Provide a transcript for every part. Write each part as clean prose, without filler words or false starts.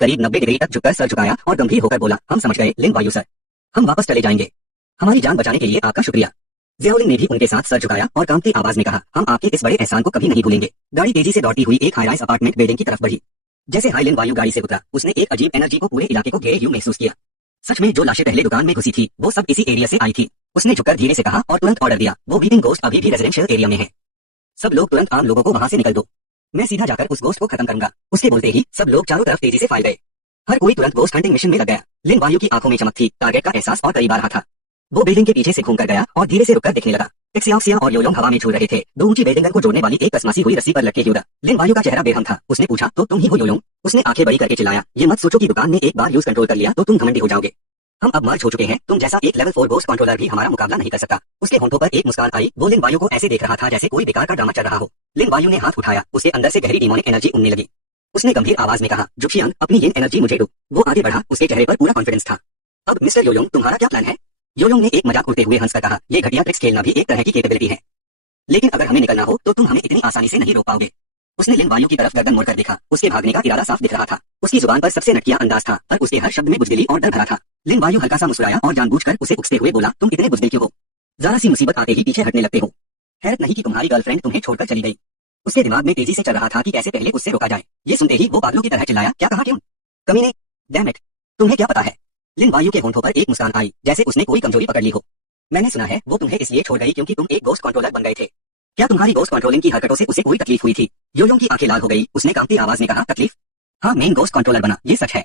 करीब 90 डिग्री तक झुककर सर झुकाया और गंभीर होकर बोला, हम समझ गए लिन वायु सर, हम वापस चले जाएंगे। हमारी जान बचाने के लिए आपका शुक्रिया। जियाउलिन ने भी उनके साथ सर झुकाया और कांपती आवाज में कहा, हम आपके इस बड़े एहसान को कभी नहीं भूलेंगे। गाड़ी तेजी से दौड़ती हुई एक हाई राइज अपार्टमेंट बिल्डिंग की तरफ बढ़ी। जैसे हाई लिन वायु गाड़ी से उतरा, उसने एक अजीब एनर्जी को पूरे इलाके को घेरे हुए महसूस किया। सच में जो लाशें पहले दुकान में घुसी थी वो सब इसी एरिया से आई थी। उसने झुककर धीरे से कहा और तुरंत ऑर्डर दिया, वो वीपिंग गोस्ट अभी भी रेजिडेंशियल एरिया में है। सब लोग तुरंत आम लोगों को वहां से निकल दो, मैं सीधा जाकर उस गोस्ट को खत्म करूंगा। उसके बोलते ही सब लोग चारों तरफ तेजी से फैल गए। हर कोई तुरंत गोस्ट हंटिंग मिशन में लग गया। लिन वायु की आंखों में चमक थी, टारगेट का एहसास और करीब आ रहा था। वो बिल्डिंग के पीछे से घूमकर गया और धीरे से रुककर देखने लगा। एक्सिया और योयोंग हवा में झूल रहे थे। दो ऊंची बिल्डिंगों को जोड़ने वाली एक कसमासी हुई रस्सी पर लटके हुए। लिन वायु का चेहरा बेरहम था। उसने पूछा, तो तुम ही हो योयोंग? उसने आंखें बड़ी करके चिल्लाया, ये मत सोचो कि दुकान ने एक बार यूज कंट्रोल कर लिया तो तुम घमंडी हो जाओगे। हम अब मर्ज हो चुके हैं, तुम जैसा एक लेवल 4 गोस्ट कंट्रोलर भी हमारा मुकाबला नहीं कर सकता। उसके होंठों पर एक मुस्कान आई। वो लिन वायु को ऐसे देख रहा था जैसे कोई बेकार का ड्रामा चल रहा हो। लिन वायु ने हाथ उठाया, उसके अंदर से गहरी डिमोनिक एनर्जी उड़ने लगी। उसने गंभीर आवाज में कहा, जुक्शियांग, अपनी ये एनर्जी मुझे दो। वो आगे बढ़ा, उसके चेहरे पर पूरा कॉन्फिडेंस था। अब मिस्टर योयोंग, तुम्हारा क्या प्लान है? योयोंग ने एक मजाक उड़ते हुए हंसकर कहा, ये घटिया ट्रिक्स खेलना भी एक तरह की कैपेबिलिटी है, लेकिन अगर हमें निकलना हो तो तुम हमें इतनी आसानी से नहीं रोक पाओगे। उसने लिन वायु की तरफ गर्दन मोड़कर देखा। उसके भागने का इरादा साफ दिख रहा था। उसकी जुबान पर सबसे नटकिया अंदाज था, पर उसके हर शब्द में बुजदिली और डर भरा था। लिन वायु हल्का सा मुस्कुराया और जानबूझकर उसे उकसते हुए बोला, तुम इतने बुजदिल क्यों हो? जरा सी मुसीबत आते ही पीछे हटने लगते हो। हैरत नहीं कि तुम्हारी गर्लफ्रेंड तुम्हें छोड़कर चली गई। उसके दिमाग में तेजी से चल रहा था कि कैसे पहले उससे रोका जाए। ये सुनते ही वो पागलों की तरह चिल्लाया, क्या कहा, क्यों? कमीने, डैम इट, तुम्हें क्या पता है? लिन वायु के होंठों पर एक मुस्कान आई, जैसे उसने कोई कमजोरी पकड़ ली हो। मैंने सुना है वो तुम्हें इसलिए छोड़ गई क्योंकि तुम एक गोस्ट कंट्रोलर बन गए थे। क्या तुम्हारी गोस्ट कंट्रोलिंग की हरकतों से उसे कोई तकलीफ हुई थी? योयोंग की आंखें लाल हो गई। उसने कांपती आवाज में कहा, तकलीफ? हाँ, मेन गोस्ट कंट्रोलर बना, ये सच है,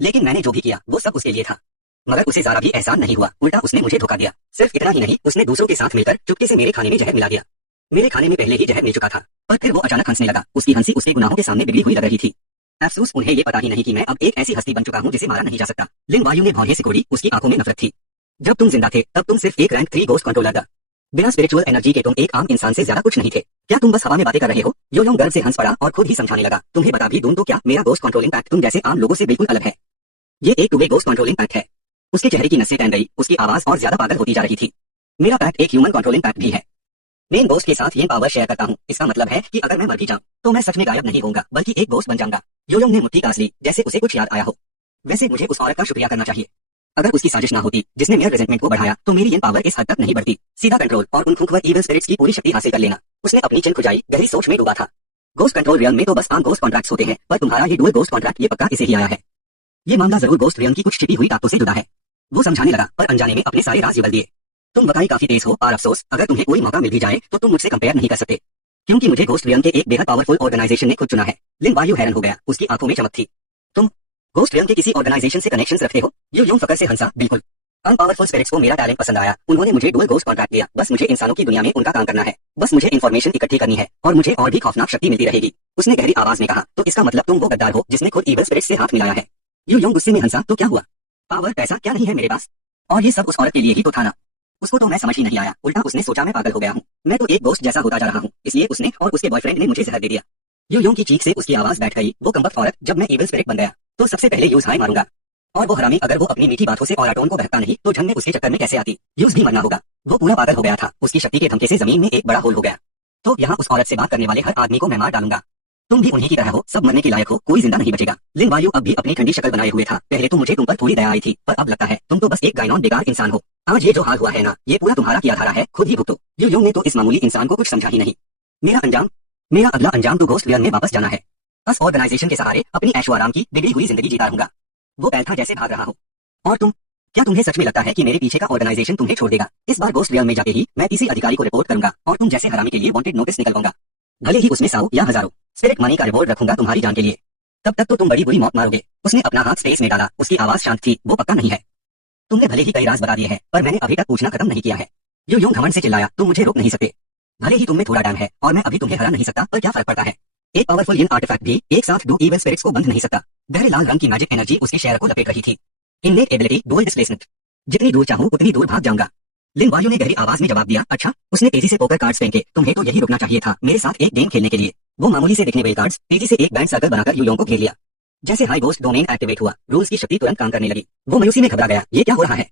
लेकिन मैंने जो भी किया वो सब उसके लिए था। मगर उसे जरा भी एहसान नहीं हुआ, उल्टा उसने मुझे धोखा दिया। सिर्फ इतना ही नहीं, उसने दूसरों के साथ मिलकर चुपके से मेरे खाने में जहर मिला दिया। मेरे खाने में पहले ही जहर मिल चुका था, पर फिर वो अचानक हंसने लगा। उसकी हंसी उसके गुनाहों के सामने बिगड़ी हुई लग रही थी। अफसोस, उन्हें ये पता ही नहीं कि मैं अब एक ऐसी हस्ती बन चुका हूँ जिसे मारा नहीं जा सकता। लिन वायु ने भौहें सिकोड़ी। उसकी आंखों में नफरत थी। जब तुम जिंदा थे तब तुम सिर्फ एक रैंक 3 गोस्ट कंट्रोलर था। बिना स्पिरिचुअल एनर्जी के तुम एक आम इंसान से ज्यादा कुछ नहीं थे। क्या तुम बस हवा में बातें कर रहे हो? योयोंग गर्व से हंस पड़ा और खुद ही समझाने लगा, तुम्हें बता भी दूं तो क्या मेरा गोस्ट कंट्रोलिंग पैक्ट तुम जैसे आम लोगों से बिल्कुल अलग है। ये एक 2 वे गोस्ट कंट्रोलिंग पैक्ट है। उसके चेहरे की नसें तन गई। उसकी आवाज और ज्यादा पागल होती जा रही थी। मेरा पैक्ट एक ह्यूमन कंट्रोलिंग पैक्ट भी है। मेन गोस्ट के साथ ये पावर शेयर करता हूँ। इसका मतलब है कि अगर मैं मर भी जाऊं तो मैं सच में गायब नहीं होऊंगा, बल्कि एक गोस्ट बन जाऊंगा। योयोंग ने मुट्ठी कास ली, जैसे उसे कुछ याद आया हो। वैसे मुझे उस औरत का शुक्रिया करना चाहिए। अगर उसकी साजिश ना होती जिसने मेरे रेजेंटमेंट को बढ़ाया तो मेरी ये पावर इस हद तक नहीं बढ़ती। सीधा कंट्रोल और उन खूंखार इविल स्पिरिट्स की पूरी शक्ति हासिल कर लेना। उसने अपनी चिन खुजाई, गहरी सोच में डूबा था। गोस्ट कंट्रोल रियल्म में तो बस आम गोस्ट कॉन्ट्रैक्ट्स होते हैं, पर तुम्हारा ये डुअल गोस्ट कॉन्ट्रैक्ट ये पक्का इसे ही आया है। ये मामला जरूर गोस्ट रियल्म की कुछ छिपी हुई ताकतों से जुड़ा है। वो समझाने लगा, पर अनजाने में अपने सारे राज उगल दिए। तुम बताई काफी तेज हो, और अफसोस, अगर तुम्हें कोई मौका मिल भी जाए तो तुम मुझसे कंपेयर नहीं कर सकते, क्योंकि मुझे गोस्ट रियल्म के एक बेहद पावरफुल ऑर्गेनाइजेशन ने खुद चुना है। लिन वायु हैरान हो गया। उसकी आंखों में चमक थी। तुम गोस्ट रियल्म के किसी ऑर्गेनाइजेशन से कनेक्शंस रखते हो? योयोंग फकर से हंसा, बिल्कुल। अन पावरफुल स्पिरिट्स को मेरा टैलेंट पसंद आया। उन्होंने मुझे डुअल गोस्ट कॉन्ट्रैक्ट दिया। बस मुझे इंसानों की दुनिया में उनका काम करना है। बस मुझे इंफॉर्मेशन इकट्ठी करनी है और मुझे और भी खौफनाक शक्ति मिलती रहेगी। उसने गहरी आवाज में कहा, तो इसका मतलब तुम वो गद्दार हो जिसने खुद इविल स्पिरिट्स से हाथ मिलाया है। योयोंग गुस्से में हंसा, तो क्या हुआ? पावर, पैसा क्या नहीं है मेरे पास? और ये सब उस औरत के लिए ही तो था ना। उसको तो मैं समझ ही नहीं आया। उल्टा उसने सोचा मैं पागल हो गया हूँ, मैं तो एक गोस्ट जैसा होता जा रहा हूँ, इसलिए उसने और उसके बॉयफ्रेंड ने मुझे जहर दे दिया। योयोंग की चीख से उसकी आवाज बैठ गई। वो कमबख्त औरत, जब मैं इविल स्पिरिट बन गया तो सबसे पहले यूज हाई मारूंगा। और वो हरामी, अगर वो अपनी मीठी बातों से औरतों को बहकता नहीं तो झंड में उसके चक्कर में कैसे आती? यूज भी मरना होगा। वो पूरा पागल हो गया था। उसकी शक्ति के धमके से जमीन में एक बड़ा होल हो गया। तो यहाँ उस औरत से बात करने वाले हर आदमी को मैं मार डालूंगा। तुम भी उन्हीं की तरह हो, सब मरने के लायक हो, कोई जिंदा नहीं बचेगा। लिन वायु अब भी अपनी ठंडी शक्ल बनाए हुए था। पहले तो मुझे तुम पर थोड़ी दया आई थी, पर अब लगता है तुम तो बस एक गायनॉन बेकार इंसान हो। आज ये जो हाल हुआ है ना, ये पूरा तुम्हारा किया धारा है, खुद ही भुगतो। योयोंग ने तो इस मामूली इंसान को कुछ समझा ही नहीं। मेरा अगला अंजाम तो गोस्ट रियल्म में वापस जाना है। बस ऑर्गेनाइजेशन के सहारे अपनी ऐशो आराम की बिगड़ी हुई जिंदगी जीता रहूंगा। वो पैर था जैसे भाग रहा हो। और तुम, क्या तुम्हें सच में लगता है कि मेरे पीछे का ऑर्गेनाइजेशन तुम्हें छोड़ देगा? इस बार गोस्ट रियल्म में जाके ही मैं किसी अधिकारी को रिपोर्ट करूंगा और तुम जैसे हरामी के लिए वांटेड नोटिस निकलवाऊंगा। भले ही उसमें 100 या हजारों स्पिरिट मनी का रिवॉर्ड रखूंगा तुम्हारी जान के लिए। तब तक तो तुम बड़ी बुरी मौत मारोगे। उसने अपना हाथ स्पेस में डाला। उसकी आवाज शांत थी, वो पक्का नहीं है। तुमने भले ही कई राज बता दिए हैं, पर मैंने अभी तक पूछना खत्म नहीं किया है। योयोंग घमंड से चिल्लाया, तुम मुझे रोक नहीं सकते। भले ही तुम में थोड़ा डैम है और मैं अभी तुम्हें हरा नहीं सकता, पर क्या फर्क पड़ता है? एक पावरफुल यिन आर्टिफैक्ट भी एक साथ 2 इविल स्पिरिट्स को बंध नहीं सकता। गहरे लाल रंग की मैजिक एनर्जी उसके शहर को लपेट रही थी। Innate ability, dual displacement. जितनी दूर चाहूं उतनी दूर भाग जाऊंगा। लिन वायु ने गहरी आवाज में जवाब दिया, अच्छा। उसने तेजी से पोकर कार्ड्स फेंके। तुम्हें तो यही रुकना चाहिए था मेरे साथ एक गेम खेलने के लिए। वो मामूली से दिखने वाले कार्ड्स तेजी से एक बैंड सर्कल बनाकर योयोंग को घेर लिया। जैसे हाई गोस्ट डोमेन एक्टिवेट हुआ, रूल्स की शक्ति तुरंत काम करने लगी। वो मायूसी में घबरा गया, ये क्या हो रहा है?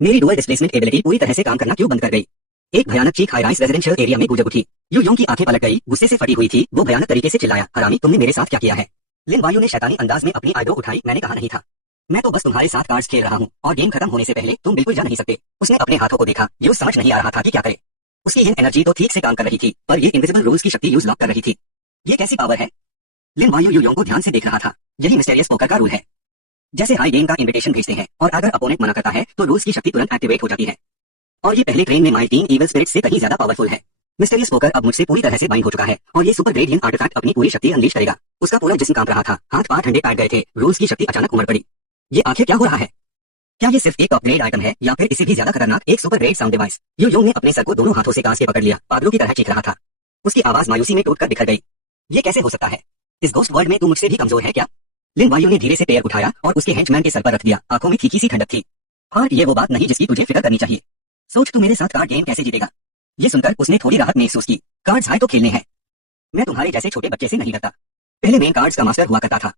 मेरी डुअल डिस्प्लेसमेंट एबिलिटी पूरी तरह से काम करना क्यों बंद कर गई? एक भयानक चीख हाई राइज रेजिडेंशियल एरिया में गूंज उठी। योयोंग की आंखें पलट गई, गुस्से से फटी हुई थी। वो भयानक तरीके से चिल्लाया, हरामी, तुमने मेरे साथ क्या किया है? लिन वायु ने शैतानी अंदाज में अपनी आईब्रो उठाई। मैंने कहा नहीं था, मैं तो बस तुम्हारे साथ कार्ड्स खेल रहा हूँ और गेम खत्म होने से पहले तुम बिल्कुल जा नहीं सकते। उसने अपने हाथों को देखा। ये समझ नहीं आ रहा था कि क्या करे। उसकी ये एनर्जी तो ठीक से काम कर रही थी, पर ये इनविजिबल रूल्स की शक्ति यूज लॉक कर रही थी। ये कैसी पावर है? लिन वायु यू योंग को ध्यान से देख रहा था। यही मिस्टेरियस पोकर का रूल है। जैसे हाई गेम का इन्विटेशन भेजते हैं और अगर अपोनेंट मना करता है तो रूल्स की शक्ति तुरंत एक्टिवेट हो जाती है। और ये पहले ट्रेन में माई टीम ईवल स्पिरिट से कहीं ज्यादा पावरफुल है। मिस्टेरियस पोकर अब मुझसे पूरी तरह से बाइंड हो चुका है और ये सुपर ग्रेडियंट आर्टिफैक्ट अपनी पूरी शक्ति अनलीश करेगा। उसका पूरा जिस्म कांप रहा था, हाथ पांव ठंडे पड़ गए थे। रूल्स की शक्ति अचानक उमड़ पड़ी। ये आखिर क्या हो रहा है? क्या ये सिर्फ एक अपग्रेड आइटम है या फिर इससे भी ज्यादा खतरनाक एक super grade sound device? You Yong ने अपने सर को दोनों हाथों से कांस के पकड़ लिया। पागलों की तरह चीख रहा था। उसकी आवाज मायूसी में टूटकर बिखर गई। ये कैसे हो सकता है? इस घोस्ट वर्ल्ड में तू मुझसे भी कमजोर है क्या? लिन वायु ने धीरे से पैर उठाया और उसके हेंचमैन के सर पर रख दिया। आंखों में फीकी सी ठंडक थी। हार्ट, ये वो बात नहीं जिसकी तुझे फिक्र करनी चाहिए। सोच, तू मेरे साथ कार्ड गेम कैसे जीतेगा? ये सुनकर उसने थोड़ी राहत महसूस की। कार्ड्स हाय तो खेलने हैं। मैं तुम्हारे जैसे छोटे बच्चे से नहीं डरता। पहले मैं कार्ड्स का मास्टर हुआ करता था।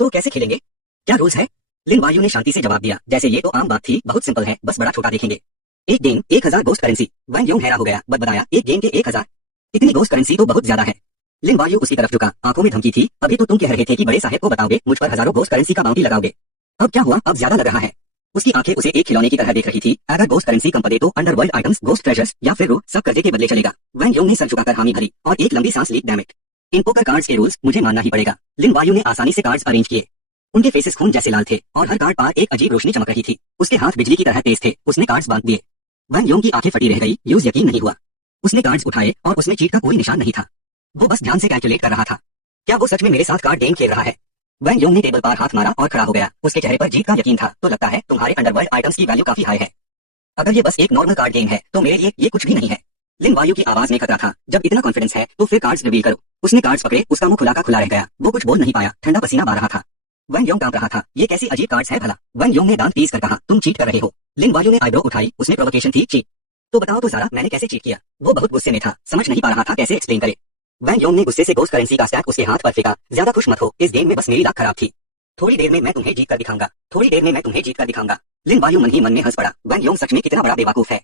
तो कैसे खेलेंगे? क्या रूल्स है? लिन वायु ने शांति से जवाब दिया, जैसे ये तो आम बात थी। बहुत सिंपल है, बस बड़ा छोटा देखेंगे। एक गेम 1000 गोस्ट करेंसी। वैन योंग हैरान हो गया। बताया, एक गेम के 1000? इतनी गोस्ट करेंसी तो बहुत ज्यादा है। लिन वायु उसकी तरफ झुका। आंखों में धमकी थी। अभी तो तुम कह रहे थे कि बड़े साहब को बताओगे, मुझ पर हजारों गोस्ट करेंसी का बाउंटी लगाओगे। अब क्या हुआ? अब ज्यादा लग रहा है। उसकी आंखें उसे एक खिलौने की तरह देख रही थी। अगर गोस्ट करेंसी कम पड़े तो अंडरवर्ल्ड आइटम्स, गोस्ट ट्रेजर्स या फिर सब कर्जे के बदले चलेगा। वैन योंग ने सर झुकाकर हामी भरी और एक लंबी सांस ली। डैम इट, इन पोकर कार्ड्स के रूल्स मुझे मानना ही पड़ेगा। लिन वायु ने आसानी से कार्ड्स अरेंज किए। उनके फेसेस खून जैसे लाल थे और हर कार्ड पर एक अजीब रोशनी चमक रही थी। उसके हाथ बिजली की तरह तेज थे। उसने कार्ड्स बांध दिए। वैन योंग की आंखें फटी रह गई। यूज यकीन नहीं हुआ। उसने कार्ड्स उठाए और उसमें चीट का कोई निशान नहीं था। वो बस ध्यान से कैलकुलेट कर रहा था। क्या वो सच में मेरे साथ कार्ड गेम खेल रहा है? वैन योंग ने टेबल पर हाथ मारा और खड़ा हो गया। उसके चेहरे पर जीत का यकीन था। तो लगता है तुम्हारे अंडरवर्ल्ड आइटम्स की वैल्यू काफी हाई है। अगर ये बस एक नॉर्मल कार्ड गेम है तो मेरे लिए ये कुछ भी नहीं है। लिन वायु की आवाज में खतरा था। जब इतना कॉन्फिडेंस है तो फिर कार्ड्स रिवील करो। उसने कार्ड्स पकड़े। उसका मुंह खुला का खुला रह गया। वो कुछ बोल नहीं पाया। ठंडा पसीना बहा रहा था। वैन योंग कांप रहा था। ये कैसी अजीब कार्ड्स है भला? वैन योंग ने दांत पीस कर कहा, तुम चीट कर रहे हो। लिन वायु ने आईब्रो उठाई। उसने प्रोवोकेशन थी, चीट? तो बताओ तो सारा, मैंने कैसे चीट किया? वो बहुत गुस्से में था, समझ नहीं पा रहा था कैसे एक्सप्लेन करे। वैन योंग ने गुस्से से गोस्ट करेंसी का स्टैक उसके हाथ पर फेंका। ज्यादा खुश मत हो, इस गेम में बस मेरी लाख खराब थी। थोड़ी देर में मैं तुम्हें जीत कर दिखाऊंगा। थोड़ी देर में मैं तुम्हें जीत कर दिखाऊंगा। लिन वायु मन ही मन में हंस पड़ा। वैन योंग सच में कितना बड़ा बेवकूफ है।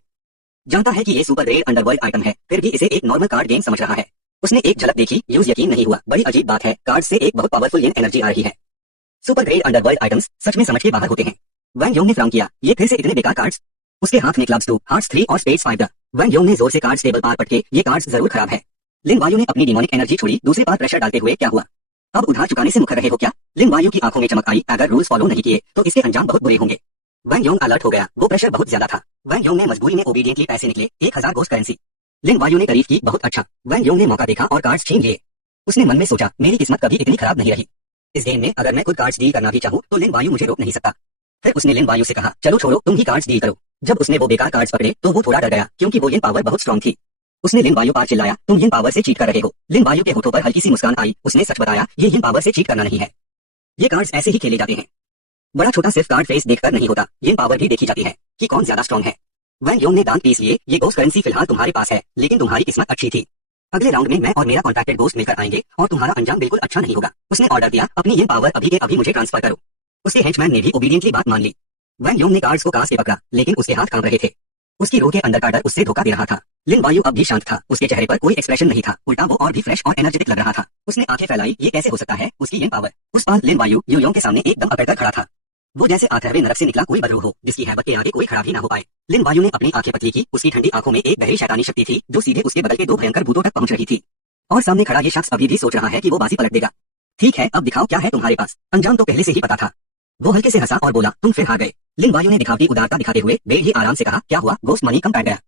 जानता है कि ये सुपर ग्रेड अंडरवर्ल्ड आइटम है, फिर भी इसे एक नॉर्मल कार्ड गेम समझ रहा है। उसने एक झलक देखी। यूज यकीन नहीं हुआ। बड़ी अजीब बात है, कार्ड से एक बहुत पावरफुल येन एनर्जी आ रही है। सुपर ग्रेड अंडरवर्ल्ड आइटम्स सच में समझ के बाहर होते हैं। वैन योंग ने फ्राउन किया। ये फिर से इतने बेकार कार्ड्स? उसके हाथ में क्लब्स 2, हार्ट्स 3 और स्पेड्स 5 था। वैन योंग ने जोर से कार्ड्स टेबल पर पटके। ये कार्ड्स जरूर खराब है। लिन वायु ने अपनी डिमोनिक एनर्जी छोड़ी। दूसरे पार प्रेशर डालते हुए, क्या हुआ? अब उधार चुकाने से मुकर रहे हो क्या? लिन वायु की आंखों में चमक आई। अगर रूल्स फॉलो नहीं किए तो इसके अंजाम बहुत बुरे होंगे। वैन योंग अलर्ट हो गया। वो प्रेशर बहुत ज्यादा था। वैन योंग ने मजबूरी में ओबीडियंटली पैसे निकले। 1000 गोस्ट करेंसी। लिन वायु ने तारीफ की, बहुत अच्छा। वैन योंग ने मौका देखा और कार्ड्स छीन लिए। उसने मन में सोचा, मेरी किस्मत कभी इतनी खराब नहीं रही। इस गेम में अगर मैं खुद कार्ड्स डील करना भी चाहूँ तो लिन वायु मुझे रोक नहीं सकता। फिर उसने लिन वायु से कहा, चलो छोड़ो, तुम ही कार्ड्स डील करो। जब उसने वो बेकार कार्ड्स पकड़े तो वो थोड़ा डर गया, क्योंकि वो येन पावर बहुत स्ट्रॉन्ग थी। उसने लिन वायु पर चिल्लाया, तुम येन पावर से चीट कर रहे हो। लिन वायु के होठों पर हल्की सी मुस्कान आई। उसने सच बताया, ये येन पावर से चीट करना नहीं है। ये कार्ड्स ऐसे ही खेले जाते हैं। बड़ा छोटा सिर्फ कार्ड फेस देखकर नहीं होता, येन पावर भी देखी जाती है कि कौन ज्यादा स्ट्रॉन्ग है। वैन योंग ने दांत पीस लिए। ये गोस्ट करेंसी फिलहाल तुम्हारे पास है, लेकिन तुम्हारी किस्मत अच्छी थी। अगले राउंड में मैं और मेरा कॉन्ट्रैक्टेड गोस्ट मिलकर आएंगे और तुम्हारा अंजाम बिल्कुल अच्छा नहीं होगा। उसने ऑर्डर दिया, अपनी येन पावर अभी के अभी मुझे ट्रांसफर करो। उसके हेंचमैन ने भी ओबीडियंटली बात मान ली। वैन योंग ने कार्ड्स को कांस के पकड़ा, लेकिन उसके हाथ कांप रहे थे। उसकी रूह के अंदर का डर उससे धोखा दे रहा था। लिन वायु अब भी शांत था। उसके चेहरे पर कोई एक्सप्रेशन नहीं था, उल्टा वो और भी फ्रेश और एनर्जेटिक लग रहा था। उसने आंखें फैलाई। ये कैसे हो सकता है? उसकी येन पावर। उस पार लिन वायु यू योंग के सामने एकदम अकड़कर खड़ा था। वो जैसे अथर्वे नरक से निकला कोई बदरू हो, जिसकी हैबत के आगे कोई खड़ा भी ना हो पाए। लिन वायु ने अपनी आंखें पतली की। उसकी ठंडी आंखों में एक गहरी शैतानी शक्ति थी जो सीधे उसके बगल के 2 भयंकर भूतों तक पहुंच रही थी। और सामने खड़ा ये शख्स अभी भी सोच रहा है कि वो बाजी पलट देगा। ठीक है, अब दिखाओ क्या है तुम्हारे पास। अंजाम तो पहले से ही पता था। वो हल्के से हंसा और बोला, तुम फिर हार गए। लिन वायु ने दिखावटी उदारता दिखाते हुए बेड ही आराम से कहा, क्या हुआ? गोस्ट मनी कम पड़ गया।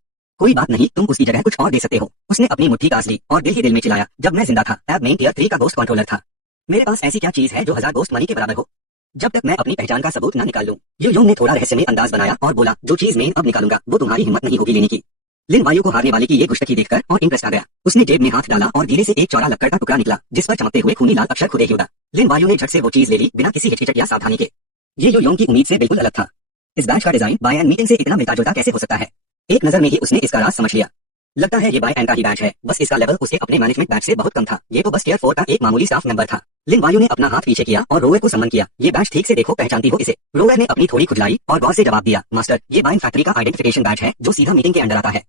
कोई बात नहीं, तुम उसकी जगह कुछ और दे सकते हो। उसने अपनी मुट्ठी कास ली और दिल ही दिल में चिल्लाया, जब मैं जिंदा था तब मैं टियर 3 का गोस्ट कंट्रोलर था। मेरे पास ऐसी क्या चीज है जो 1000 गोस्ट मनी के बराबर हो? जब तक मैं अपनी पहचान का सबूत न निकाल लूं। यू योंग ने थोड़ा रहस्यमय अंदाज बनाया और बोला, जो चीज मैं अब निकालूंगा वो तुम्हारी हिम्मत नहीं होगी लेने की। लिन वायु को हारने वाले की ये गुस्ताखी देखकर और इंप्रेस आ गया। उसने जेब में हाथ डाला और धीरे से एक चौड़ा लक्कड़ का टुकड़ा निकला, जिस पर चमकते हुए खूनी लाल अक्षर खुदे ही उड़ा। लिन वायु ने झट से वो चीज ले ली, बिना किसी हिचकिचाहट या सावधानी के। ये यू योंग की उम्मीद से बिल्कुल अलग था। इस बैच का डिजाइन बाय एंड मीटिंग से इतना मिलता जुलता कैसे हो सकता है? एक नजर में ही उसने इसका राज समझ लिया। लगता है ये बाय एंड का ही बैच है, बस इसका लेवल उसके अपने मैनेजमेंट बैच से बहुत कम था। ये तो बस टियर 4 का एक मामूली स्टाफ मेंबर था। लिन वायु ने अपना हाथ पीछे किया और रोवर को सम्मन किया। ये बैच ठीक से देखो, पहचानती हो इसे? रोवर ने अपनी थोड़ी खुजलाई और गौर से जवाब दिया, मास्टर, ये बाइन फैक्ट्री का आइडेंटिफिकेशन बैच है जो सीधा मीटिंग के अंदर आता है।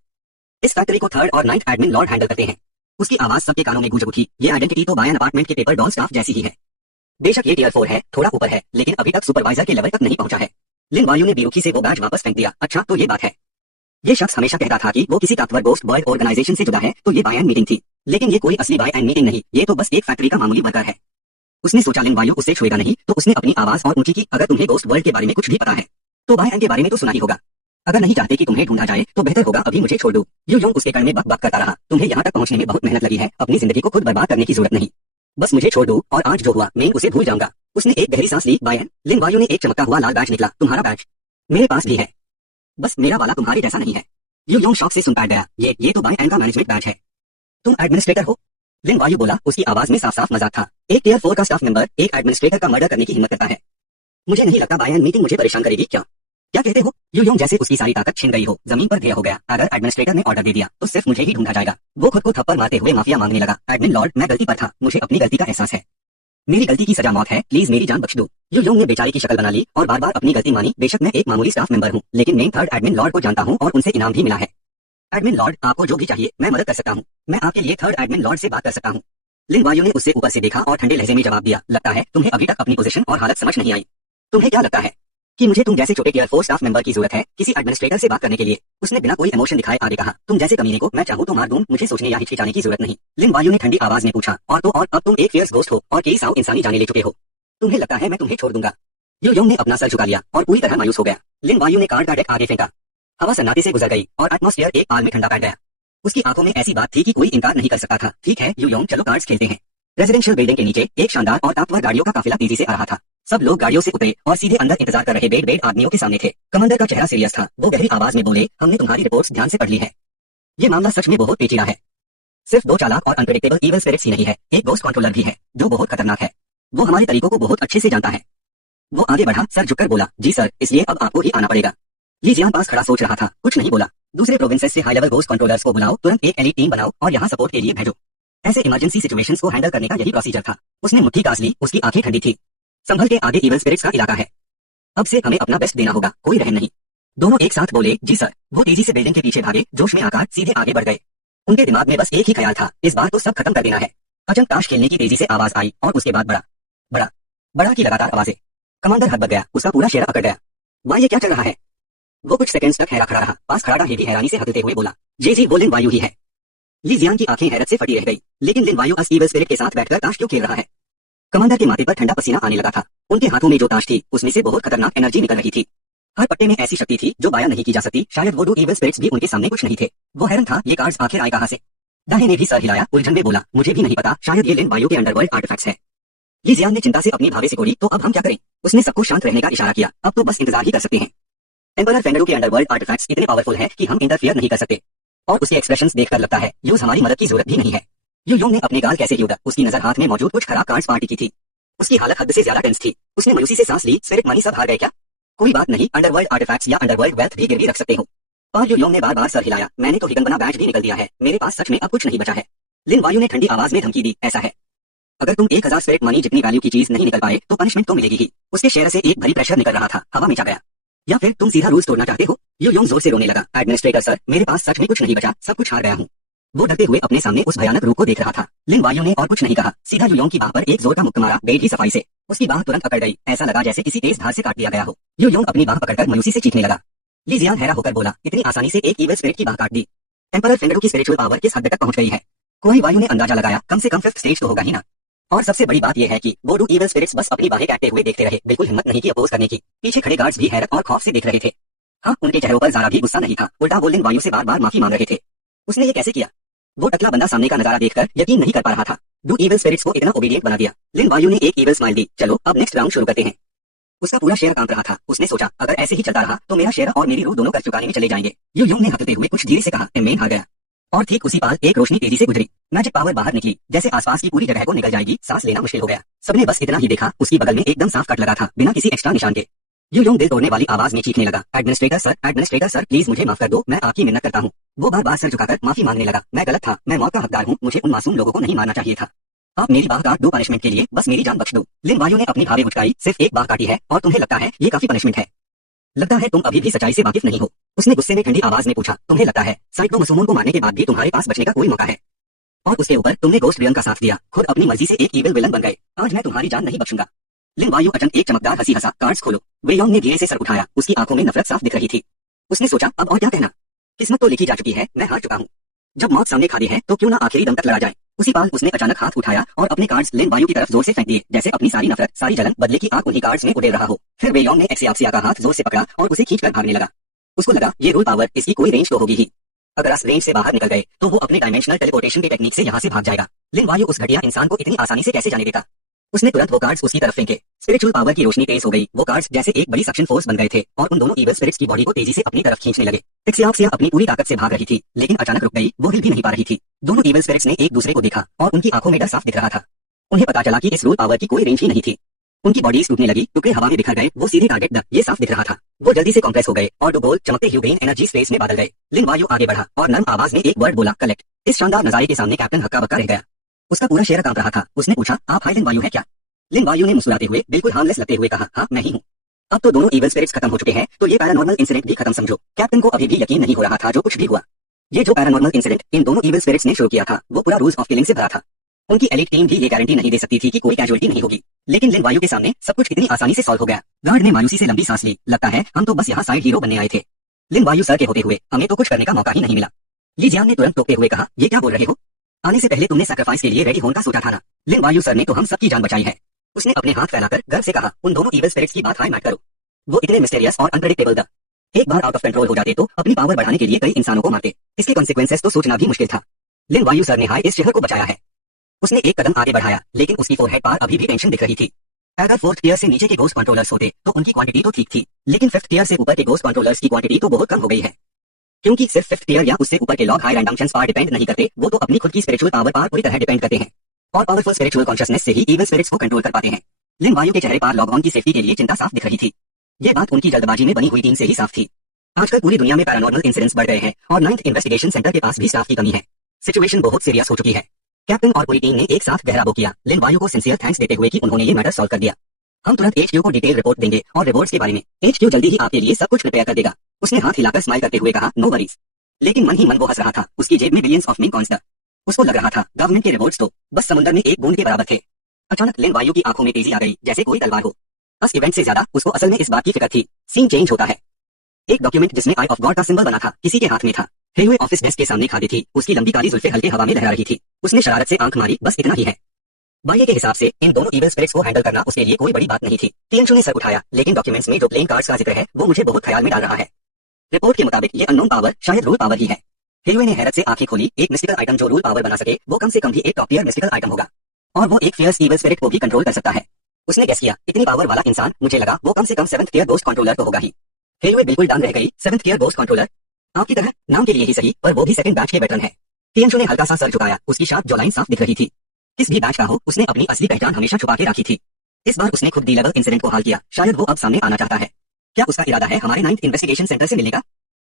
इस फैक्ट्री को 3rd और 9th एडमिन लॉर्ड हैंडल करते हैं। उसकी आवाज सबके कानों में गूंज उठी। ये आइडेंटिटी तो बायन अपार्टमेंट के पेपर डॉल स्टाफ जैसी ही है। बेशक ये टियर 4 है, थोड़ा ऊपर है, लेकिन अभी तक सुपरवाइजर के लेवल तक नहीं पहुंचा है। लिन वायु ने बेरुखी से वो बैज वापस फेंक दिया। अच्छा तो ये बात है। ये शख्स हमेशा कहता था कि वो किसी ताकतवर गोस्ट बॉय ऑर्गेनाइजेशन से जुड़ा है, तो ये बाय एंड मीटिंग थी। लेकिन ये कोई असली बाय एंड मीटिंग नहीं, ये तो बस एक फैक्ट्री का मामूली वर्कर है। उसने सोचा लिन वायु उससे छुएगा नहीं, तो उसने अपनी आवाज और ऊंची की, अगर तुम्हें गोस्ट वर्ल्ड के बारे में कुछ भी पता है तो बाय एंड के बारे में तो सुना ही होगा। अगर नहीं चाहते कि तुम्हें ढूंढा जाए तो बेहतर होगा अभी मुझे छोड़ दो। यू योंग उसके कान में बक बक करता रहा। तुम्हें यहाँ तक पहुंचने में बहुत मेहनत लगी है, अपनी जिंदगी को खुद बर्बाद करने की जरूरत नहीं। बस मुझे छोड़ दो और आज जो हुआ मैं उसे भूल जाऊंगा। उसने एक गहरी सांस ली। बायन, लिन वायु ने एक चमकता हुआ लाल बैज निकला। तुम्हारा बैज मेरे पास भी है, बस मेरा वाला तुम्हारे जैसा नहीं है। यू योंग शॉक से सुन बैठ गया। ये तो बाय एंड का मैनेजमेंट बैज है। तुम एडमिनिस्ट्रेटर हो? लिन वायु बोला। उसकी आवाज में साफ साफ मजाक था। एक टियर 4 का स्टाफ मेंबर एक एडमिनिस्ट्रेटर का मर्डर करने की हिम्मत करता है? मुझे नहीं लगता बायन मीटिंग मुझे परेशान करेगी। क्या कहते हो? यू योंग जैसे उसकी सारी ताकत छिन गई हो, जमीन पर ढेर हो गया। अगर एडमिनिस्ट्रेटर ने ऑर्डर दे दिया तो सिर्फ मुझे ही ढूंढा जाएगा। वो खुद को थप्पड़ मारते हुए माफिया मांगने लगा। एडमिन लॉर्ड, मैं गलती पर था, मुझे अपनी गलती का एहसास है। मेरी गलती की सजा मौत है, प्लीज मेरी जान बख्श दो। यू योंग ने बेचारे की शक्ल बना ली और बार बार अपनी गलती मानी। बेशक मैं एक मामूली स्टाफ मेंबर हूँ, लेकिन मैं थर्ड एडमिन लॉर्ड को जानता हूँ और उनसे इनाम भी मिला है। एडमिन लॉर्ड, आपको जो भी चाहिए मैं मदद कर सकता हूँ। मैं आपके लिए थर्ड एडमिन लॉर्ड से बात कर सकता हूँ। लिन वायु ने उससे ऊपर से देखा और ठंडे लहजे में जवाब दिया। लगता है तुम्हें अभी तक अपनी पोजीशन और हालत समझ नहीं आई। तुम्हें क्या लगता है कि मुझे तुम जैसे छोटे टियर 4 स्टाफ मेंबर की जरूरत है किसी एडमिनिस्ट्रेटर से बात करने के लिए? उसने बिना कोई इमोशन दिखाए आगे कहा। तुम जैसे कमीने को मैं चाहूँ तो मार दूं, मुझे सोचने या हिचकिचाने की जरूरत नहीं। लिन वायु ने ठंडी आवाज में पूछा। और अब तुम एक फियर्स गोस्ट हो और कई साउ इंसानी जाने ले चुके हो। तुम्हें लगता है मैं तुम्हें छोड़ दूंगा? यू योंग ने अपना सर झुका लिया और पूरी तरह मायूस हो गया। लिन वायु ने कार्ड का डेक आगे फेंका। हवा सन्नाटे से गुजर गई और एटमॉस्फेयर एक पाल में ठंडा बैठ गया। उसकी आंखों में ऐसी बात थी कि कोई इनकार नहीं कर सकता था। ठीक है यू योंग, चलो कार्ड्स खेलते हैं। रेजिडेंशियल बिल्डिंग के नीचे एक शानदार और ताकतवर गाड़ियों का काफिला तेजी से आ रहा था। सब लोग गाड़ियों से उतरे और सीधे अंदर इंतजार कर रहे बेड आदमियों के सामने थे। कमांडर का चेहरा सीरियस था। वो गहरी आवाज में बोले, हमने तुम्हारी रिपोर्ट्स ध्यान से पढ़ ली है। ये मामला सच में बहुत पेचीदा है। सिर्फ 2 चालाक और अनप्रेडिक्टेबल इविल स्पिरिट्स ही नहीं है, एक गोस्ट कंट्रोलर भी है जो बहुत खतरनाक है। वो हमारे तरीकों को बहुत अच्छे से जानता है। वो आगे बढ़ा, सर झुककर बोला, जी सर, इसलिए अब आपको ही आना पड़ेगा। ली जियान पास खड़ा सोच रहा था, कुछ नहीं बोला। दूसरे प्रोविंसेस से हाई लेवल गोस्ट कंट्रोलर्स को बुलाओ, तुरंत एक एलीट टीम बनाओ और यहाँ सपोर्ट के लिए भेजो। ऐसे इमरजेंसी सिचुएशंस को हैंडल करने का यही प्रोसीजर था। उसने मुट्ठी कास ली, उसकी आंखें ठंडी थी। संभल के, आगे इविल स्पिरिट्स का इलाका है। अब से हमें अपना बेस्ट देना होगा, कोई रहम नहीं। दोनों एक साथ बोले, जी सर। वो तेजी से बिल्डिंग के पीछे भागे, जोश में आकर सीधे आगे बढ़ गए। उनके दिमाग में बस एक ही ख्याल था, इस बार तो सब खत्म कर देना है। अचानक ताश खेलने की तेजी से आवाज आई और उसके बाद बड़ा की लगातार आवाजें। कमांडर हड़बड़ गया, उसका पूरा चेहरा अकड़ गया। वहाँ ये क्या चल रहा है? वो कुछ सेकंड्स तक हैरा खड़ा रहा। पास खड़ा भी हैरानी से हकते हुए बोला, जी वो लिन वायु ही है। ली जियान की आंखें हैरत से फटी रह गई। लेकिन लिन वायु इविल स्पिरिट के साथ बैठकर ताश क्यों खेल रहा है? कमांडर के माथे पर ठंडा पसीना आने लगा था। उनके हाथों में जो ताश थी उसमें से बहुत खतरनाक एनर्जी निकल रही थी। हर पट्टे में ऐसी शक्ति थी जो बयां नहीं की जा सकती। शायद वो 2 इविल स्पिरिट्स भी उनके सामने कुछ नहीं थे। वो हैरान था, ये कार्ड्स आखिर आए कहां से? दाहे ने भी सर हिलाया, उलझन में बोला, मुझे भी नहीं पता, शायद ये लिन वायु के अंडरवर्ल्ड आर्टिफैक्ट्स है। ली जियान ने चिंता से अपनी भावे सिकोड़ी। तो अब हम क्या करें? उसने सबको शांत रहने का इशारा किया। अब तो बस इंतजार ही कर सकते हैं। एम्परर फेंगडो के अंडरवर्ल्ड आर्टिफैक्ट्स इतने पावरफुल हैं कि हम इंटरफियर नहीं कर सकते। और उसके एक्सप्रेशंस देखकर लगता है यूज हमारी मदद की जरूरत भी नहीं है। यू योंग ने अपने गाल कैसे यूदा। उसकी नजर हाथ में मौजूद कुछ खराब कार्ड्स पार्टी की थी। उसकी हालत हद से ज्यादा टेंस थी। उसने मायूसी से सांस ली। स्पिरिट मनी सब हार गए क्या? कोई बात नहीं, अंडरवर्ल्ड आर्टिफैक्ट्स या अंडरवर्ल्ड वेल्थ भी गिरवी रख सकते हो। और यू योंग ने बार बार सर हिलाया। मैंने तो हिगन बना बैज भी निकल दिया है, मेरे पास सच में अब कुछ नहीं बचा है। लिन वायु ने ठंडी आवाज में धमकी दी, ऐसा है अगर तुम 1000 स्पिरिट मनी जितनी वैल्यू की चीज नहीं निकल पाए तो पनिशमेंट तो मिलेगी ही। उसके चेहरे से एक भरी प्रेशर निकल रहा था, हवा में जा गया। या फिर तुम सीधा रूल्स तोड़ना चाहते हो? यू योंग जोर से रोने लगा। एडमिनिस्ट्रेटर सर, मेरे पास सच में कुछ नहीं बचा, सब कुछ हार गया हूँ। वो डरते हुए अपने सामने उस भयानक रूप को देख रहा था। लिन वायु ने और कुछ नहीं कहा, सीधा यू योंग की बाह पर एक जोर का मुक्का मारा, बेड ही सफाई से। उसकी बाह तुरंत अकड़ गई, ऐसा लगा जैसे किसी तेज धार से काट दिया गया हो। यू योंग अपनी बाह पकड़कर मायूसी से चीखने लगा। ली जियान हैरा होकर बोला, इतनी आसानी से एक इविल स्पिरिट की बाह काट दी? एम्परर फेंगडो की स्पिरिचुअल पावर किस हद तक पहुंच गई है? कोई वायु ने अंदाजा लगाया, कम से कम 5th स्टेज तो होगा ही ना। और सबसे बड़ी बात यह है कि वो 2 इविल स्पिरिट्स बस अपनी बाहें काटते हुए देखते रहे, बिल्कुल हिम्मत नहीं की अपोज करने की। पीछे खड़े गार्ड्स भी हैरत और खौफ से देख रहे थे। हाँ, उनके चेहरों पर जरा भी गुस्सा नहीं था, उल्टा वो लिन वायु से बार बार माफी मांग रहे थे। उसने ये कैसे किया? वो टकला बंदा सामने का नजारा देखकर यकीन नहीं कर पा रहा था। 2 इविल स्पिरिट्स को इतना ओबीडिएंट बना दिया। लिन वायु ने एक इविल स्माइल दी। चलो अब नेक्स्ट राउंड शुरू करते हैं। उसका पूरा शेयर कांप रहा था। उसने सोचा, अगर ऐसे ही चलता रहा तो मेरा शेयर और मेरी रूह दोनों कर चुकाने में चले जाएंगे। यू योंग ने हंसते हुए कुछ धीरे से कहा, मैं हार गया। और ठीक उसी पाल एक रोशनी तेजी से गुजरी। मैजिक पावर बाहर निकली, जैसे आसपास की पूरी जगह को निकल जाएगी। सांस लेना मुश्किल हो गया। सबने बस इतना ही देखा, उसकी बगल में एकदम साफ कट लगा था, बिना किसी एक्स्ट्रा निशान के। यू योंग दिल तोड़ने वाली आवाज में चीखने लगा, एडमिनिस्ट्रेटर सर, प्लीज मुझे माफ कर दो, मैं आपकी मिन्नत करता हूँ। वो बार बार सर झुकाकर माफी मांगने लगा। मैं गलत था, मैं मौत का हकदार हूँ, मुझे उन मासूम लोगों को नहीं मारना चाहिए था। आप मेरी बाह काट दो पनिशमेंट के लिए, बस मेरी जान बख्श दो। लिन वायु ने अपनी भावे उचकाई। सिर्फ एक बाह काटी है और तुम्हें लगता है ये काफी पनिशमेंट है? लगता है तुम अभी भी सच्चाई से वाकिफ नहीं हो। उसने गुस्से में ठंडी आवाज में पूछा, तुम्हें लगता है साइको मसूमों को मारने के बाद भी तुम्हारे पास बचने का कोई मौका है? और उसके ऊपर तुमने गोस्ट रियन का साथ दिया, खुद अपनी मर्जी से एक इविल विलन बन गए। आज मैं तुम्हारी जान नहीं बख्शूंगा। लिन वायु अचानक एक चमकदार हंसी हंसा। कार्ड्स खोलो। वेयोंग ने धीरे से सर उठाया, उसकी आंखों में नफरत साफ दिख रही थी। उसने सोचा अब और क्या कहना, किस्मत तो लिखी जा चुकी है, मैं हार चुका हूँ। जब मौत सामने खड़ी है तो क्यों ना आखिरी दम तक लड़ा जाए। उसी पाल उसने अचानक हाथ उठाया और अपने कार्ड्स लिन वायु की तरफ जोर से फेंक दिए, जैसे अपनी सारी नफरत, सारी जलन, बदले की आग उन्हीं कार्ड्स में उड़े रहा हो। फिर वेयोंग ने एक्सियाप्सिया का हाथ जोर से पकड़ा और उसे खींचकर भागने लगा। उसको लगा ये रूल पावर, इसकी कोई रेंज तो होगी ही। अगर इस रेंज से बाहर निकल गए तो वो अपने डायमेंशनल टेलीपोर्टेशन की टेक्निक से यहाँ से भाग जाएगा। लिन वायु उस घटिया इंसान को इतनी आसानी से कैसे जाने देता। उसने तुरंत वो कार्ड्स उसकी तरफ फेंके। स्पिरिचुअल पावर की रोशनी तेज हो गई। वो कार्ड्स जैसे एक बड़ी सक्शन फोर्स बन गए थे और उन दोनों इविल स्पिरिट्स की बॉडी को तेजी से अपनी तरफ खींचने लगे। एक्सियाप्सिया अपनी पूरी ताकत से भाग रही थी, लेकिन अचानक रुक गई, वो हिल भी नहीं पा रही थी। दोनों इविल स्पिरिट्स ने एक दूसरे को देखा और उनकी आंखों में डर साफ दिख रहा था। उन्हें पता चला कि इस रूल पावर की कोई रेंज ही नहीं थी। उनकी बॉडीज टूटने लगी, टुकड़े हवा में बिखर गए, वो सीधे टारगेट द ये साफ दिख रहा था। वो जल्दी से कॉम्प्रेस हो गए और दो गोल चमकते ह्यू ग्रीन एनर्जी स्पेस में बादल गए। लिन वायु आगे बढ़ा और नर्म आवाज में एक वर्ड बोला, कलेक्ट। इस शानदार नजारे के सामने कैप्टन हक्का बक्का रह गया। उसका पूरा शरीर कांप रहा था। उसने पूछा, आप हाई लिन वायु है क्या? लिन वायु ने मुस्कुराते हुए बिल्कुल हार्मलेस लगते हुए कहा, हाँ मैं ही हूँ। अब तो दोनों इविल स्पिरिट्स खत्म हो चुके हैं, तो ये पैरानॉर्मल इंसिडेंट भी खत्म समझो। कैप्टन को अभी भी यकीन नहीं हो रहा था जो कुछ भी हुआ। ये जो पैरानॉर्मल इंसिडेंट इन दोनों इविल स्पिरिट्स ने शुरू किया था, वो पूरा रूल्स ऑफ किलिंग से भरा था। उनकी एलिट टीम भी ये गारंटी नहीं दे सकती थी कि कोई कैजुअलिटी नहीं होगी, लेकिन लिन वायु के सामने सब कुछ इतनी आसानी से सॉल्व हो गया। गार्ड ने मायूसी से लंबी सांस ली। लगता है हम तो बस यहाँ साइड हीरो बनने आए थे। लिन वायु सर के होते हुए, हमें तो कुछ करने का मौका ही नहीं मिला। ली जियांग ने तुरंत टोकते हुए कहा, ये क्या बोल रहे हो? आने से पहले तुमने सैक्रिफाइस के लिए रेडी होने का सोचा था ना। लिन वायु सर ने तो हम सबकी जान बचाई है। उसने अपने हाथ फैलाकर गर्व से कहा, उन दोनों इविल स्पिरिट्स की बात हाई मत करो। वो इतने मिस्टीरियस और अनप्रेडिक्टेबल था। एक बार आउट ऑफ कंट्रोल हो जाते तो अपनी पावर बढ़ाने के लिए कई इंसानों को मारते। इसके कॉन्सिक्वेंसेस तो सोचना भी मुश्किल था। लिन वायु सर ने हाई इस शहर को बचाया है। उसने एक कदम आगे बढ़ाया, लेकिन उसकी फोरहेड पर अभी भी टेंशन दिख रही थी। अगर फोर्थ टियर से नीचे के गोस्ट कंट्रोलर्स होते तो उनकी क्वांटिटी तो ठीक थी, लेकिन फिफ्थ टियर से ऊपर के गोस्ट कंट्रोलर्स की क्वांटिटी तो बहुत कम हो गई है। क्योंकि सिर्फ फिफ्थ टियर या उससे ऊपर के लॉग हाई रैंडम पर डिपेंड नहीं करते, वो तो अपनी खुद की स्पिरिचुअल पावर पर पूरी तरह डिपेंड करते हैं और पावरफुल स्पिरिचुअल कॉन्शियसनेस से ही इविल स्पिरिट्स को कंट्रोल कर पाते हैं। लिन वायु के चेहरे पर लॉग ऑन की सेफ्टी के लिए चिंता साफ दिख रही थी। ये बात उनकी जल्दबाजी में बनी हुई टीम से ही साफ थी। आजकल पूरी दुनिया में पैरानॉर्मल इंसिडेंट्स बढ़ गए हैं और 9th इन्वेस्टिगेशन सेंटर के पास भी स्टाफ की कमी है। सिचुएशन बहुत सीरियस हो चुकी है। कैप्टन और पूरी टीम ने एक साथ गहरा वो किया, लिन वायु को सिंसियर थैंक्स देते हुए कि उन्होंने ये मैटर सॉल्व कर दिया। हम तुरंत HQ को डिटेल रिपोर्ट देंगे और रिवॉर्ड्स के बारे में HQ जल्दी ही आपके लिए सब कुछ प्रिपेयर कर देगा। उसने हाथ हिलाकर स्माइल करते हुए कहा, नो वरीज। लेकिन मन ही मन वो हंस रहा था। उसकी जेब में बिलियंस ऑफ मिंट कॉइंस था। उसको लग रहा था गवर्नमेंट के रिवॉर्ड्स तो बस समुद्र में एक बूंद के बराबर थे। अचानक लिन वायु की आंखों में तेजी आ गई, जैसे कोई तलवार हो। बस इवेंट से ज्यादा उसको असल में इस बात की फिक्र थी। सीन चेंज होता है। एक डॉक्यूमेंट जिसमें आई ऑफ गॉड का सिंबल बना था किसी के हाथ में था। हेयुए ऑफिस डेस्क के सामने खड़ी थी। उसकी लंबी काली जुल्फें हल्के हवा में लहरा रही थी। उसने शरारत से आंख मारी, बस इतना ही है। बाये के हिसाब से इन दोनों इविल स्पिरिट्स को हैंडल करना उसके लिए कोई बड़ी बात नहीं थी। टियंशु ने सर उठाया, लेकिन डॉक्यूमेंट्स में जो प्लेन कार्ड्स का जिक्र है वो मुझे बहुत ख्याल में डाल रहा है। रिपोर्ट के मुताबिक ये अननोन पावर शायद रूल पावर ही है। हेयुए ने हैरत से आंखें खोली। एक मिस्टिकल आइटम जो रूल पावर बना सके वो कम से कम भी एक टॉप टियर मिस्टिकल आइटम होगा, और वो एक फियर्स इविल स्पिरिट को भी कंट्रोल कर सकता है। उसने गेस किया, इतनी पावर वाला इंसान, मुझे लगा वो कम से कम 7th टियर गोस्ट कंट्रोलर तो होगा ही। हेयुए बिल्कुल डाउन रह गई। 7th tier ghost controller? आपकी तरह, नाम के लिए ही सही, पर वो भी सेकंड बैच के वेटरन है। टियंशु ने हल्का सा सर झुकाया। उसकी शार्प जॉलाइन साफ दिख रही थी। किस भी बैच का हो, उसने अपनी असली पहचान हमेशा छुपा के रखी थी। इस बार उसने खुद डी लेवल इंसिडेंट को हाल किया। शायद वो अब सामने आना चाहता है। क्या उसका इरादा है हमारे 9th इन्वेस्टिगेशन सेंटर से मिलने का?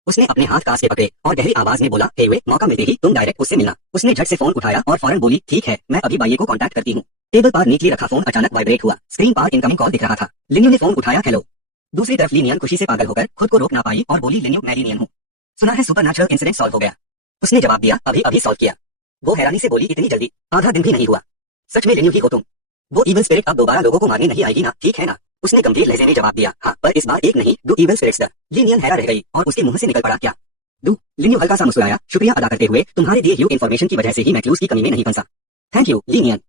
उसने अपने हाथ कास के पकड़े और गहरी आवाज में बोला, हेयुए, मौका मिलते ही तुम डायरेक्ट उससे मिलना। उसने झट से फोन उठाया और फौरन बोली, ठीक है, मैं अभी बाये को कांटेक्ट करती हूँ। टेबल पर नीचे रखा फोन अचानक वाइब्रेट हुआ। स्क्रीन पर इनकमिंग कॉल दिख रहा था। लिन्यू ने फोन उठाया, हेलो। दूसरी तरफ लीनियन खुशी से पागल होकर खुद को रोक ना पाई और बोली, लिन्यू, मैं लीनियन हूँ। सुना है सुपरनैचुरल इंसिडेंट सॉल्व हो गया। उसने जवाब दिया, अभी अभी सॉल्व किया। वो हैरानी से बोली, इतनी जल्दी? आधा दिन भी नहीं हुआ। सच में लिन्यू ही हो तुम? वो इविल स्पिरिट अब दोबारा लोगों को मारने नहीं आएगी ना, ठीक है ना? उसने गंभीर लहजे में जवाब दिया, हाँ, पर इस बार एक नहीं, 2 इविल स्पिरिट्स। लीनियन हैरान रह गई और उसके मुंह से निकल पड़ा, क्या? दू? लिन्यू हल्का सा मुस्कुराया, शुक्रिया अदा करते हुए, तुम्हारे दिए हुए इन्फॉर्मेशन की वजह से ही मैं क्लूज की कमी में नहीं फंसा। Thank you, Linnean.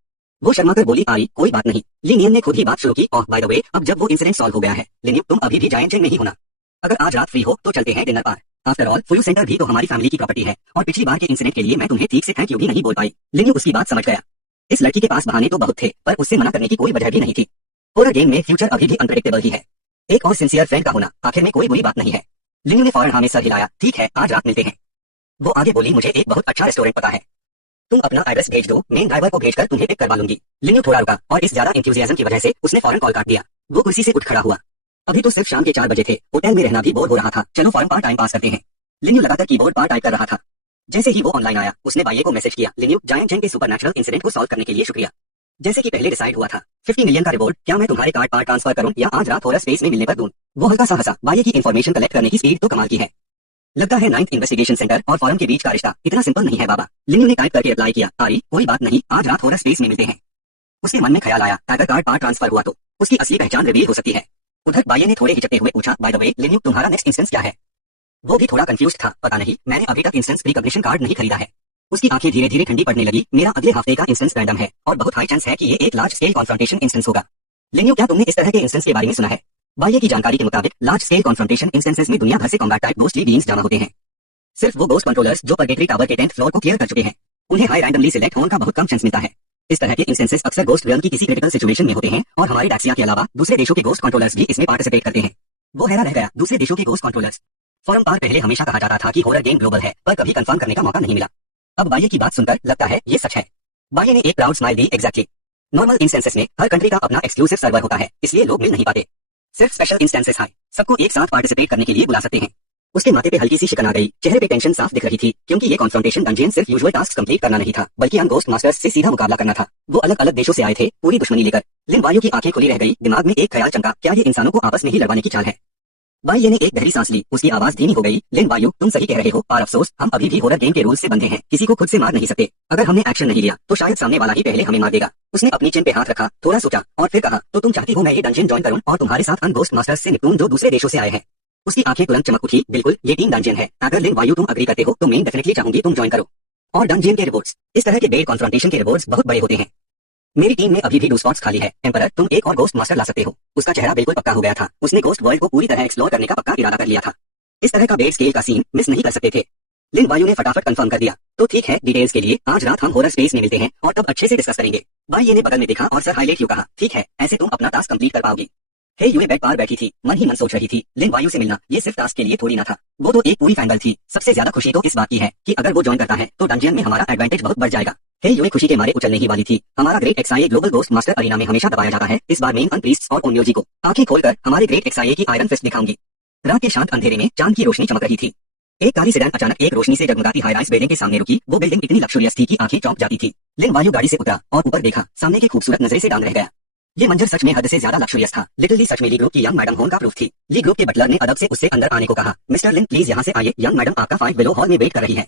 वो शर्मा कर बोली, आई, कोई बात नहीं। लीनियन ने खुद ही बात शुरू की, और बाय द वे, अब जब वो इंसिडेंट सॉल्व हो गया है, लिन्यू, तुम अभी भी जायंट में ही होना। अगर आज रात फ्री हो तो चलते हैं डिनर पर। आफ्टर ऑल फुयू सेंटर भी तो हमारी फैमिली की प्रॉपर्टी है, और पिछली बार के इंसिडेंट के लिए मैं तुम्हें ठीक से थैंक यू भी नहीं बोल पाई। लिन्यू उसकी बात समझ गया। इस लड़की के पास बहाने तो बहुत थे, पर उससे मना करने की कोई वजह भी नहीं थी। होरर गेम में फ्यूचर अभी भी अनप्रेडिक्टेबल ही है। एक और सिंसियर फ्रेंड का होना आखिर में कोई बुरी बात नहीं है। लिन्यू ने फौरन हाँ में सर हिलाया, ठीक है, आज रात मिलते हैं। वो आगे बोली, मुझे एक बहुत अच्छा रेस्टोरेंट पता है, तुम अपना एड्रेस भेज दो, मेन ड्राइवर को भेजकर तुम्हें पिक करवा लूंगी। लिन्यू थोड़ा रुका और इस ज्यादा इंथुसियाज्म की वजह से उसने फौरन कॉल काट दिया। वो कुर्सी से उठ खड़ा हुआ। अभी तो सिर्फ शाम के 4 बजे थे, होटल में रहना भी बोर हो रहा था, चलो फौरन टाइम पास करते हैं। लिन्यू लगातार कीबोर्ड पर टाइप कर रहा था। जैसे ही वो ऑनलाइन आया, उसने बाये को मैसेज किया, लिन्यू, जायंट चैन के सुपरनैचुरल इंसिडेंट को सॉल्व करने के लिए शुक्रिया। जैसे कि पहले डिसाइड हुआ था, 50 मिलियन का रिवॉर्ड, क्या मैं तुम्हारे कार्ड पर ट्रांसफर करूं या आज रात होरर स्पेस में मिलने पर दूं? वो हल्का सा हंसा। बाये की इंफॉर्मेशन कलेक्ट करने की स्पीड तो कमाल की है। लगता है 9th इन्वेस्टिगेशन सेंटर और फॉरम के बीच का रिश्ता इतना सिंपल नहीं है बाबा। लिन्यू ने टाइप करके अप्लाई किया, आरी कोई बात नहीं, आज रात हॉरर स्पेस में मिलते हैं। उसके मन में ख्याल आया, टाइगर कार्ड पार्ट ट्रांसफर हुआ तो उसकी असली पहचान रिवील हो सकती है। उधर बाये ने थोड़े हिचकते हुए पूछा, बाय द वे लिन्यू तुम्हारा नेक्स्ट इंस्टेंस क्या है? वो भी थोड़ा कंफ्यूज था, पता नहीं, मैंने अभी तक इंस्टेंस रिकॉग्निशन कार्ड नहीं खरीदा है। उसकी आंखें धीरे धीरे ठंडी पड़ने लगी। मेरा अगले हफ्ते का इंस्टेंस रैंडम है और बहुत हाई चांस है कि ये एक लार्ज स्केल कॉन्फ्रंटेशन इंस्टेंस होगा। लिन्यू क्या तुमने इस तरह के इंस्टेंस के बारे में सुना है? बाये की जानकारी के मुताबिक लार्ज स्केल कॉन्फ्रंटेशन इंस्टेंसेस में दुनिया भर से कॉम्बैट टाइप घोस्टली बीइंग्स जमा होते हैं। सिर्फ वो घोस्ट कंट्रोलर्स जो पर्गेटरी टावर के 10th फ्लोर को क्लियर कर चुके हैं, उन्हें हाई रैंडमली सिलेक्ट होने का बहुत कम चांस मिलता है। इस तरह के इंस्टेंसेस अक्सर घोस्ट रियल्म की किसी क्रिटिकल सिचुएशन में होते हैं और हमारे डैक्सिया के अलावा दूसरे देशों के घोस्ट कंट्रोलर्स भी इसमें पार्टिसिपेट करते हैं। वो हैरान रह गया, दूसरे देशों के घोस्ट कंट्रोलर्स। फॉरम पर पहले हमेशा कहा जाता था कि हॉरर गेम ग्लोबल है, पर कभी कंफर्म करने का मौका नहीं मिला। अब बाये की बात सुनकर लगता है ये सच है। बाये ने एक प्राउड स्माइल दी, एग्जैक्टली। नॉर्मल इंस्टेंसेस में हर कंट्री का अपना एक्सक्लूसिव सर्वर होता है, इसलिए लोग मिल नहीं पाते। सिर्फ स्पेशल इंस्टेंसेस हाई सबको एक साथ पार्टिसिपेट करने के लिए बुला सकते हैं। उसके माथे पे हल्की सी शिकन आ गई, चेहरे पे टेंशन साफ दिख रही थी, क्योंकि ये कॉन्फ्रंटेशन डंजियन सिर्फ यूजुअल टास्क कंप्लीट करना नहीं था, बल्कि हम घोस्ट मास्टर्स से सीधा मुकाबला करना था। वो अलग अलग देशों से आए थे, पूरी दुश्मनी लेकर। लिन वायु की आंखें खुली रह गई, दिमाग में एक ख्याल चमका, क्या ये इंसानों को आपस में ही लड़वाने की चाल है? बाये ने एक गहरी सांस ली, उसकी आवाज धीमी हो गई, लिन वायु तुम सही कह रहे हो, पर अफसोस हम अभी भी हॉरर गेम के रूल्स से बंधे हैं, किसी को खुद से मार नहीं सकते। अगर हमने एक्शन नहीं लिया तो शायद सामने वाला ही पहले हमें मार देगा। उसने अपनी चिन पे हाथ रखा, थोड़ा सोचा और फिर कहा, तो तुम चाहती हो मैं ये डंजियन ज्वाइन करूं और तुम्हारे साथ अन घोस्ट मास्टर्स से निपटूं जो दूसरे देशों से आए हैं? उसकी आंखें तुरंत चमक उठी, बिल्कुल, ये टीम डंजियन है। अगर लिन वायु तुम अग्री करते हो तो मैं डेफिनेटली चाहूंगी तुम ज्वाइन करो। और डंजियन के रिवॉर्ड्स, इस तरह के बेड कॉन्फ्रंटेशन के रिवॉर्ड्स बहुत बड़े होते हैं। मेरी टीम में अभी भी 2 स्पॉट्स खाली है। एम्परर तुम एक और घोस्ट मास्टर ला सकते हो। उसका चेहरा बिल्कुल पक्का हो गया था, उसने घोस्ट वर्ल्ड को पूरी तरह एक्सप्लोर करने का पक्का इरादा कर लिया था। इस तरह का बेड स्केल का सीन मिस नहीं कर सकते थे। लिन वायु ने फटाफट कंफर्म कर दिया, तो ठीक है, डिटेल्स के लिए आज रात हम हॉरर स्पेस में मिलते हैं और तब अच्छे से डिस्कस करेंगे। बाये ने बगल में देखा और सर हाईलाइट यू कहा, ठीक है, ऐसे तुम अपना टास्क कंप्लीट कर पाओगी। हे यूए बेड पार बैठी थी, मन ही मन सोच रही थी, लिन वायु से मिलना ये सिर्फ टास्क के लिए थोड़ी ना था, वो तो एक पूरी फैंगर्ल थी। सबसे ज्यादा खुशी तो इस बात की है कि अगर वो ज्वाइन करता है तो डंजियन में हमारा एडवांटेज बहुत बढ़ जाएगा। हे यूए खुशी के मारे उछलने ही वाली थी। हमारा ग्रेट एक्सआईए ग्लोबल घोस्ट मास्टर अरीना में हमेशा दबाया जाता है, इस बार मेन अनप्रीस्ट्स और ओन्योजी को आंखें खोलकर हमारे ग्रेट एक्सआईए की आयरन फिस्ट दिखाऊंगी। रात के शांत अंधेरे में चांद की रोशनी चमक रही थी। एक काली सेडान अचानक एक रोशनी से जगमगाती हाई राइज बिल्डिंग के सामने रुकी। वो बिल्डिंग इतनी लक्सुरियस थी कि आंखें चौंक जाती थी। लिन वायु गाड़ी से उतरा और ऊपर देखा, सामने की खूबसूरत नजरे से डांग रह गया। ये मंजर सच में हद से ज्यादा लक्सुरियस था, लिटरली सच में ली ग्रुप की यंग मैडम होने का प्रूफ थी। ली ग्रुप के बटलर ने अदब से उससे अंदर आने को कहा, मिस्टर लिन प्लीज यहाँ से आइए, यंग मैडम आपका 5 बिलो हॉल में वेट कर रही है।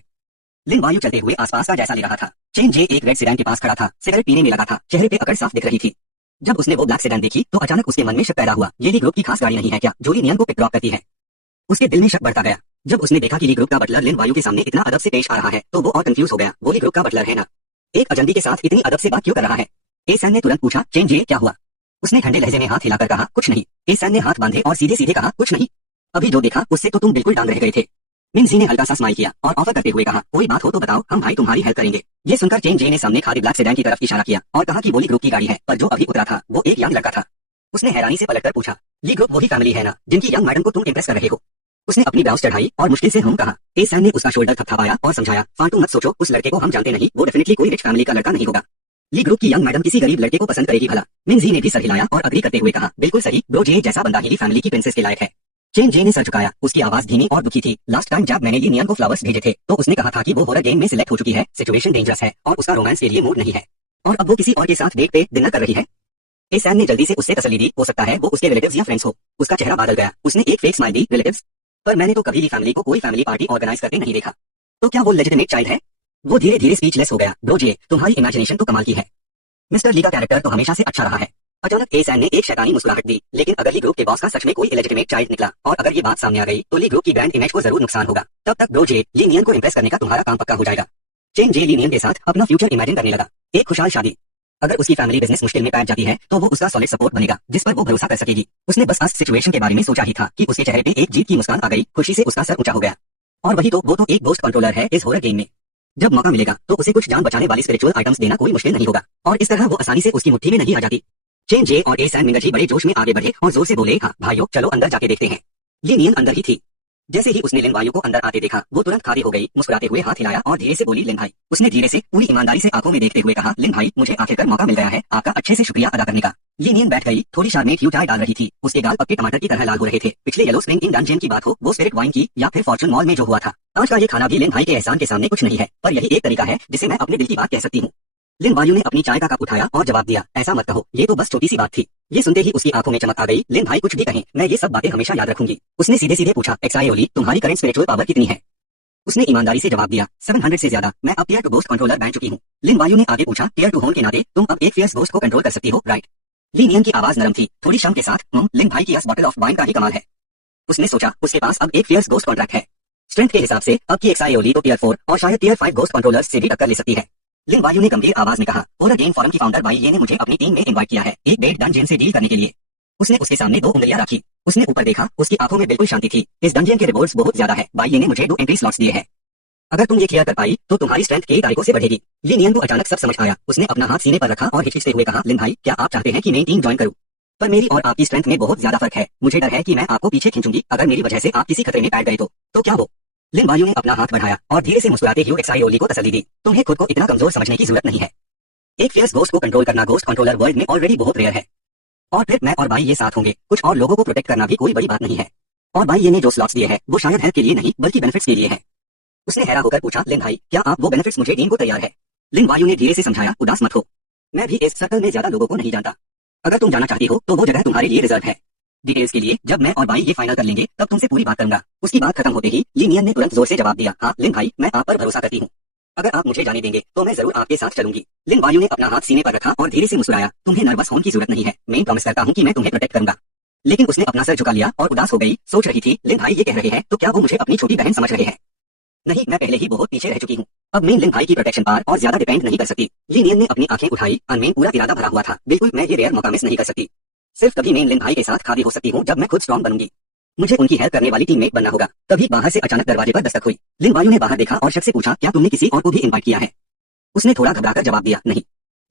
लिन वायु चलते हुए आसपास का जैसा ले रहा था। चेन जे एक रेड सेडान के पास खड़ा था, सिगरेट पीने में लगा था, चेहरे पे अकड़ साफ दिख रही थी। जब उसने वो ब्लैक सेडान देखी तो अचानक उसके मन में शक पैदा हुआ, ये ली ग्रुप की खास गाड़ी नहीं है क्या जो यूनियन को पिक ड्रॉप करती है? उसके दिल में शक बढ़ता गया। जब उसने देखा कि ली ग्रुप का बटलर लिन वायु के सामने इतना अदब से पेश आ रहा है तो वो और कंफ्यूज हो गया। वो ली ग्रुप का बटलर है ना, एक अजनबी के साथ इतनी अदब से बात क्यों कर रहा है? एसन ने तुरंत पूछा, चेन जे क्या हुआ? उसने ठंडे लहजे में हाथ हिलाकर कहा, कुछ नहीं। एसन ने हाथ बांधे और सीधे सीधे कहा, कुछ नहीं, अभी जो देखा उससे तो तुम बिल्कुल डांग रह गए थे। मिंगजी ने हल्का सा स्माइल किया और ऑफर करते हुए कहा, कोई बात हो तो बताओ, हम भाई तुम्हारी हेल्प करेंगे। ये सुनकर चेन जे ने सामने खाली ब्लैक सेडान की तरफ इशारा किया और कहा कि वो ली ग्रुप की गाड़ी है, पर जो अभी उतरा था वो एक यंग लड़का था। उसने हैरानी से पलटकर पूछा, ली ग्रुप वही फैमिली है ना जिनकी यंग मैडम को तुम इम्प्रेस कर रहे हो? उसने अपनी ब्राउज चढ़ाई और मुश्किल से हम कहा। एसन ने उसका शोल्डर थपथपाया और समझाया, फालतू मत सोचो, उस लड़के को हम जानते नहीं, वो डेफिनेटली कोई रिच फैमिली का लड़का नहीं होगा। ली ग्रुप की यंग मैडम किसी गरीब लड़के को पसंद करेगी भला? मिंगजी ने भी सर हिलाया और अग्री करते हुए कहा, बिल्कुल सही, ब्रो जे जैसा बंदा ही ली फैमिली की प्रिंसेस के लायक है। चेन जे ने सर झुकाया, उसकी आवाज धीमी और दुखी थी। लास्ट टाइम जब मैंने लिनियन को फ्लावर्स भेजे थे तो उसने कहा था कि वो हॉरर गेम में सिलेक्ट हो चुकी है, सिचुएशन डेंजरस है और उसका रोमांस के लिए मूड नहीं है, और अब वो किसी और के साथ डेट पे डिनर कर रही है। एसन ने जल्दी से उससे तसल्ली दी, हो सकता है वो उसके रिलेटिव्स या फ्रेंड्स हो। उसका चेहरा बदल गया, उसने एक फेक स्माइल दी, रिलेटिव्स? पर मैंने तो कभी ली फैमिली को कोई फैमिली पार्टी ऑर्गेनाइज करते नहीं देखा। तो क्या वो लेजिटिमेट चाइल्ड है? वो धीरे धीरे स्पीचलेस हो गया। ब्रो जे तुम्हारी इमेजिनेशन तो कमाल की है। मिस्टर ली का कैरेक्टर तो हमेशा से अच्छा रहा है। अचानक एसन ने एक शैतानी मुस्कुराहट दी, लेकिन अगर ली ग्रुप के बॉस का सच में कोई इलेजिटिमेट चाइल्ड निकला और अगर ये बात सामने आ गई तो ली ग्रुप की ब्रांड इमेज को जरूर नुकसान होगा। तब तक ब्रो जे लीनियन को इम्प्रेस करने का तुम्हारा काम पक्का हो जाएगा। चेन जे लीनियन के साथ अपना फ्यूचर इमेजिन करने लगा, एक खुशहाल शादी। अगर उसकी फैमिली बिजनेस मुश्किल में पैर जाती है तो वो उसका सॉलिड सपोर्ट बनेगा जिस पर वो भरोसा कर सकेगी। उसने बस आज सिचुएशन के बारे में सोचा ही था कि उसके चेहरे पे एक जीत की मुस्कान आ गई, खुशी से उसका सर ऊंचा हो गया। और वही तो, वो तो एक घोस्ट कंट्रोलर है इस हॉरर गेम में। जब मौका मिलेगा तो उसे कुछ जान बचाने वाली स्पिरिचुअल आइटम्स देना कोई मुश्किल नहीं होगा, और इस तरह वो आसानी से उसकी मुट्ठी में नहीं आ जाती। चेन जे और एसन मिंगजी बड़े जोश में आगे बढ़े और जोर से बोले, हाँ भाइयों चलो अंदर जाके देखते हैं। लिनियन अंदर ही थी। जैसे ही उसने लिन वायु को अंदर आते देखा वो तुरंत खाली हो गई, मुस्कुराते हुए हाथ हिलाया और धीरे से बोली, लिन भाई। उसने धीरे से पूरी ईमानदारी से आंखों में देखते हुए कहा, लिन भाई मुझे आखिरकार मौका मिल गया है आपका अच्छे से शुक्रिया अदा करने का। लिनियन बैठ गई, थोड़ी शार्मेट यू चाय डाल रही थी, उसके गाल पक्के टमाटर की तरह लाल हो रहे थे। पिछले येलो स्प्रिंग इन डंजियन की बात हो, वो स्पिरिट वाइन की, या फिर फॉर्चून मॉल में जो हुआ था, आज का ये खाना भी लिन भाई के एहसान के सामने कुछ नहीं है, पर यही एक तरीका है जिसे मैं अपने दिल की बात कह सकती हूँ। लिन वायु ने अपनी चाय का कप उठाया और जवाब दिया, ऐसा मत कहो, ये तो बस छोटी सी बात थी। ये सुनते ही उसकी आंखों में चमक आ गई। लिन भाई कुछ भी कहें, मैं ये सब बातें हमेशा याद रखूंगी। उसने सीधे सीधे पूछा, एक्सायोली तुम्हारी करंट स्पिरिचुअल पावर कितनी है? उसने ईमानदारी से जवाब दिया, 700 से ज्यादा। मैं अब टियर 2 गोस्ट कंट्रोलर बन चुकी हूँ। लिन वायु ने आगे पूछा, टियर 2 होने के नाते तुम अब एक फियर्स गोस्ट को कंट्रोल कर सकती हो, राइट? ली नियन की आवाज नरम थी, थोड़ी शर्म के साथ। लिन भाई की इस बॉटल ऑफ वाइन का ही कमाल है। उसने सोचा, उसके पास अब एक फियर्स गोस्ट कॉन्ट्रैक्ट है। स्ट्रेंथ के हिसाब से अब की एक्सायोली तो टियर 4 और शायद टियर 5 गोस्ट कंट्रोलर्स से भी टक्कर ले सकती है। लिन वायु ने गंभीर आवाज में कहा, ओरल गेम फोरम की फाउंडर बाई ये ने मुझे अपनी टीम में इनवाइट किया है, एक बेड डंजन से डील करने के लिए। उसने उसके सामने 2 उंगलियां रखी। उसने ऊपर देखा, उसकी आंखों में बिल्कुल शांति थी। इस डंजन के रिवॉर्ड्स बहुत ज्यादा है। बाई ये ने मुझे 2 एंट्री स्लॉट्स दिए हैं। अगर तुम ये क्लियर कर पाई तो तुम्हारी स्ट्रेंथ कई तारीखों से बढ़ेगी। ली नियन को अचानक सब समझ आया। उसने अपना हाथ सीने पर रखा और हिचकिचते हुए कहा, लिन भाई क्या आप चाहते हैं कि मैं टीम ज्वाइन करूं? पर मेरी और आपकी स्ट्रेंथ में बहुत ज्यादा फर्क है। मुझे डर है कि मैं आपको पीछे खींचूंगी अगर मेरी वजह से आप किसी खतरे में पैर गए तो क्या हो? लिन वायु ने अपना हाथ बढ़ाया और धीरे से मुस्कुराते हुए एक्सायोली को तसल्ली दी, तुम्हें खुद को इतना कमजोर समझने की जरूरत नहीं है। एक फियर्स गोस्ट को कंट्रोल करना गोस्ट कंट्रोलर वर्ल्ड में ऑलरेडी बहुत रेयर है। और फिर मैं और भाई ये साथ होंगे। कुछ और लोगों को प्रोटेक्ट करना भी कोई बड़ी बात नहीं है। और भाई ये ने जो स्लॉट्स दिए हैं वो शायद हेल्प के लिए नहीं बल्कि बेनिफिट्स के लिए है। उसने हैरान होकर पूछा, लिन भाई क्या आप वो बेनिफिट्स मुझे टीम को तैयार है? लिन वायु ने धीरे से समझाया, उदास मत हो। मैं भी इस सर्कल में ज्यादा लोगों को नहीं जानता। अगर तुम जाना चाहती हो तो वो जगह तुम्हारे लिए रिजर्व है। डिटेल्स के लिए जब मैं और भाई ये फाइनल कर लेंगे तब तुमसे पूरी बात करूंगा। उसकी बात खत्म होते ही ली नियन ने तुरंत जोर से जवाब दिया, हाँ लिन भाई मैं आप पर भरोसा करती हूँ। अगर आप मुझे जाने देंगे तो मैं जरूर आपके साथ चलूंगी। लिन वायु ने अपना हाथ सीने पर रखा और धीरे से मुस्कुराया, तुम्हें नर्वस होने की जरूरत नहीं है। मैं प्रॉमिस करता हूँ कि मैं तुम्हें प्रोटेक्ट करूंगा। लेकिन उसने अपना सर झुका लिया और उदास हो गई। सोच रही थी, लिन भाई ये कह रहे हैं तो क्या वो मुझे अपनी छोटी बहन समझ रहे हैं? नहीं, मैं पहले ही बहुत पीछे रह चुकी हूँ। अब मैं लिन भाई की प्रोटेक्शन पर और ज्यादा डिपेंड नहीं कर सकती। ली नियन ने अपनी आंखें उठाई, अनमेन पूरा इरादा भरा हुआ था। बिल्कुल मैं ये रेयर मौका मिस नहीं कर सकती। सिर्फ तभी मैं लिन भाई के साथ खड़ी हो सकती हूँ जब मैं खुद स्ट्रॉन्ग बनूंगी। मुझे उनकी हेल्प करने वाली टीममेट बनना होगा। तभी बाहर से अचानक दरवाजे पर दस्तक हुई। लिन वायु ने बाहर देखा और शख्स से पूछा, क्या तुमने किसी और को भी इनवाइट किया है? उसने थोड़ा घबराकर जवाब दिया, नहीं।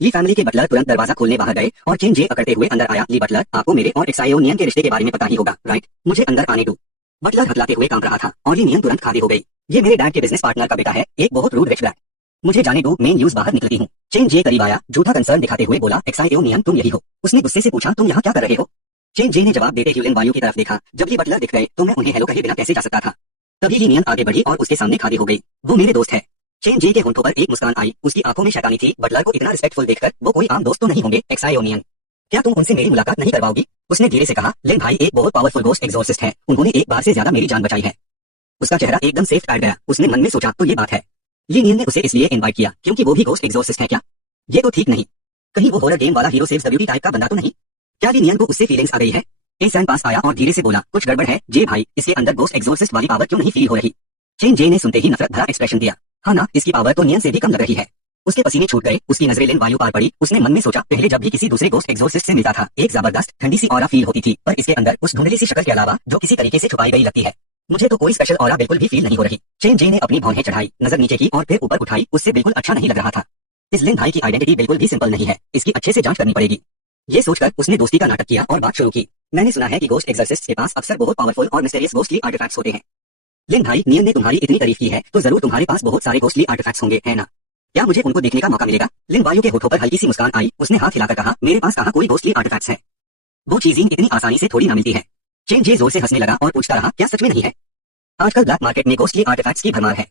ली फैमिली के बटलर तुरंत दरवाजा खोलने बाहर गए और चेन जे पकड़ते हुए अंदर आया। ली बटलर, आपको मेरे और एक्सायोनियन के रिश्ते के बारे में पता ही होगा, राइट? मुझे अंदर आने दो। बटलर हथलाते हुए काम रहा था और ली नियन तुरंत खड़ी हो गई। ये मेरे डैड के बिजनेस पार्टनर का बेटा है, एक बहुत रूड रिच ब्लैक। मुझे जाने दो, मैं न्यूज़ बाहर निकलती हूँ। चेन जे करीब आया, झूठा कंसर्न दिखाते हुए बोला, एक्सायोनियन तुम यही हो? उसने गुस्से से पूछा, तुम यहाँ क्या कर रहे हो? चेन जे ने जवाब देते हुए लिन वायु की तरफ देखा। जब ली बटलर दिख गए तो मैं उन्हें हेलो कहे बिना कैसे जा सकता था। तभी ली नियन आगे बढ़ी और उसके सामने खड़ी हो गई। वो मेरे दोस्त है। चेन जे के होंठों पर एक मुस्कान आई, उसकी आंखों में शैतानी थी। बटलर को इतना रिस्पेक्टफुल देखकर वो कोई आम दोस्त तो नहीं होंगे। एक्सायोनियन, क्या तुम उनसे मेरी मुलाकात नहीं करवाओगी? उसने धीरे से कहा, लिन भाई एक बहुत पावरफुल गोस्ट एक्सॉर्सिस्ट है, उन्होंने एक बार से ज्यादा मेरी जान बचाई है। उसका चेहरा एकदम सेफ काट गया। उसने मन में सोचा, तो ये बात है। ली नियन ने उसे इसलिए इनवाइट किया क्योंकि वो भी गोस्ट एक्सॉर्सिस्ट है क्या? ये तो ठीक नहीं। कहीं वो हॉरर गेम वाला hero saves the beauty type का बंदा तो नहीं? क्या ली नियन को उससे फीलिंग्स आ गई है? एसैन पास आया और धीरे से बोला, कुछ गड़बड़ है जे भाई, इसके अंदर गोस्ट एक्सॉर्सिस्ट वाली पावर क्यों नहीं फील हो रही? चेन जे ने सुनते ही नफरत भरा एक्सप्रेशन दिया, हाँ ना, इसकी पावर तो नियन से भी कम लग रही है। उसके पसीने छूट गए, उसकी नजरें लिन वायु पार पड़ी। उसने मन में सोचा, पहले जब भी किसी दूसरे गोस्ट एक्सॉर्सिस्ट से मिलता था एक जबरदस्त ठंडी सी ऑरा फील होती थी, पर इसके अंदर उस धुंधली सी शक्ल के अलावा जो किसी तरीके से छुपाई गई लगती है, मुझे तो कोई स्पेशल ऑरा बिल्कुल भी फील नहीं हो रही। चेन जे ने अपनी भौहें चढ़ाई, नजर नीचे की और फिर ऊपर उठाई। उससे बिल्कुल अच्छा नहीं लग रहा था। इस लिन भाई की आइडेंटिटी बिल्कुल भी सिंपल नहीं है, इसकी अच्छे से जांच करनी पड़ेगी। ये सोचकर उसने दोस्ती का नाटक किया और बात शुरू की। मैंने सुना है कि गोस्ट एक्सॉर्सिस्ट के पास अक्सर बहुत पावरफुल और मिस्टीरियस गोस्टली आर्टिफैक्ट्स होते हैं। लिन भाई, नियन ने तुम्हारी इतनी तारीफ की है तो जरूर तुम्हारे पास बहुत सारे गोस्टली आर्टिफैक्ट्स होंगे, है ना? क्या मुझे उनको देखने का मौका मिलेगा? लिन वायु के होठों पर हल्की सी मुस्कान आई। उसने हाथ हिलाकर कहा, मेरे पास कहाँ कोई गोस्टली आर्टिफैक्ट्स है। वो चीजें इतनी आसानी से थोड़ी ना मिलती है। चेन जे जोर से हंसने लगा और पूछता रहा, क्या सच में नहीं है? आजकल ब्लैक मार्केट में गोस्टली आर्टिफैक्ट्स की भरमार है।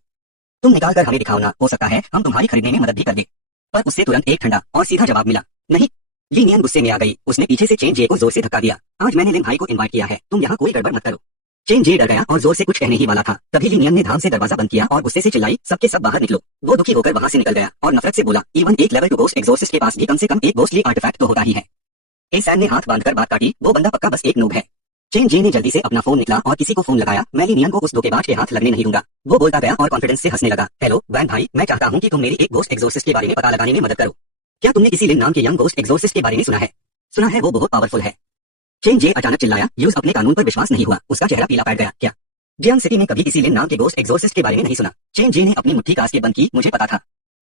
तुम निकाल कर हमें दिखाओ ना, हो सकता है हम तुम्हारी खरीदने में मदद भी कर दे। पर उससे तुरंत एक ठंडा और सीधा जवाब मिला, नहीं। ली नियन गुस्से में आ गई। उसने पीछे से चेन जे को जोर से धक्का दिया। आज मैंने लिन भाई को इनवाइट किया है, तुम यहाँ कोई गड़बड़ मत करो। चेन जे डर गया और जोर से कुछ कहने ही वाला था, तभी ली नियन ने धाम से दरवाजा बंद किया और गुस्से से चिल्लाई, सबके सब बाहर निकलो। वो दुखी होकर वहां से निकल गया और नफरत से बोला, इवन एक लेवल 2 गोस्ट एक्सॉर्सिस्ट के पास भी कम से कम एक गोस्टली आर्टिफैक्ट तो होता ही है। एसैन ने हाथ बांधकर बात काटी, वो बंदा पक्का बस एक नूब है। चेन जे ने जल्दी से अपना फोन निकला और किसी को फोन लगाया। मैं ली नियन को उस धोखेबाज के हाथ लगने नहीं दूंगा। वो बोलता गया और कॉन्फिडेंस से हंसने लगा, हेलो वैन भाई, मैं चाहता हूँ कि तुम मेरी एक गोस्ट एक्सॉर्सिस्ट के बारे में पता लगाने में मदद करो। क्या तुमने किसी लिन नाम के यंग गोस्ट एक्सॉर्सिस्ट के बारे में सुना है? सुना है, वो बहुत पावरफुल है। चेन जे अचानक चिल्लाया, यूज अपने कानून पर विश्वास नहीं हुआ। उसका चेहरा पीला पड़ गया। क्या जियांग सिटी में कभी किसी लिन नाम के गोस्ट एक्सॉर्सिस्ट के बारे में नहीं सुना? चेन जे ने अपनी मुट्ठी कास के बंद की, मुझे पता था।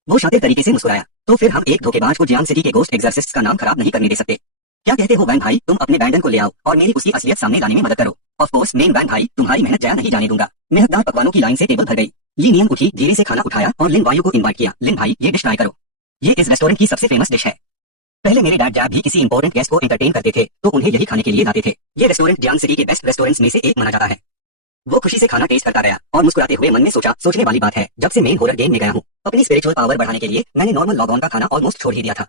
वो शातिर तरीके से मुस्कुराया, तो फिर हम एक धोखेबाज को जियांग सिटी के गोस्ट एक्सॉर्सिस्ट का नाम खराब नहीं करने दे सकते। क्या कहते हो वैन भाई, तुम अपने बैंडन को ले आओ और मेरी उसकी असलियत सामने लाने में मदद करो। ऑफ कोर्स मेन वैन भाई, तुम्हारी मेहनत जाया नहीं जाने दूंगा। मेहनतदार पकवानों की लाइन से टेबल भर गई। ली नियन उठी, धीरे से खाना उठाया और लिन वायु को इनवाइट किया। लिन भाई, ये डिश ट्राई करो, ये इस रेस्टोरेंट की सबसे फेमस डिश है। पहले मेरे डैड जब भी किसी इंपॉर्टेंट गेस्ट को एंटरटेन करते थे तो उन्हें यही खाने के लिए लाते थे। ये रेस्टोरेंट जियांग सिटी के बेस्ट रेस्टोरेंट्स में से एक माना जाता है। वो खुशी से खाना टेस्ट करता गया और मुस्कुराते हुए मन में सोचा, सोचने वाली बात है, जब से मैं हॉरर गेम में गया हूँ अपनी स्पिरिचुअल पावर बढ़ाने के लिए मैंने नॉर्मल लॉग ऑन का खाना ऑलमोस्ट छोड़ ही दिया था।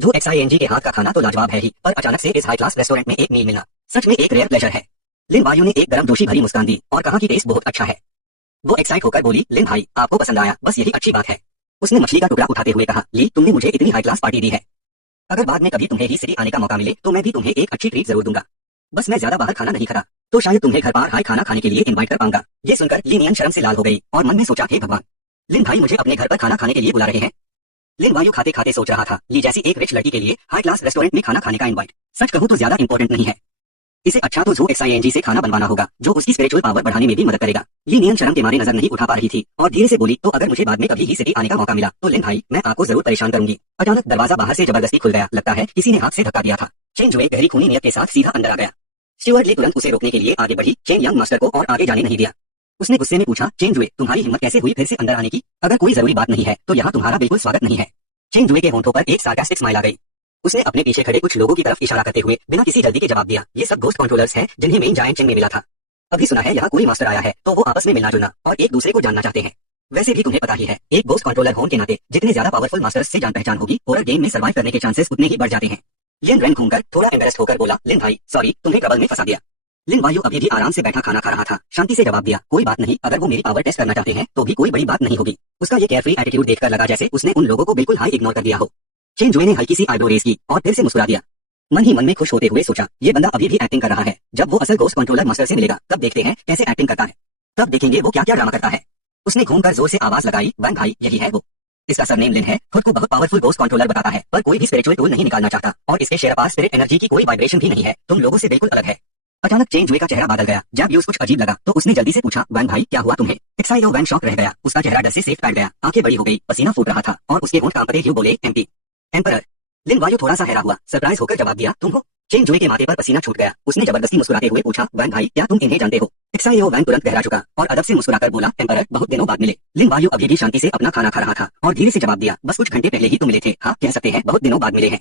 जो XING के हाथ का खाना तो लाजवाब है ही, पर अचानक से इस हाई क्लास रेस्टोरेंट में एक मील मिलना सच में एक रेयर प्लेजर है। लिन वायु ने एक गर्म जोशी भरी मुस्कान दी और कहा कि टेस्ट बहुत अच्छा है। वो एक्साइट होकर बोली, लिन भाई आपको पसंद आया, बस यही अच्छी बात है। उसने मछली का टुकड़ा उठाते हुए कहा, ली तुमने मुझे इतनी हाई क्लास पार्टी दी है, अगर बाद में कभी तुम्हें ही सिटी आने का मौका मिले तो मैं भी तुम्हें एक अच्छी ट्रीट जरूर दूंगा। बस मैं ज्यादा बाहर खाना नहीं खाता, तो शायद तुम्हें घर पर हाई खाना खाने के लिए इनवाइट कर पाऊंगा। ये सुनकर लिनियन शर्म से लाल हो गई और मन में सोचा, हे भगवान, लिन भाई मुझे अपने घर पर खाना खाने के लिए बुला रहे हैं। लिन वायु खाते खाते सोच रहा था, ली जैसी एक रिच लड़की के लिए हाई क्लास रेस्टोरेंट में खाना खाने का इनवाइट सच कहूं तो ज्यादा इंपॉर्टेंट नहीं है। इसे अच्छा तो जो XING से खाना बनवाना होगा, जो उसकी स्पिरिचुअल पावर बढ़ाने में भी मदद करेगा। लिनियन शर्म के मारे नजर नहीं उठा पा रही थी और धीरे से बोली, तो अगर मुझे बाद में कभी ही सिटी आने का मौका मिला तो लिन भाई मैं आपको जरूर परेशान करूंगी। अचानक दरवाजा बाहर से जबरदस्ती खुल गया, लगता है किसी ने हाथ से धक्का दिया था। चेन जुए गहरी खूनी नियत के साथ सीधा अंदर आ गया। स्टीवर्ड ली तुरंत उसे रोकने के लिए आगे बढ़ी। चेन यंग मास्टर को और आगे जाने नहीं दिया। उसने गुस्से में पूछा, चेन जुए तुम्हारी हिम्मत कैसे हुई फिर से अंदर आने की? अगर कोई जरूरी बात नहीं है तो यहाँ तुम्हारा बिल्कुल स्वागत नहीं है। चेन जुए के होंठों पर एक सार्कास्टिक स्माइल आ गई। उसने अपने पीछे खड़े कुछ लोगों की तरफ इशारा करते हुए बिना किसी जल्दी के जवाब दिया, ये सब घोस्ट कंट्रोलर्स हैं जिन्हें मेन जायंट चेन में मिला था। अभी सुना है यहाँ कोई मास्टर आया है तो वो आपस में मिलना जुलना और एक दूसरे को जानना चाहते हैं। वैसे भी तुम्हें पता ही है, एक घोस्ट कंट्रोलर होने के नाते जितने ज्यादा पावरफुल मास्टर्स से जान पहचान होगी और गेम में सर्वाइव करने के चांसेस उतने ही बढ़ जाते हैं। लिन रैन घूमकर थोड़ा एम्बेरेस्ड होकर बोला, लिन भाई सॉरी तुम्हें ट्रबल में फंसा दिया। लिन वायु अभी भी आराम से बैठा खाना खा रहा था, शांति से जवाब दिया, कोई बात नहीं, अगर वो मेरी पावर टेस्ट करना चाहते हैं तो भी कोई बड़ी बात नहीं होगी। उसका ये केयरफ्री एटीट्यूड देखकर लगा जैसे उसने उन लोगों को बिल्कुल हाई इग्नोर कर दिया हो। चेन जुए ने हल्की सी आईब्रो रेज की और फिर से मुस्कुरा दिया। मन ही मन में खुश होते हुए सोचा, ये बंदा अभी भी एक्टिंग कर रहा है, जब वो असल घोस्ट कंट्रोलर मास्टर से मिलेगा तब देखते हैं कैसे एक्टिंग करता है, तब देखेंगे वो क्या क्या ड्रामा करता है। उसने घूमकर जोर से आवाज लगाई, वैन भाई यही है वो। इसका सरनेम लिन है, खुद को बहुत पावरफुल घोस्ट कंट्रोलर बताता है, पर कोई भी स्पिरिचुअल टूल नहीं निकालना चाहता और इसके शेयर पास स्पिरिट एनर्जी की कोई वाइब्रेशन भी नहीं है, तुम लोगों से बिल्कुल अलग है। अचानक चेन जुए का चेहरा बदल गया। जब यूज कुछ अजीब लगा तो उसने जल्दी से पूछा, वैन भाई क्या हुआ तुम्हें? एक्साइडो वैन शॉक रह गया, उसका चेहरा डर से सेफ बैठ गया, आंखें बड़ी हो गई, पसीना फूट रहा था और उसके होंठ कांपते हुए बोले, एम्पटी एम्परर। लिन वायु थोड़ा सा हैरा हुआ, सरप्राइज होकर जवाब दिया, तुम हो? चेन जुए के माथे पर पसीना छूट गया। उसने जबरदस्ती मुस्कुराते हुए पूछा, वैन भाई क्या तुम इन्हें जानते हो? एक्साइडो वैन तुरंत गहरा चुका और अदब से मुस्कुराकर बोला, एम्परर बहुत दिनों बाद मिले। लिन वायु अभी भी शांति से अपना खाना खा रहा था और धीरे से जवाब दिया, बस कुछ घंटे पहले ही तो मिले थे, हाँ कह सकते हैं बहुत दिनों बाद मिले हैं।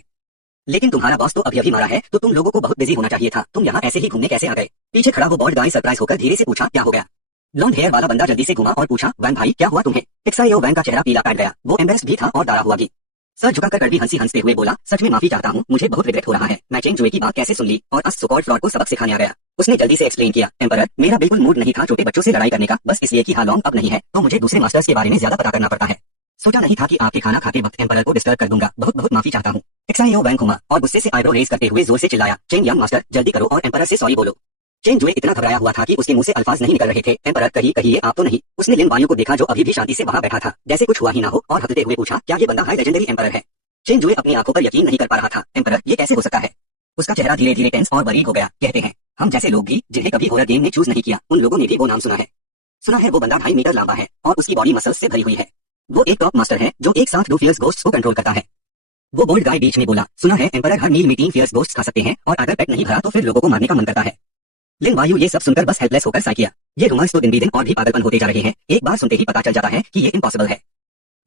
लेकिन तुम्हारा बॉस तो अभी मारा है तो तुम लोगों को बहुत बिजी होना चाहिए था, तुम यहाँ ऐसे ही घूमने कैसे आ गए? पीछे खड़ा वो बॉल्ड गाय सरप्राइज होकर धीरे से पूछा, क्या हो गया? लॉन्ग हेयर वाला बंदा जल्दी से घुमा और पूछा, वैन भाई क्या हुआ तुम्हें? एक्साइडो वैन का चेहरा पीला पड़ गया, वो एम्बेरेस्ड भी था और डरा हुआ भी। सर झुकाकर कड़वी हंसी हंसते हुए बोला, सच में माफी चाहता हूँ, मुझे बहुत रिग्रेट हो रहा है, मैं चेन जुए की बात कैसे सुन ली और अस सुकॉर्ड फ्लॉर को सबक सिखाने आ गया। उसने जल्दी से एक्सप्लेन किया, एम्परर मेरा बिल्कुल मूड नहीं था छोटे बच्चों से लड़ाई करने का, बस इसलिए कि हालॉन्ग अब नहीं है तो मुझे दूसरे मास्टर्स के बारे में ज्यादा पता करना पड़ता है। सोचा नहीं था कि आपके खाना खाते वक्त एम्परर को डिस्टर्ब कर दूंगा, बहुत बहुत माफी चाहता हूँ। एक्साइडो वैन घुमा और गुस्से से आईब्रो रेज करते हुए जोर से चिल्लाया, चेन यंग मास्टर जल्दी करो और एम्परर से सॉरी बोलो। चेन जुए इतना घबराया हुआ था कि उसके मुंह से अल्फाज नहीं निकल रहे थे। एम्परर कहिए आप तो नहीं। उसने लिन वायु को देखा जो अभी भी शांति से वहां बैठा था, जैसे कुछ हुआ ही ना हो, और हंसते हुए पूछा, क्या ये बंदा हाई लेजेंडरी एम्परर है? चेन जुए अपनी आंखों पर यकीन नहीं कर पा रहा था, एम्परर ये कैसे हो सकता है? उसका चेहरा धीरे धीरे टेंस और वरीड हो गया। कहते हैं हम जैसे लोग भी जिन्हें कभी हॉरर गेम में चूज नहीं किया, उन लोगों ने भी वो नाम सुना है। वो बंदा 2.5 मीटर लंबा है और उसकी बॉडी मसल्स से भरी हुई है। वो एक टॉप मास्टर है जो एक साथ 2 फियर्स घोस्ट्स को कंट्रोल करता है। वो बोल्ड गाय बीच में बोला, सुना है एम्परर हर मील में 3 फियर्स घोस्ट्स खा सकते हैं और अगर पेट नहीं भरा तो फिर लोगों को मारने का मन करता है। लिन वायु ये सब सुनकर बस हेल्पलेस होकर साइ किया। ये रूमर्स तो दिन भी दिन और भी पागलपन होते जा रहे हैं, एक बार सुनते ही पता चल जाता है कि ये इम्पॉसिबल है।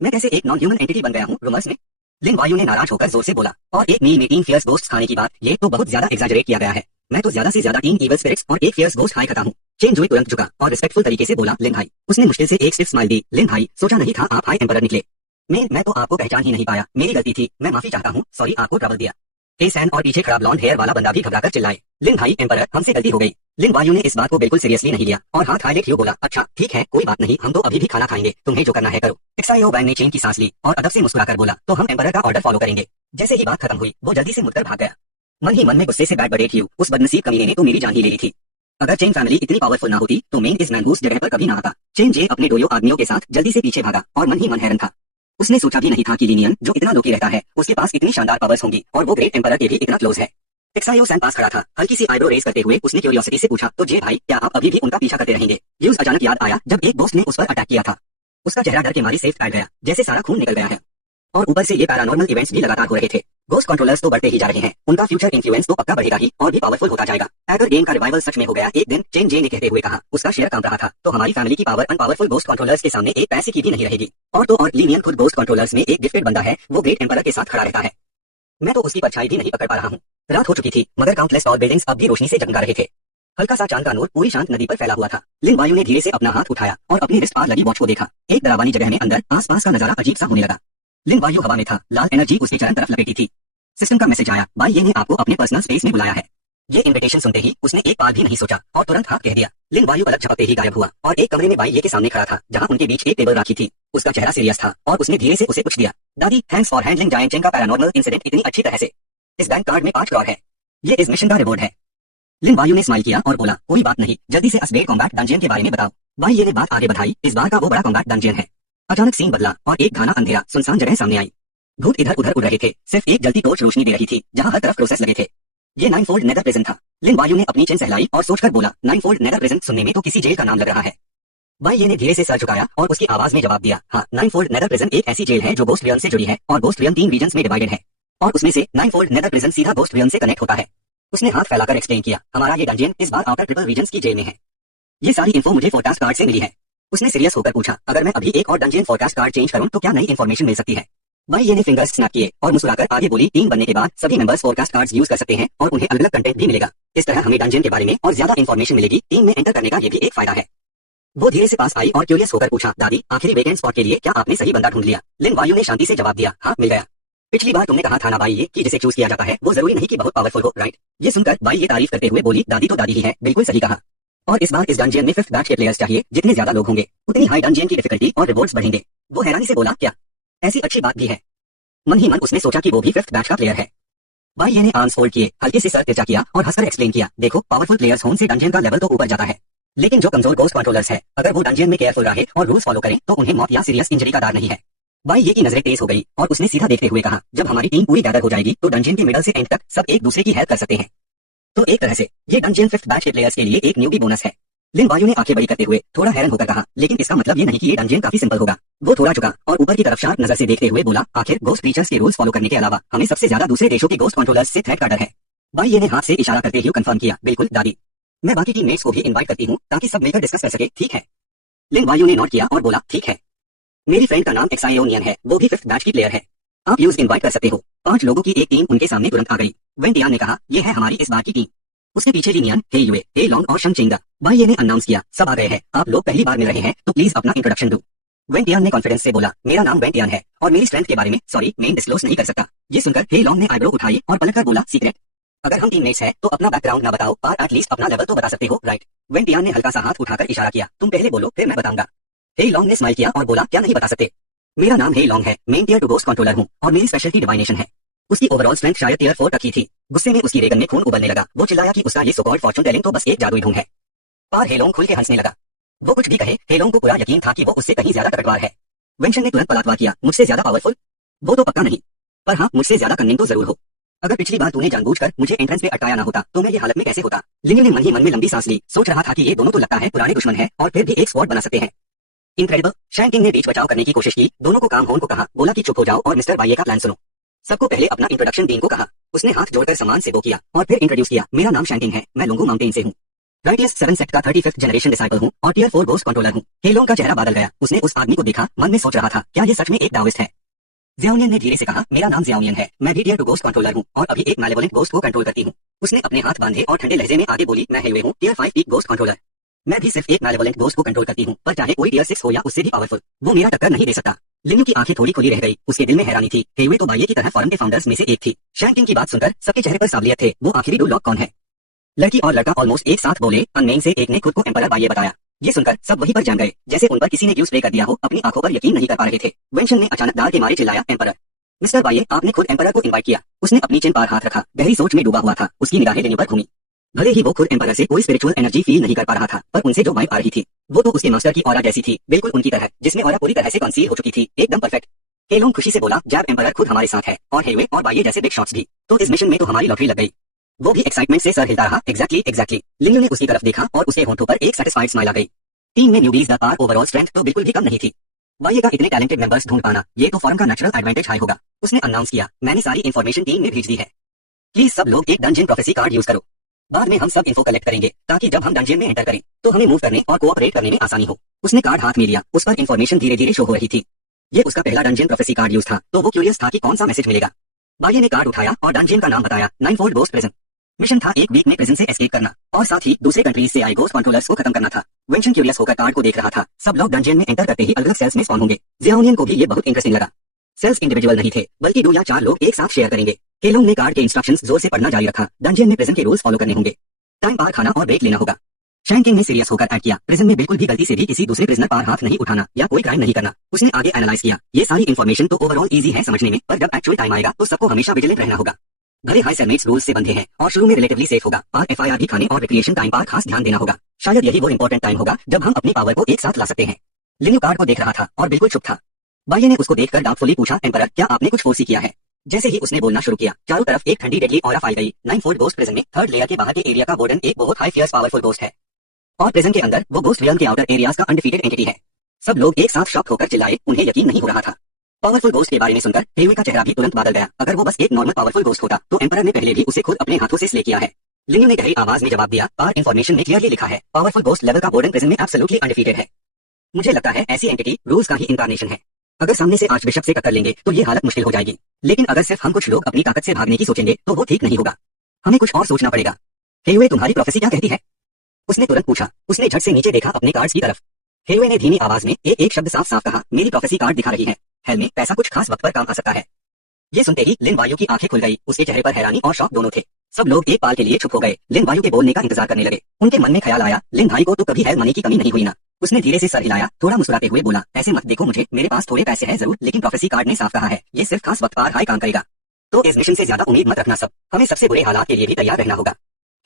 मैं कैसे एक नॉन ह्यूमन एंटिटी बन गया हूँ रूमर्स में? लिन वायु ने नाराज होकर जोर से बोला, और एक मील में 3 फियर्स घोस्ट्स खाने की बात, ये तो बहुत ज्यादा एग्जैजरेट किया गया है। मैं तो ज्यादा से ज्यादा 3 इविल स्पिरिट्स और 1 फियर्स घोस्ट खाए खाता हूँ। चेन जुए तुरंत झुका और रिस्पेक्टफुल तरीके से बोला, लिन भाई। उसने मुश्किल से एक स्टिफ स्माइल दी, लिन भाई सोचा नहीं था आप हाई एम्परर निकले। मैं तो आपको पहचान ही नहीं पाया, मेरी गलती थी, मैं माफी चाहता हूँ, सॉरी आपको ट्रबल दिया। सैन और पीछे खड़ा ब्लॉन्ड हेयर वाला बंदा भी घबराकर चिल्लाए, लिन भाई एम्परर हमसे गलती हो गई। लिन वायु ने इस बात को बिल्कुल सीरियसली नहीं लिया और हाथ हाईलाइट क्यों बोला, अच्छा ठीक है कोई बात नहीं, हम तो अभी भी खाना खाएंगे, तुम्हें जो करना है करो। एक्साइडो वैन ने चेन की सांस ली और अदब से मुस्कुराकर बोला, तो हम एम्परर का ऑर्डर फॉलो करेंगे। जैसे ही बात खत्म हुई वो जल्दी से मुड़कर भाग गया। मन ही मन में गुस्से से बैठ बड़े थी, उस बदनसीब कमीने ने तो मेरी जान ही ले ली थी। अगर चेन फैमिली इतनी पावरफुल ना होती तो मेन इस मैंगूस जगह पर कभी ना आता। चेन जे अपने डोयो आदमियों के साथ जल्दी से पीछे भागा और मन ही मन हैरान था। उसने सोचा भी नहीं था कि लिनियन जो इतना लोकी रहता है उसके पास इतनी शानदार पावर्स होंगी और वो ग्रेट एम्परर के भी इतना क्लोज है। एक्साइडो सैन पास खड़ा था, हल्की सी आईब्रो रेज करते हुए उसने क्यूरियोसिटी से पूछा, तो जे भाई क्या आप अभी भी उनका पीछा करते रहेंगे? यूज अचानक याद आया जब एक दोस्त ने उस पर अटैक किया था। उसका चेहरा डर के मारे सेफ बैठ गया, जैसे सारा खून निकल गया है और ऊपर से ये पैरानॉर्मल इवेंट्स भी लगातार हो रहे थे। घोस्ट कंट्रोलर्स तो बढ़ते ही जा रहे हैं, उनका फ्यूचर इन्फ्लुएंस तो पक्का बढ़ेगा ही और भी पावरफुल होता जाएगा। अगर गेम का रिवाइवल सच में हो गया एक दिन, चेन जे ने कहते हुए कहा, उसका शेयर कांप रहा था, तो हमारी फैमिली की पावर अनपावरफुल घोस्ट कंट्रोलर्स के सामने एक पैसे की भी नहीं रहेगी। और तो और लिनियन खुद घोस्ट कंट्रोलर्स में एक गिफ्टेड बंदा है, वो ग्रेट एम्परर के साथ खड़ा रहता है। मैं तो उसकी परछाई भी नहीं पकड़ पा रहा हूँ। रात हो चुकी थी मगर काउंटलेस टॉल बिल्डिंग्स अब भी रोशनी से जगमगा रहे थे। हल्का सा चांद का नूर पूरी शांत नदी पर फैला हुआ था। लिन वायु ने धीरे से अपना हाथ उठाया और अपनी रिस्ट पर लगी वॉच को देखा। एक डरावनी जगह में अंदर आसपास का नजारा अजीब सा होने लगा। लिन वायु हवा में था, लाल एनर्जी उसके चरण तरफ लपेटी थी। सिस्टम का मैसेज आया, भाई ये ने आपको अपने पर्सनल स्पेस में बुलाया है। ये इनविटेशन सुनते ही उसने एक बार भी नहीं सोचा और तुरंत हाँ कह दिया। लिन वायु अलग झपकते ही गायब हुआ और एक कमरे में बाई ये के सामने खड़ा था, जहाँ उनके बीच एक टेबल रखी थी। उसका चेहरा सीरियस था और उसने धीरे से उसे पूछ दिया, दादी thanks for handling giant chain का पैरानॉर्मल इंसिडेंट इतनी अच्छी तरह से। इस बैंक कार्ड में 5 करोड़ है, ये इस मिशन का रिवॉर्ड है। लिन वायु ने स्माइल किया और बोला, कोई बात नहीं, जल्दी से असबेड कॉम्बैट डंजियन के बारे में बताओ। भाई ये ने बात आगे बढ़ाई, इस बार का वो बड़ा कॉम्बैट डंजियन है। अचानक सीन बदला और एक घना अंधेरा सुनसान जगह सामने आई। भूत इधर उधर उड़ रहे थे, सिर्फ एक जलती टॉर्च रोशनी दे रही थी जहाँ हर तरफ प्रोसेस लगे थे। ये 9 फोल्ड नेदर प्रिजन था। लिन वायु ने अपनी चेन सहलाई और सोचकर बोला, 9 फोल्ड नेदर प्रिजन सुनने में तो किसी जेल का नाम लग रहा है। भाई ये ने धीरे से सर झुकाया और उसकी आवाज में जवाब दिया, हाँ 9 फोल्ड नेदर प्रिजन एक ऐसी जेल है जो गोस्ट रियम से जुड़ी है और गोस्ट रियम 3 रीजन्स में डिवाइडेड है और उसमें से 9 फोल्ड नेदर प्रिजन सीधा गोस्ट रियम से कनेक्ट होता है। उसने हाथ फैलाकर एक्सप्लेन किया, हमारा ये डंजियन इस बार आउटर ट्रिपल रीजन्स की जेल में है। ये सारी इन्फो मुझे फोरकास्ट कार्ड से मिली है। उसने सीरियस होकर पूछा, अगर मैं अभी एक और डंजियन फोरकास्ट कार्ड चेंज करूं तो क्या नई इन्फॉर्मेशन मिल सकती है? भाई ये ने फिंगर्स स्नैप किए और मुस्कुराकर आगे बोली, टीम बनने के बाद सभी मेंबर्स फोरकास्ट कार्ड्स यूज कर सकते हैं और उन्हें अलग अलग कंटेंट भी मिलेगा। इस तरह हमें डंजियन के बारे में और ज्यादा इन्फॉर्मेशन मिलेगी। टीम में एंटर करने का ये भी एक फायदा है। वो धीरे से पास आई और क्यूरियस होकर पूछा, दादी आखिरी वेकेंट स्पॉट के लिए क्या आपने सही बंदा ढूंढ लिया? लिन वायु ने शांति से जवाब दिया, हाँ मिल गया। पिछली बार तुमने कहा था ना भाई ये कि जिसे चूज किया जाता है वो जरूरी नहीं कि बहुत पावरफुल हो, राइट? ये सुनकर भाई ये तारीफ करते हुए बोली, दादी तो दादी ही है, बिल्कुल सही कहा। और इस बार इस डंजियन में 5th बैच के प्लेयर्स चाहिए। जितने ज्यादा लोग होंगे उतनी हाई डंजियन की डिफिकल्टी और रिवॉर्ड्स बढ़ेंगे। वो हैरानी से बोला, क्या ऐसी अच्छी बात भी है? मन ही मन उसने सोचा कि वो भी 5th बैच का प्लेयर है। भाई ये ने आर्म्स फोल्ड किए, हल्के से सर तिरछा किया और हंसकर एक्सप्लेन किया, देखो पावरफुल प्लेयर्स होने से डंजियन का लेवल तो ऊपर जाता है, लेकिन जो कमजोर गोस्ट कंट्रोलर्स है अगर वो डंजियन में केयरफुल रहे और रूल्स फॉलो करें तो उन्हें मौत या सीरियस इंजरी का डर नहीं है। भाई ये की नजरें तेज हो गई और उसने सीधा देखते हुए कहा, जब हमारी टीम पूरी गैदर हो जाएगी तो डंजियन के मिडल से एंड तक सब एक दूसरे की हेल्प कर सकते हैं। तो एक तरह से ये डंजियन 5th बैच के प्लेयर्स के लिए एक न्यूबी बोनस है। लिन वायु ने आंखें बड़ी करते हुए थोड़ा हैरान होकर कहा, लेकिन इसका मतलब ये नहीं कि ये डंजियन काफी सिंपल होगा। वो थोड़ा झुका और ऊपर की तरफ शार्प नजर से देखते हुए बोला, आखिर गोस्ट क्रीचर्स के रूल्स फॉलो करने के अलावा हमें सबसे ज्यादा दूसरे देशों के गोस्ट कंट्रोलर्स से थ्रेट का डर है। भाई ये ने हाथ से इशारा करते हुए कंफर्म किया, बिल्कुल दादी, मैं बाकी टीममेट्स को भी इनवाइट करती हूँ ताकि सब मिलकर डिस्कस कर सके, ठीक है? लिन वायु ने नोट किया और बोला, ठीक है। मेरी फ्रेंड का नाम एक्सायोनियन है, वो भी 5th बैच की प्लेयर है, आप यूज इनवाइट कर सकते हो। 5 लोगों की एक टीम उनके सामने तुरंत आ गई। वेंटियान ने कहा, ये है हमारी इस बार की टीम। उसके पीछे लिनियन, हे युए, हे लॉन्ग और शंगचेंगा। भाई ये ने अनाउंस किया, सब आ गए हैं, आप लोग पहली बार मिल रहे हैं तो प्लीज अपना इंट्रोडक्शन दो। वेंटियान ने कॉन्फिडेंस से बोला, मेरा नाम वेंटियान है और मेरी स्ट्रेंथ के बारे में मेन डिस्क्लोज नहीं कर सकता। ये सुनकर हे लॉन्ग ने आईब्रो उठाई और पलटकर बोला, सीक्रेट? अगर हम टीममेट्स हैं तो अपना बैकग्राउंड ना बताओ पर एटलीस्ट अपना लेवल तो बता सकते हो, राइट? वेंटियान ने हल्का सा हाथ उठाकर इशारा किया, तुम पहले बोलो फिर मैं बताऊंगा। हे लॉन्ग ने स्माइल किया और बोला, क्या नहीं बता सकते? मेरा नाम हे लॉन्ग है, मेन टियर 2 गोस्ट कंट्रोलर हूँ और मेरी स्पेशलिटी डिवाइनेशन है। उसकी ओवरऑल स्ट्रेंथ शायद टियर 4 तक की थी। गुस्से में उसकी रेगन में खून उबलने लगा। वो चिल्लाया कि उसका ये सो कॉल्ड फॉर्चून टेलिंग तो बस एक जादुई ढोंग है। पर हे लॉन्ग खुल के हंसने लगा। वो कुछ भी कहे, हे लॉन्ग को पूरा यकीन था कि वो उससे कहीं ज्यादा कटवार है। वेंशन ने तुरंत पलटवार किया, मुझसे ज्यादा पावरफुल? वो तो पक्का नहीं, पर हाँ मुझसे ज्यादा कन्निंग तो जरूर हो। अगर पिछली बार तूने जानबूझकर मुझे एंट्रेंस पे अटकाया ना होता तो मैं ये हालत में कैसे होता? लिनियन ने मन ही मन में लंबी सांस ली, सोच रहा था कि ये दोनों तो लगता है पुराने दुश्मन है और फिर भी एक स्क्वाड बना सकते हैं। इनक्रेडिबल। शैंकिंग ने बीच बचाव करने की कोशिश की, दोनों को काम होन को कहा, बोला कि चुप हो जाओ और मिस्टर बाइये का प्लान सुनो। सबको पहले अपना इंट्रोडक्शन टीम को कहा। उसने हाथ जोड़कर सम्मान से वो किया और फिर इंट्रोड्यूस किया, मेरा नाम शैंकिंग है, मैं लुंगू माउंटेन से हूँ। राइटियस 7 सेक्ट का 35th जनरेशन डिसाइपल हूँ और टियर 4 गोस्ट कंट्रोलर हूँ। हे लॉन्ग का चेहरा बादल गया। उसने उस आदमी को देखा, मन में सोच रहा था, क्या ये सच में एक डाओइस्ट है? ज़ियाओनियन ने धीरे से कहा, मेरा नाम ज़ियाओनियन है, मैं भी टियर 2 गोस्ट कंट्रोलर हूँ और अभी एक मैलेवोलेंट गोस्ट को कंट्रोल करती हूँ। उसने अपने हाथ बांधे और ठंडे लहजे में आगे बोली, मैं हेवे हूँ, टियर 5 पीक गोस्ट कंट्रोलर। मैं भी सिर्फ एक मैलेवोलेंट गोस्ट को कंट्रोल करती हूँ, पर चाहे कोई टियर 6 हो या उससे भी पावरफुल, वो मेरा टक्कर नहीं दे सकता। लिनियन की आंखें थोड़ी खुली रह गई। उसके दिल में हैरानी थी, हेवे तो बाइये की तरह फॉर्म के फाउंडर्स में से एक थी। शैंकिंग की बात सुनकर सबके चेहरे पर सावलियत थे। वो आखिरी डू लॉक कौन है? लड़की और लड़का ऑलमोस्ट एक साथ बोले। अननेम से एक ने खुद को एम्परर बाइये बताया। ये सुनकर सब वहीं पर जम गए, जैसे उन पर किसी ने ग्लू स्प्रे कर दिया हो। अपनी आंखों पर यकीन नहीं कर पा रहे थे। वेंशन ने अचानक दाल के मारे चिल्लाया, एम्परर! मिस्टर बाइये, आपने खुद एम्परर को इनवाइट किया। उसने अपनी चिन पर हाथ रखा, गहरी सोच में डूबा हुआ था। उसकी निगाहें लिनियन पर घूमी। भले ही वो खुद एम्परर से कोई स्पिरिचुअल एनर्जी फील नहीं कर पा रहा था, पर उनसे जो वाइब आ रही थी वो तो उसके मास्टर की ऑरा जैसी थी, बिल्कुल उनकी तरह, जिसमें ऑरा पूरी तरह से कंसील हो चुकी थी, एकदम परफेक्ट। हे लॉन्ग खुशी से बोला, जब एम्परर खुद हमारे साथ है और हेवे और बाइये जैसे बिग शॉट्स भी, तो इस मिशन में तो हमारी लॉटरी लग गई। वो भी एक्साइटमेंट से सर हिलता रहा। एग्जैक्टली। लिनियन ने उसकी तरफ देखा और उसके होंठों पर एक सैटिस्फाइड स्माइल आ गई। टीम में न्यूबीज द पार ओवरऑल स्ट्रेंथ तो बिल्कुल भी कम नहीं थी। बाइये का इतने टैलेंटेड मेंबर्स ढूंढ पाना, ये तो फॉर्म का नेचुरल एडवांटेज हाई होगा। उसने अनाउंस किया, मैंने सारी इन्फॉर्मेशन टीम में भेज दी है, प्लीज सब लोग एक डंजियन प्रोफेसी कार्ड यूज करो। बाद में हम सब इन्फो कलेक्ट करेंगे ताकि जब हम डंजियन में एंटर करें तो हमें मूव करने और कोऑपरेट करने में आसानी हो। उसने कार्ड हाथ में लिया, उस पर इन्फॉर्मेशन धीरे धीरे शो हो रही थी। ये उसका पहला डंजियन प्रोफेसी कार्ड यूज था, तो वो क्यूरियस था कि कौन सा मैसेज मिलेगा। बाइये ने कार्ड उठाया और डंजियन का नाम बताया, 9 फोल्ड गोस्ट प्रिजन। मिशन था एक वीक में प्रिजन से एस्केप करना और साथ ही दूसरे कंट्रीज से आए गोस्ट कंट्रोलर्स को खत्म करना था। वेंशन क्यूरियस होकर कार्ड को देख रहा था। सब लोग डंजियन में एंटर करते ही अलग अलग सेल्स में स्पॉन होंगे। ज़ियाओनियन को भी ये बहुत इंटरेस्टिंग लगा। सेल्स इंडिविजुअल नहीं थे, बल्कि 2 या 4 लोग एक साथ शेयर करेंगे। केलोंग ने कार्ड के इंस्ट्रक्शंस जोर से पढ़ना जारी रखा। डंजियन में प्रिजन के रूल्स फॉलो करने होंगे। टाइम पार खाना और ब्रेक लेना होगा। शैन किंग ने सीरियस होकर ऐड किया, प्रिजन में बिल्कुल भी गलती से भी किसी दूसरे प्रिजनर पर हाथ नहीं उठाना या कोई क्राइम नहीं करना। उसने आगे एनालाइज किया, ये सारी इन्फॉर्मेशन तो ओवरऑल इजी है समझने में, पर जब एक्चुअल टाइम आएगा तो सबको हमेशा विजिलेंट रहना होगा। भले हाई सेलमेट्स रूल्स से बंधे हैं और शुरू में रिलेटिवली सेफ होगा, पर एफआईआर भी खाने और रिक्रिएशन टाइम पर खास ध्यान देना होगा। शायद यही वो इंपॉर्टेंट टाइम होगा जब हम अपनी पावर को एक साथ ला सकते हैं। लिन्यू कार्ड को देख रहा था और बिल्कुल चुप था। बाइये ने उसको देखकर डाउटफुली पूछा, एम्परर क्या आपने कुछ फोर्सी किया है? जैसे ही उसने बोलना शुरू किया, चारों तरफ एक ठंडी डेडली ऑरा पाई गई। 9 फोर्ट गोस्ट प्रिजन में थर्ड लेयर के बाहर के एरिया का वार्डन एक बहुत हाई फियर्स पावरफुल गोस्ट है और प्रिजन के अंदर वो गोस्ट रियल्म के आउटर एरियाज का अनडिफीटेड एंटिटी है। सब लोग एक साथ शॉक होकर चिल्लाए, उन्हें यकीन नहीं हो रहा था। पावरफुल गोस्ट के बारे में सुनकर हेयुए का चेहरा भी तुरंत बदल गया। अगर वो बस एक नॉर्मल पावरफुल गोस्ट होता तो एम्परर ने पहले भी उसे खुद अपने हाथों से स्ले किया है। लिन्यू ने गहरी आवाज में जवाब दिया, पार इन्फॉर्मेशन में क्लियरली लिखा है पावरफुल गोस्ट लेवल का वार्डन प्रिजन में एब्सोल्युटली अनडिफीटेड है। मुझे लगता है ऐसी एंटिटी रूल्स का ही इंकारनेशन है। अगर सामने से आर्चबिशप से टक्कर लेंगे तो ये हालत मुश्किल हो जाएगी, लेकिन अगर सिर्फ हम कुछ लोग अपनी ताकत से भागने की सोचेंगे तो वो ठीक नहीं होगा। हमें कुछ और सोचना पड़ेगा। हेयुए तुम्हारी प्रोफेसी क्या कहती है? उसने तुरंत पूछा। उसने झट से नीचे देखा अपने कार्ड्स की तरफ। हेयुए ने धीमी आवाज में एक शब्द साफ साफ कहा, मेरी प्रोफेसी कार्ड दिखा रही है, हेल में पैसा कुछ खास वक्त पर काम आ सकता है। ये सुनते ही लिन वायु की आंखें खुल गई। उसके चेहरे पर हैरानी और शॉक दोनों थे। सब लोग एक पाल के लिए चुप हो गए। लिन वायु के बोलने का इंतजार करने लगे। उनके मन में ख्याल आया, लिन भाई को तो कभी हेल मनी की कमी नहीं हुई ना। उसने धीरे से सर हिलाया, थोड़ा मुस्कुराते हुए बोला, ऐसे मत देखो मुझे, मेरे पास थोड़े पैसे हैं जरूर, लेकिन प्रोफेसी कार्ड ने साफ कहा है ये सिर्फ खास वक्त पर हाई काम करेगा। तो इस मिशन से ज्यादा उम्मीद मत रखना सब। हमें सबसे बुरे हालात के लिए भी तैयार रहना होगा।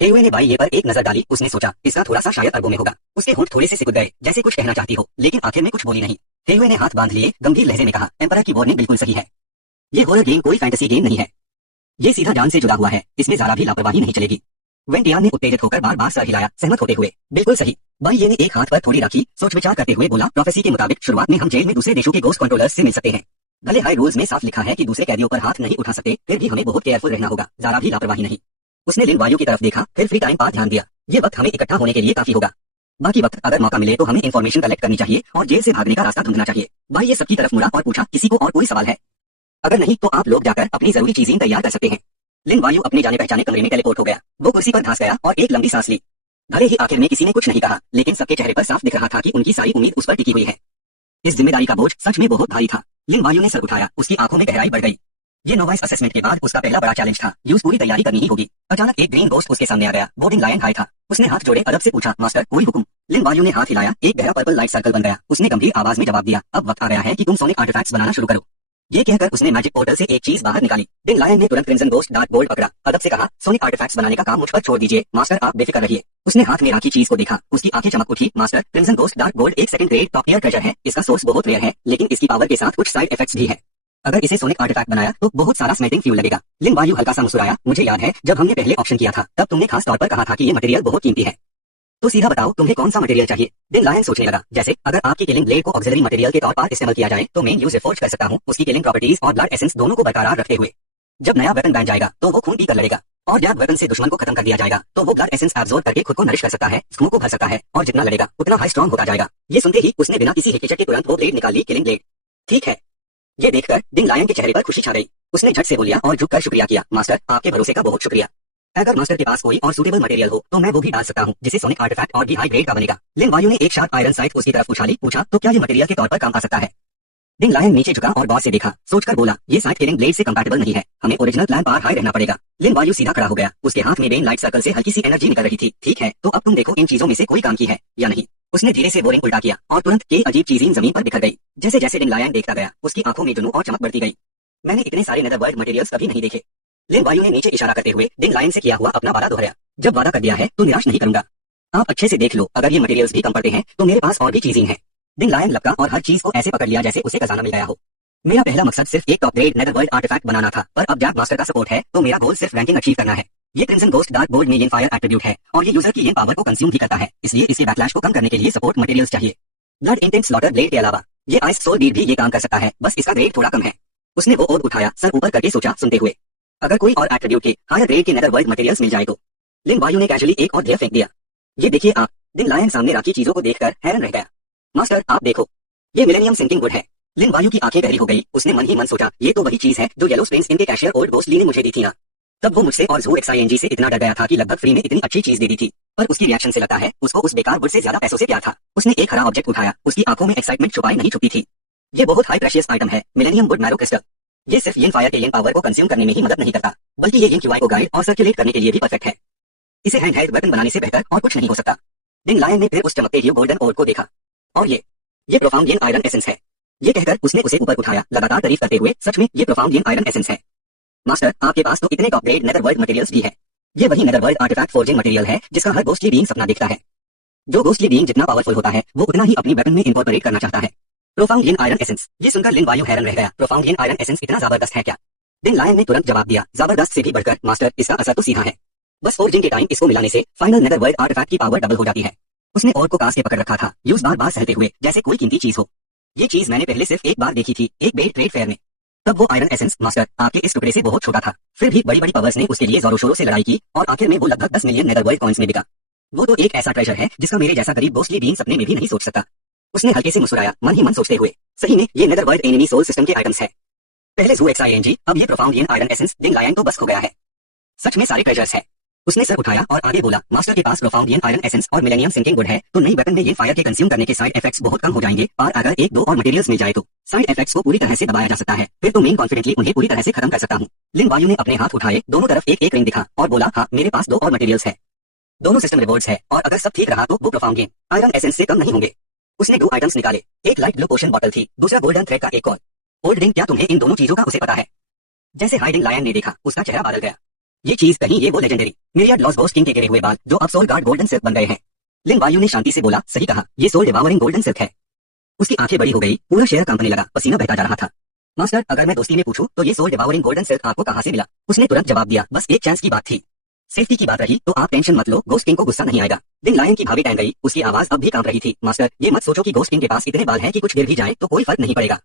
हेयुए ने बाइये पर एक नजर डाली। उसने सोचा इसका थोड़ा सा शायद अरबों में होगा। उसके होंठ थोड़े से सिकुड़ गए, जैसे कुछ कहना चाहती हो, लेकिन आखिर में कुछ बोली नहीं। हेयुए ने हाथ बांध लिए, गंभीर लहजे में कहा, एम्परर की वार्निंग बिल्कुल सही है। ये हॉरर गेम कोई फैंटेसी गेम नहीं है। ये सीधा जान से जुड़ा हुआ है, इसमें जरा भी लापरवाही नहीं चलेगी। वेंटियान ने उत्तेजित होकर बार बार सर हिलाया, सहमत होते हुए। बिल्कुल सही। बाइये ने एक हाथ पर थोड़ी राखी, सोच विचार करते हुए बोला, प्रोफेसी के मुताबिक शुरुआत में हम जेल में दूसरे देशों के गोस्ट कंट्रोलर्स से मिल सकते हैं। भले हाई रूल्स में साफ लिखा है कि दूसरे कैदियों पर हाथ नहीं उठा सकते, फिर भी हमें बहुत केयरफुल रहना होगा, जरा भी लापरवाही नहीं। उसने लिन वायु की तरफ देखा, फिर फ्री टाइम पर ध्यान दिया। ये वक्त हमें इकट्ठा होने के लिए काफी होगा। बाकी वक्त अगर मौका मिले तो हमें इन्फॉर्मेशन कलेक्ट करनी चाहिए और जेल से भागने का रास्ता ढूंढना चाहिए। भाई ये सबकी तरफ मुड़ा और पूछा, किसी को और कोई सवाल है? अगर नहीं तो आप लोग जाकर अपनी जरूरी चीजें तैयार कर सकते हैं। लिन वायु अपने जाने पहचाने कमरे में टेलीपोर्ट हो गया। वो कुर्सी पर धंस गया और एक लंबी सांस ली। भले ही आखिर में किसी ने कुछ नहीं कहा, लेकिन सबके चेहरे पर साफ दिख रहा था कि उनकी सारी उम्मीद उस पर टिकी हुई है। इस जिम्मेदारी का बोझ सच में बहुत भारी था। लिन वायु ने सर उठाया, उसकी आंखों में गहराई बढ़ गई। ये नोवाइस असेसमेंट के बाद उसका पहला बड़ा चैलेंज था। यूज पूरी तैयारी करनी ही होगी। अचानक एक ग्रीन गोस्ट उसके सामने आ गया। बोर्डिंग लायन हाई था। उसने हाथ जोड़े अदब से पूछा, मास्टर कोई हुक्म? लिन वायु ने हाथ हिलाया, एक गहरा पर्पल लाइट सर्कल बन गया। उसने गंभीर आवाज में जवाब दिया, अब वक्त आ गया है कि तुम सोनिक आर्टिफैक्ट्स बनाना शुरू करो। ये कहकर उसने मैजिक पोर्टल से एक चीज बाहर निकाली। डिन लायन ने तुरंत क्रिम्सन गोस्ट डार्क गोल्ड पकड़ा, अदब से कहा, सोनिक आर्टिफैक्ट्स बनाने का काम मुझ पर छोड़ दीजिए मास्टर, आप बेफिक्र रहिए। उसने हाथ में राखी चीज को देखा। उसकी आंखें चमक उठी। Master, crimson ghost dark gold एक second grade top tier treasure है। इसका सोर्स बहुत रेयर है, लेकिन इसकी पावर के साथ कुछ साइड इफेक्ट्स भी है। अगर इसे सोनिक आर्टिफैक्ट बनाया तो बहुत सारा स्मेल्टिंग फ्यूल लगेगा। लिन वायु हल्का सा मुस्कुराया, मुझे याद है जब हमने पहले ऑप्शन किया था तब तुमने खास तौर पर कहा था कि ये मटेरियल बहुत कीमती है। तो सीधा बताओ तुम्हें कौन सा मटेरियल चाहिए? डिन लायन सोचने लगा, जैसे अगर आपकी किलिंग ब्लेड को ऑक्सिलरी मटेरियल के तौर पर इस्तेमाल किया जाए तो मैं यूज फोर्ज कर सकता हूँ, उसकी किलिंग प्रॉपर्टीज और ब्लड एसेंस दोनों को बरकरार रखते हुए। जब नया वेपन बन जाएगा तो वो खून पीकर लड़ेगा और जब वेपन से दुश्मन को खत्म कर दिया जाएगा तो वो ब्लड एसेंस एब्जॉर्ब करके खुद को नरिश कर सकता है, स्मोक को भर सकता है और जितना लड़ेगा उतना हाई स्ट्रॉन्ग होता जाएगा। ये सुनते ही उसने बिना किसी हिचकिचाहट के तुरंत वो ब्लेड निकाल ली, किलिंग ब्लेड। ठीक है। ये देखकर डिन लायन के चेहरे पर खुशी छा गई। उसने झट से बोलिया और झुककर शुक्रिया किया, मास्टर आपके भरोसे का बहुत शुक्रिया। अगर मास्टर के पास कोई और सूटेबल मटेरियल हो तो मैं वो भी डाल सकता हूँ, जिसे सोनिक आर्टिफैक्ट और भी हाई ग्रेड का बनेगा। लिन वायु ने एक शार्प आयरन साइट उसकी तरफ उछाली, पूछा, तो क्या ये मटेरियल के तौर पर काम आ सकता है? डिन लायन नीचे झुका और गौर से देखा, सोचकर बोला, ये साइट किलिंग ब्लेड से कंपैटिबल नहीं है, हमें ओरिजिनल प्लान पर हाई रहना पड़ेगा। लिन वायु सीधा खड़ा हो गया। उसके हाथ में बेन लाइट सर्कल से हल्की सी एनर्जी निकल रही थी। ठीक है, तो अब तुम देखो इन चीजों में से कोई काम की है या नहीं। उसने धीरे से बोरिंग उल्टा किया और तुरंत के अजीब चीजें जमीन पर बिखर गई। जैसे जैसे डिन लायन देखता गया उसकी आंखों में जुनून और चमक बढ़ती गई। मैंने इतने सारे नेदरवर्ल्ड मटेरियल्स कभी नहीं देखे। लिन वायु ने नीचे इशारा करते हुए डिन लायन से किया हुआ अपना वादा दोहराया, जब वादा कर दिया है तो निराश नहीं करूंगा। आप अच्छे से देख लो, अगर ये मटेरियल्स भी कम पड़ते हैं तो मेरे पास और भी चीजें हैं। डिन लायन लपका और हर चीज को ऐसे पकड़ लिया जैसे उसे खजाना मिल गया हो। मेरा पहला मकसद सिर्फ एक टॉप ग्रेड नेदरवर्ल्ड आर्टिफैक्ट बनाना था, पर अब जैक मास्टर का सपोर्ट है तो मेरा गोल सिर्फ रैंकिंग अचीव करना है। ये क्रिम्सन गोस्ट डार्क गोल्ड में येन फायर एट्रीब्यूट है और ये यूजर की येन पावर को कंज्यूम भी करता है, इसलिए इसके बैकलैश को कम करने के लिए सपोर्ट मटेरियल्स चाहिए। ब्लड इंटेंस स्लॉटर ब्लेड के अलावा ये आइस सोल बीड भी ये काम कर सकता है, बस इसका ग्रेड थोड़ा कम है। उसने वो ओर उठाया, सर ऊपर करके सोचा सुनते हुए, अगर कोई और एट्रीब्यूट के हायर ग्रेड के नेदरवर्ल्ड मटेरियल्स मिल जाए तो। लिन वायु ने कैजुअली एक और ढेर फेंक दिया। ये देखिए आप। डिन लायन सामने राखी चीजों को देखकर हैरान रह गया। मास्टर आप देखो, ये मिलेनियम सिंकिंग वुड है। लिन वायु की आंखें गहरी हो गई। उसने मन ही मन सोचा, ये तो वही चीज है जो येलो स्पेन्स इनके कैशियर ओल्ड गोस्ट ली ने मुझे दी थी ना। तब वो मुझसे और ज़ू एक्सआईएनजी से इतना डर गया था कि लगभग फ्री में इतनी अच्छी चीज दे दी थी, पर उसकी रिएक्शन से लगता है उसको उस बेकार वुड से ज्यादा पैसों से प्यार था। उसने एक हरा ऑब्जेक्ट उठाया, उसकी आंखों में एक्साइटमेंट छुपाई नहीं छुपती थी। ये बहुत हाई प्रेशियस आइटम है, मिलेनियम वुड मैरो क्रिस्टल। ये सिर्फ यिन फायर के यिन पावर को कंज्यूम करने में ही मदद नहीं करता, बल्कि ये यिन क्यूआई को गाइड और सर्कुलेट करने के लिए भी परफेक्ट है। इसे हैंडहेल्ड वेपन बनाने से बेहतर और कुछ नहीं हो सकता। डिंग लायन ने फिर उस चमकते ह्यू गोल्डन ओर को देखा और ये प्रोफाउंड यिन आयरन एसेंस है। ये कहकर उसने उसे ऊपर उठाया, लगातार तारीफ करते हुए, सच में ये प्रोफाउंड यिन आयरन एसेंस है। मास्टर, आपके पास तो इतने टॉप ग्रेड नेदरवर्ल्ड मटेरियल्स भी है। ये वही नेदरवर्ल्ड आर्टिफैक्ट फोर्जिंग मटेरियल है जिसका हर घोस्टली बीइंग सपना देखता है। जो घोस्टली बीइंग जितना पावरफुल होता है वो उतना ही अपनी वेपन में इनकॉर्पोरेट करना चाहता है। प्रोफाउंड यिन आयरन एसेंस, ये सुनकर लिन वायु हैरान रह गया। प्रोफाउंड यिन आयरन एसेंस इतना जबरदस्त है क्या? डिंग लायन ने तुरंत जवाब दिया, जबरदस्त से भी बढ़कर मास्टर, इसका असर तो सीधा है। बस फोर्जिंग के टाइम इसको मिलाने से फाइनल नेदरवर्ल्ड आर्टिफैक्ट की पावर डबल हो जाती है। उसने और को कास के पकड़ रखा था, यूज बार बार सहते हुए जैसे कोई कीमती चीज हो। ये चीज मैंने पहले सिर्फ एक बार देखी थी, एक बेड ट्रेड फेयर में। तब वो आयरन एसेंस मास्टर आपके इस टुकड़े से बहुत छोटा था, फिर भी बड़ी बड़ी पावर्स ने उसके लिए जोरों शोरों से लड़ाई की और आखिर में वो लगभग 10 मिलियन नेदरवर्ल्ड कॉइंस में बिका। वो तो एक ऐसा ट्रेजर है जिसका मेरे जैसा गरीब घोस्टली बीइंग सपने में भी नहीं सोच सकता। उसने हल्के से मुस्कुराया, मन ही मन सोचते हुए, सही में ये नेदरवर्ल्ड एनिमी सोल सिस्टम के आइटम्स है। पहले ज़ू XING, अब ये प्रोफाउंड यिन आयरन एसेंस। डिंग लायन तो बस हो गया है, सच में सारे ट्रेजर्स है। उसने सर उठाया और आगे बोला, मास्टर के पास प्रोफाउंड यिन आयरन एसेंस और मिलेनियम सिंकिंग वुड है तो नई वेपन में ये फायर के कंज्यूम करने के साइड इफेक्ट्स बहुत कम हो जाएंगे, और अगर एक दो और मटेरियल्स मिल जाए तो साइड इफेक्ट्स को पूरी तरह से दबाया जा सकता है। फिर तो मैं कॉन्फिडेंटली उन्हें पूरी तरह से खत्म कर सकता हूँ। लिन वायु ने अपने हाथ उठाए, दोनों तरफ एक एक रिंग दिखा और बोला, हाँ मेरे पास 2 और मटेरियल्स है। दोनों सिस्टम रिवॉर्ड्स है और अगर सब ठीक रहा तो वो प्रोफाउंड यिन आयरन एसेंस से कम नहीं होंगे। उसने 2 आइटम्स निकाले, एक लाइट ब्लू पोशन बॉटल थी, दूसरा गोल्डन थ्रेड का एक और। ओल्ड डिंग, क्या तुम्हें इन दोनों चीजों का उसे पता है? जैसे हाइडिंग लायन ने देखा, उसका चेहरा बदल गया। ये चीज कहीं ये वो legendary myriad lost ghost king के गिरे हुए बाल जो अब सोल गार्ड गोल्डन सिल्क बन गए हैं। लिन वायु ने शांति से बोला, सही कहा, ये सोल डिवावरिंग गोल्डन सिल्क है। उसकी आंखें बड़ी हो गई, पूरा शेयर कांपने लगा, पसीना बहता जा रहा था। मास्टर, अगर मैं दोस्ती में पूछूं तो ये सोल डिवावरिंग गोल्डन सिल्क आपको कहां से मिला? उसने तुरंत जवाब दिया, बस एक चांस की बात थी। सेफ्टी की बात रही तो आप टेंशन मत लो, घोस्ट किंग को गुस्सा नहीं आएगा। डिंग लायन की भाभी टहन गई, उसकी आवाज अब भी कांप रही थी। मास्टर, ये मत सोचो कि घोस्ट किंग के पास इतने बाल हैं कि कुछ गिर भी जाए तो कोई फर्क नहीं पड़ेगा।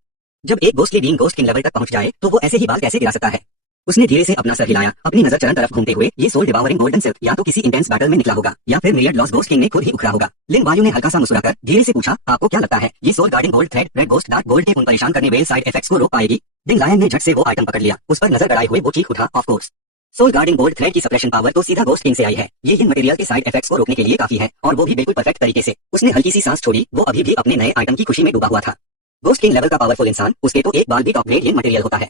जब एक ghostly being ghost king level तक पहुंच जाए तो वो ऐसे ही बाल कैसे गिरा सकता है? उसने धीरे से अपना सर हिलाया, अपनी नजर चरण तरफ घूमते हुए, ये सोल डिवावरिंग गोल्डन सिल्क या तो किसी इंटेंस बैटल में निकला होगा या फिर मिरियड लॉस्ट घोस्ट किंग ने खुद ही उखड़ा होगा। लिन वायु ने हल्का सा मुस्कुराकर धीरे से पूछा, आपको क्या लगता है ये soul guarding gold thread red ghost dark gold के उन परेशान करने वाले साइड इफेक्ट्स को रोक पाएगी? डिंग लायन ने झट से वो आइटम पकड़ लिया, उस पर नजर गड़ाए हुए वो चीख उठा, of course. Soul guarding gold thread की सप्रेशन पावर तो सीधा घोस्ट किंग से आई है। ये इन मटेरियल के साइड इफेक्ट्स को रोकने के लिए काफी है और वो भी बिल्कुल परफेक्ट तरीके से। उसने हल्की सी सांस छोड़ी, वो अभी भी अपने नए आइटम की खुशी में डूबा हुआ था। घोस्ट किंग लेवल का पावरफुल इंसान, उसके तो एक बाल भी टॉप ग्रेड यिन मटेरियल होता है।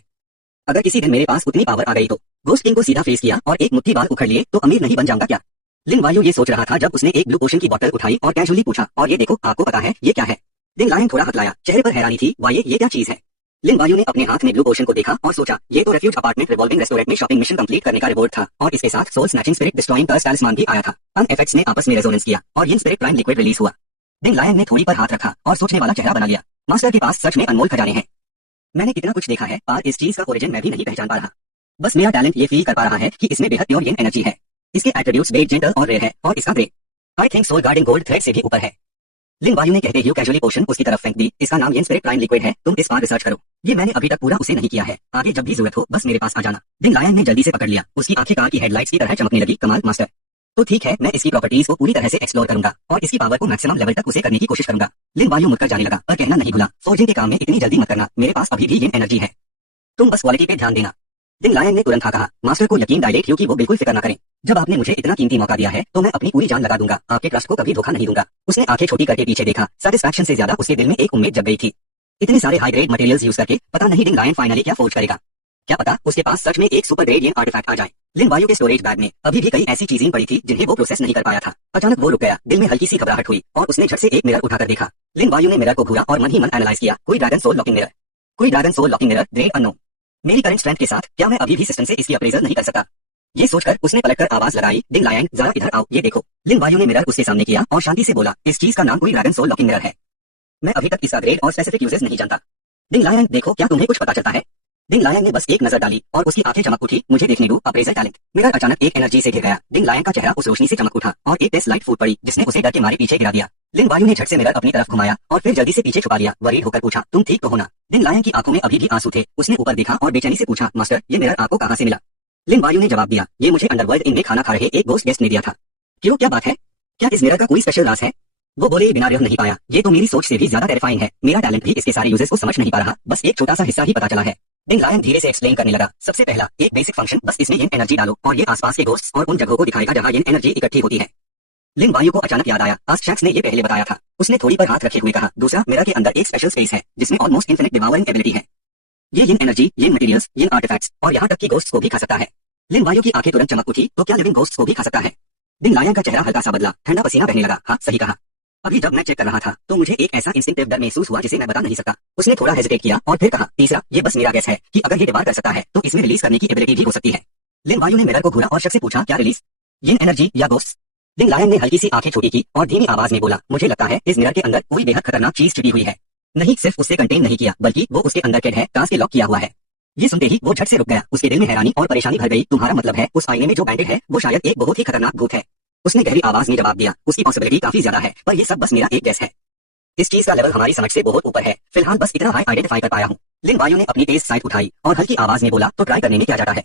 अगर किसी दिन मेरे पास उतनी पावर आ गई तो घोस्ट किंग को सीधा फेस किया और एक मुट्ठी बाल उखड़ लिए तो अमीर नहीं बन जाऊंगा क्या? लिन वायु ये सोच रहा था जब उसने एक ब्लू पोशन की बोतल उठाई और कैजुअली पूछा, और ये देखो, आपको पता है ये क्या है? डिंग लायन थोड़ा हकलाया, चेहरे पर हैरानी थी, वाह ये क्या चीज है? लिन वायु ने अपने हाथ में ब्लू पोशन को देखा और सोचा, ये तो रेफ्यूज अपार्टमेंट रिवॉल्विंग रेस्टोरेंट में शॉपिंग मिशन कंप्लीट करने का रिवॉर्ड था और इसके साथ सोल स्नैचिंग स्पिरिट डिस्ट्रॉइंग कर्स टैलिस्मान भी आया था। अन इफेक्ट्स ने आपस में रेजोनेंस किया और यिन स्पिरिट प्राइम लिक्विड रिलीज हुआ। डिंग लायन ने थोड़ी पर हाथ रखा और सोचने वाला चेहरा बना लिया। मास्टर के पास सच में अनमोल खजाने हैं। मैंने कितना कुछ देखा है पर इस चीज का ओरिजिन मैं भी नहीं पहचान पा रहा। बस मेरा टैलेंट ये फील कर पा रहा है कि इसमें बेहद प्योर यिन एनर्जी है। इसके एट्रीब्यूट्स वेट, जेंटल और रेयर है और इसका grade I think soul guarding gold thread से भी ऊपर है। लिन वायु ने कहते ही कैजुअली पोशन उसकी तरफ फेंक दी। इसका नाम यिन स्पिरिट प्राइम लिक्विड है, तुम इस पर रिसर्च करो। ये मैंने अभी तक पूरा उसे नहीं किया है, आगे जब भी जरूरत हो बस मेरे पास आ जाना। डिंग लायन ने जल्दी से पकड़ लिया, उसकी आंखें कार की हेडलाइट्स की तरह चमकने लगी। कमाल मास्टर, तो ठीक है, मैं इसकी प्रॉपर्टीज को पूरी तरह से एक्सप्लोर करूंगा और इसकी पावर को मैक्सिमम लेवल तक उसे करने की कोशिश करूंगा। लिन वायु मुड़कर जाने लगा, पर कहना नहीं भूला, फोर्जिंग के काम में इतनी जल्दी मत करना, मेरे पास अभी भी यिन एनर्जी है, तुम बस क्वालिटी पे ध्यान देना। डिंग लायन ने तुरंत कहा, मास्टर को यकीन डायरेक्ट क्योंकि वो बिल्कुल फिक्र न करें। जब आपने मुझे इतना कीमती मौका दिया है तो मैं अपनी पूरी जान लगा दूंगा, आपके ट्रस्ट को कभी धोखा नहीं दूंगा। उसने आंखें छोटी करके पीछे देखा, सेटिस्फैक्शन से ज्यादा उसके दिल में एक उम्मीद जग गई थी। इतने सारे हाई ग्रेड मटेरियल्स यूज करके पता नहीं डिंग लायन फाइनली क्या फोर्ज करेगा। क्या पता उसके पास सच में एक सुपर ग्रेड यिन आर्टिफैक्ट आ जाए। लिन वायु के स्टोरेज बैग में अभी भी कई ऐसी चीजें पड़ी थी जिन्हें वो प्रोसेस नहीं कर पाया था। अचानक वो रुक गया, दिल में हल्की सी घबराहट हुई और उसने झट से एक मिरर उठाकर देखा। लिन वायु ने मिरर को घूरा और मन ही मन एनालाइज किया, कोई ड्रैगन सोल लॉकिंग मिरर, कोई dragon soul locking mirror, grade unknown. मेरी करंट स्ट्रेंथ के साथ क्या मैं अभी भी सिस्टम से इसकी अप्रेजल नहीं कर सकता? ये सोचकर उसने पलटकर आवाज लगाई, डिंग लायन जरा इधर आओ, ये देखो। लिन वायु ने मिरर उसके सामने किया और शांति से बोला, इस चीज का नाम कोई ड्रैगन सोल लॉकिंग मिरर है। मैं अभी तक इसका ग्रेड और स्पेसिफिक यूजेस नहीं जानता। डिंग लायन देखो, क्या तुम्हें कुछ पता चलता है? डिंग लायन ने बस एक नजर डाली और उसकी आंखें चमक उठी, मुझे देखने दो अप्रेजल टैलेंट। मिरर अचानक एक एनर्जी से घिर गया। डिंग लायन का चेहरा उस रोशनी से चमक उठा और एक टेस्ट लाइट फूट पड़ी जिसने उसे डर के मारे पीछे गिरा दिया। लिन वायु ने झट से मिरर अपनी तरफ घुमाया और फिर जल्दी से पीछे छुपा लिया। वरीड होकर पूछा, तुम ठीक तो हो ना? डिंग लायन की आंखों में अभी भी आंसू थे। उसने ऊपर देखा और बेचैनी से पूछा, मास्टर ये मिरर आपको कहां से मिला? लिन वायु ने जवाब दिया, ये मुझे अंडरवर्ल्ड इन में खाना खा रहे एक घोस्ट गेस्ट ने दिया था। क्यों, क्या बात है? क्या इस मिरर का कोई स्पेशल राज है? वो बोले बिना रह नहीं पाया, ये तो मेरी सोच से भी ज्यादा टेरिफाइंग है। मेरा टैलेंट भी इसके सारे यूजेस को समझ नहीं पा रहा, बस एक छोटा सा हिस्सा ही पता चला है। डिंग लायन धीरे से एक्सप्लेन करने लगा, सबसे पहला एक बेसिक फंक्शन, बस इसमें यिन एनर्जी डालो और ये आसपास के घोस्ट्स और उन जगहों को दिखाएगा जहां यिन एनर्जी इकट्ठी होती है। लिन वायु को अचानक याद आया, आस्ट्रैक्स ने ये पहले बताया था। उसने थोड़ी पर हाथ रखे हुए कहा, दूसरा मिरर के अंदर एक स्पेशल स्पेस है जिसमें ऑलमोस्ट इन्फिनिट डिवावरिंग एबिलिटी है। ये यिन एनर्जी, यिन मटेरियल्स, यिन आर्टिफैक्ट्स और यहाँ तक कि घोस्ट्स को भी खा सकता है। लिन वायु की आंखें तुरंत चमक उठी, तो क्या लिविंग घोस्ट्स को भी खा सकता है? दिन लायन का चेहरा हल्का सा बदला, ठंडा पसीना बहने लगा। हाँ, सही कहा। अभी जब मैं चेक कर रहा था तो मुझे एक ऐसा इंस्टिंक्टिव डर महसूस हुआ जिसे मैं बता नहीं सकता। उसने थोड़ा हेजिटेट किया और फिर कहा, तीसरा, ये बस मेरा गैस है कि अगर ये डिबार कर सकता है तो इसमें रिलीज करने की एबिलिटी भी हो सकती है। लिन वायु ने मिरर को घूरा और शक से पूछा, क्या रिलीज? यिन एनर्जी या घोस्ट्स? दिन लायन ने हल्की सी आंखें छोटी की और धीमी आवाज में बोला, मुझे लगता है इस मिरर के अंदर कोई बेहद खतरनाक चीज छिपी हुई है। नहीं सिर्फ उससे कंटेन नहीं किया, बल्कि वो उसके अंदर कैद है, कांच के लॉक किया हुआ है। ये सुनते ही वो झट से रुक गया। उसके दिल में हैरानी और परेशानी भर गई। तुम्हारा मतलब है उस आईने में जो बैंडेड है वो शायद एक बहुत ही खतरनाक भूत है? उसने गहरी आवाज में जवाब दिया, उसकी पॉसिबिलिटी काफी ज्यादा है, पर ये सब बस मेरा एक गैस है। इस चीज का लेवल हमारी समझ से बहुत ऊपर है। फिलहाल बस इतना हाई आइडेंटिफाई कर पाया हूँ। लिन वायु ने अपनी तेज साइट उठाई और हल्की आवाज में बोला, तो ट्राई करने में क्या जाता है?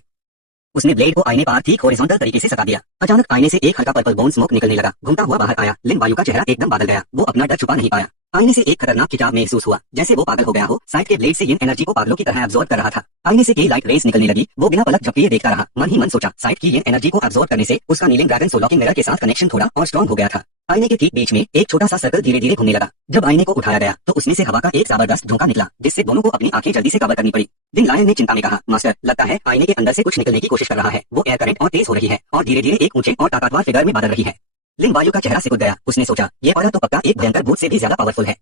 उसने ब्लेड को आईने पर ठीक हॉरिजॉन्टल तरीके से सटा दिया। अचानक आईने से एक हल्का पर्पल बोन स्मोक निकलने लगा, घूमता हुआ बाहर आया। लिन वायु का चेहरा एकदम बदल गया। वो अपना डर छुपा नहीं पाया। आईने से एक खतरनाक खिंचाव महसूस हुआ, जैसे वो पागल हो गया हो। साइड के ब्लेड से यिन एनर्जी को पागलों की तरह एब्जॉर्ब कर रहा था। आईने से कई लाइट रेज निकलने लगी। वो बिना पलक झपके देखता रहा। मन ही मन सोचा, साइड की यिन एनर्जी को एब्जॉर्ब करने से उसका नीलिंग ड्रैगन सोलॉकिंग मिरर के साथ कनेक्शन थोड़ा और स्ट्रॉन्ग हो गया था। आईने के ठीक बीच में एक छोटा सा सर्कल धीरे धीरे घूमने लगा। जब आईने को उठाया गया तो उसमें से हवा का एक जबरदस्त झोंका निकला, जिससे दोनों को अपनी आंखें जल्दी से कवर करनी पड़ी। दिन लायन ने चिंता में कहा, मास्टर, लगता है आईने के अंदर से कुछ निकलने की कोशिश कर रहा है। वो एयर करंट और तेज हो रही है और धीरे धीरे एक ऊंचे और ताकतवर फिगर में बदल रही है। लिन वायु का चेहरा सिकुड़ गया। उसने सोचा, ये औरत तो पक्का एक भयंकर भूत से भी ज्यादा पावरफुल है।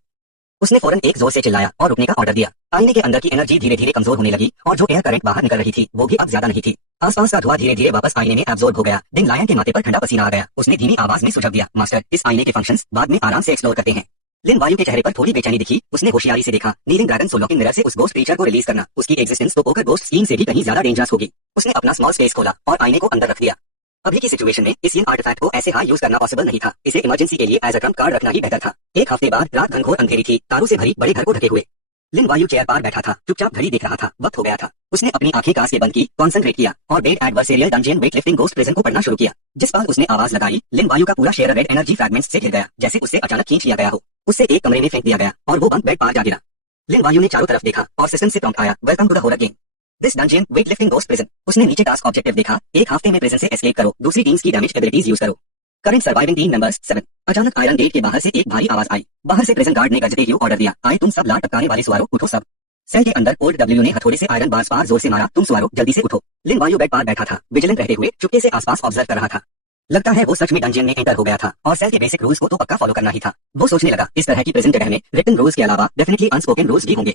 उसने फौरन एक जोर से चिल्लाया और रुकने का ऑर्डर दिया। आईने के अंदर की एनर्जी धीरे धीरे कमजोर होने लगी और जो एयर करंट बाहर निकल रही थी वो भी अब ज्यादा नहीं थी। आसपास का धुआं धीरे धीरे वापस आईने में एब्जॉर्ब हो गया। दिन लायन के माथे पर ठंडा पसीना आ गया। उसने धीमी आवाज में सुझाव दिया, मास्टर, इस आईने के फंक्शंस बाद में आराम से एक्सप्लोर करते हैं। लिन वायु के चेहरे पर थोड़ी बेचैनी दिखी। उसने होशियारी से देखा, नीलिंग ड्रैगन सोलॉकिंग मिरर से उस गोस्ट क्रीचर को रिलीज करना उसकी एग्जिस्टेंस तो पोकर गोस्ट स्कीम से भी कहीं ज्यादा डेंजरस होगी। उसने अपना स्मॉल स्पेस खोला और आईने को अंदर रख दिया। अभी की सिचुएशन में इस यिन आर्टिफैक्ट को ऐसे हाई यूज करना पॉसिबल नहीं था। इसे इमरजेंसी के लिए एज अ ट्रम्प कार्ड रखना ही बेहतर था। एक हफ्ते बाद रात घनघोर अंधेरी थी, तारों से भरी बड़े घर को ढके हुए। लिन वायु चेयर पर बैठा था, चुपचाप घड़ी देख रहा था। वक्त हो गया था। उसने अपनी आंखें कांच के बंद की, कॉन्सेंट्रेट किया और bed adversarial dungeon weightlifting ghost prison को पढ़ना शुरू किया। जिस पल उसने आवाज लगाई, लिन वायु का पूरा शेयर रेड एनर्जी फ्रैगमेंट्स से घिर गया, जैसे उससे अचानक खींच लिया गया हो। उससे एक कमरे में फेंक दिया गया और वो बंद बेड पर जा गिरा। लिन वायु ने चारों तरफ देखा और सिस्टम से प्रॉम्प्ट आया, welcome to the horror game, this dungeon weightlifting ghost prison. उसने नीचे टास्क ऑब्जेक्टिव देखा, एक हफ्ते में प्रिजन से एस्केप करो, दूसरी टीम्स की डैमेज एबिलिटीज यूज करो, करंट सर्वाइविंग टीम मेंबर्स 7। अचानक आयरन गेट के बाहर से एक भारी आवाज आई। बाहर से प्रिजन गार्ड ने गरजते हुए ऑर्डर दिया, आए तुम सब लाल टपकाने वाले सवारों, उठो सब। सेल के अंदर ओल्ड डब्ल्यू ने हथौड़े से आयरन बार्स पर जोर से मारा, तुम सवारों जल्दी से उठो। लिन वायु बेड पर बैठा था, विजिलेंट रहते हुए चुपके से आसपास ऑब्जर्व कर रहा था। लगता है वो सच में डंजियन में एंटर हो गया था और सेल के बेसिक रूल्स को तो पक्का फॉलो करना ही था। वो सोचने लगा, इस तरह की प्रेजेंट जगह में रिटन रूल्स के अलावा डेफिनेटली अनस्पोकन रूल्स भी होंगे।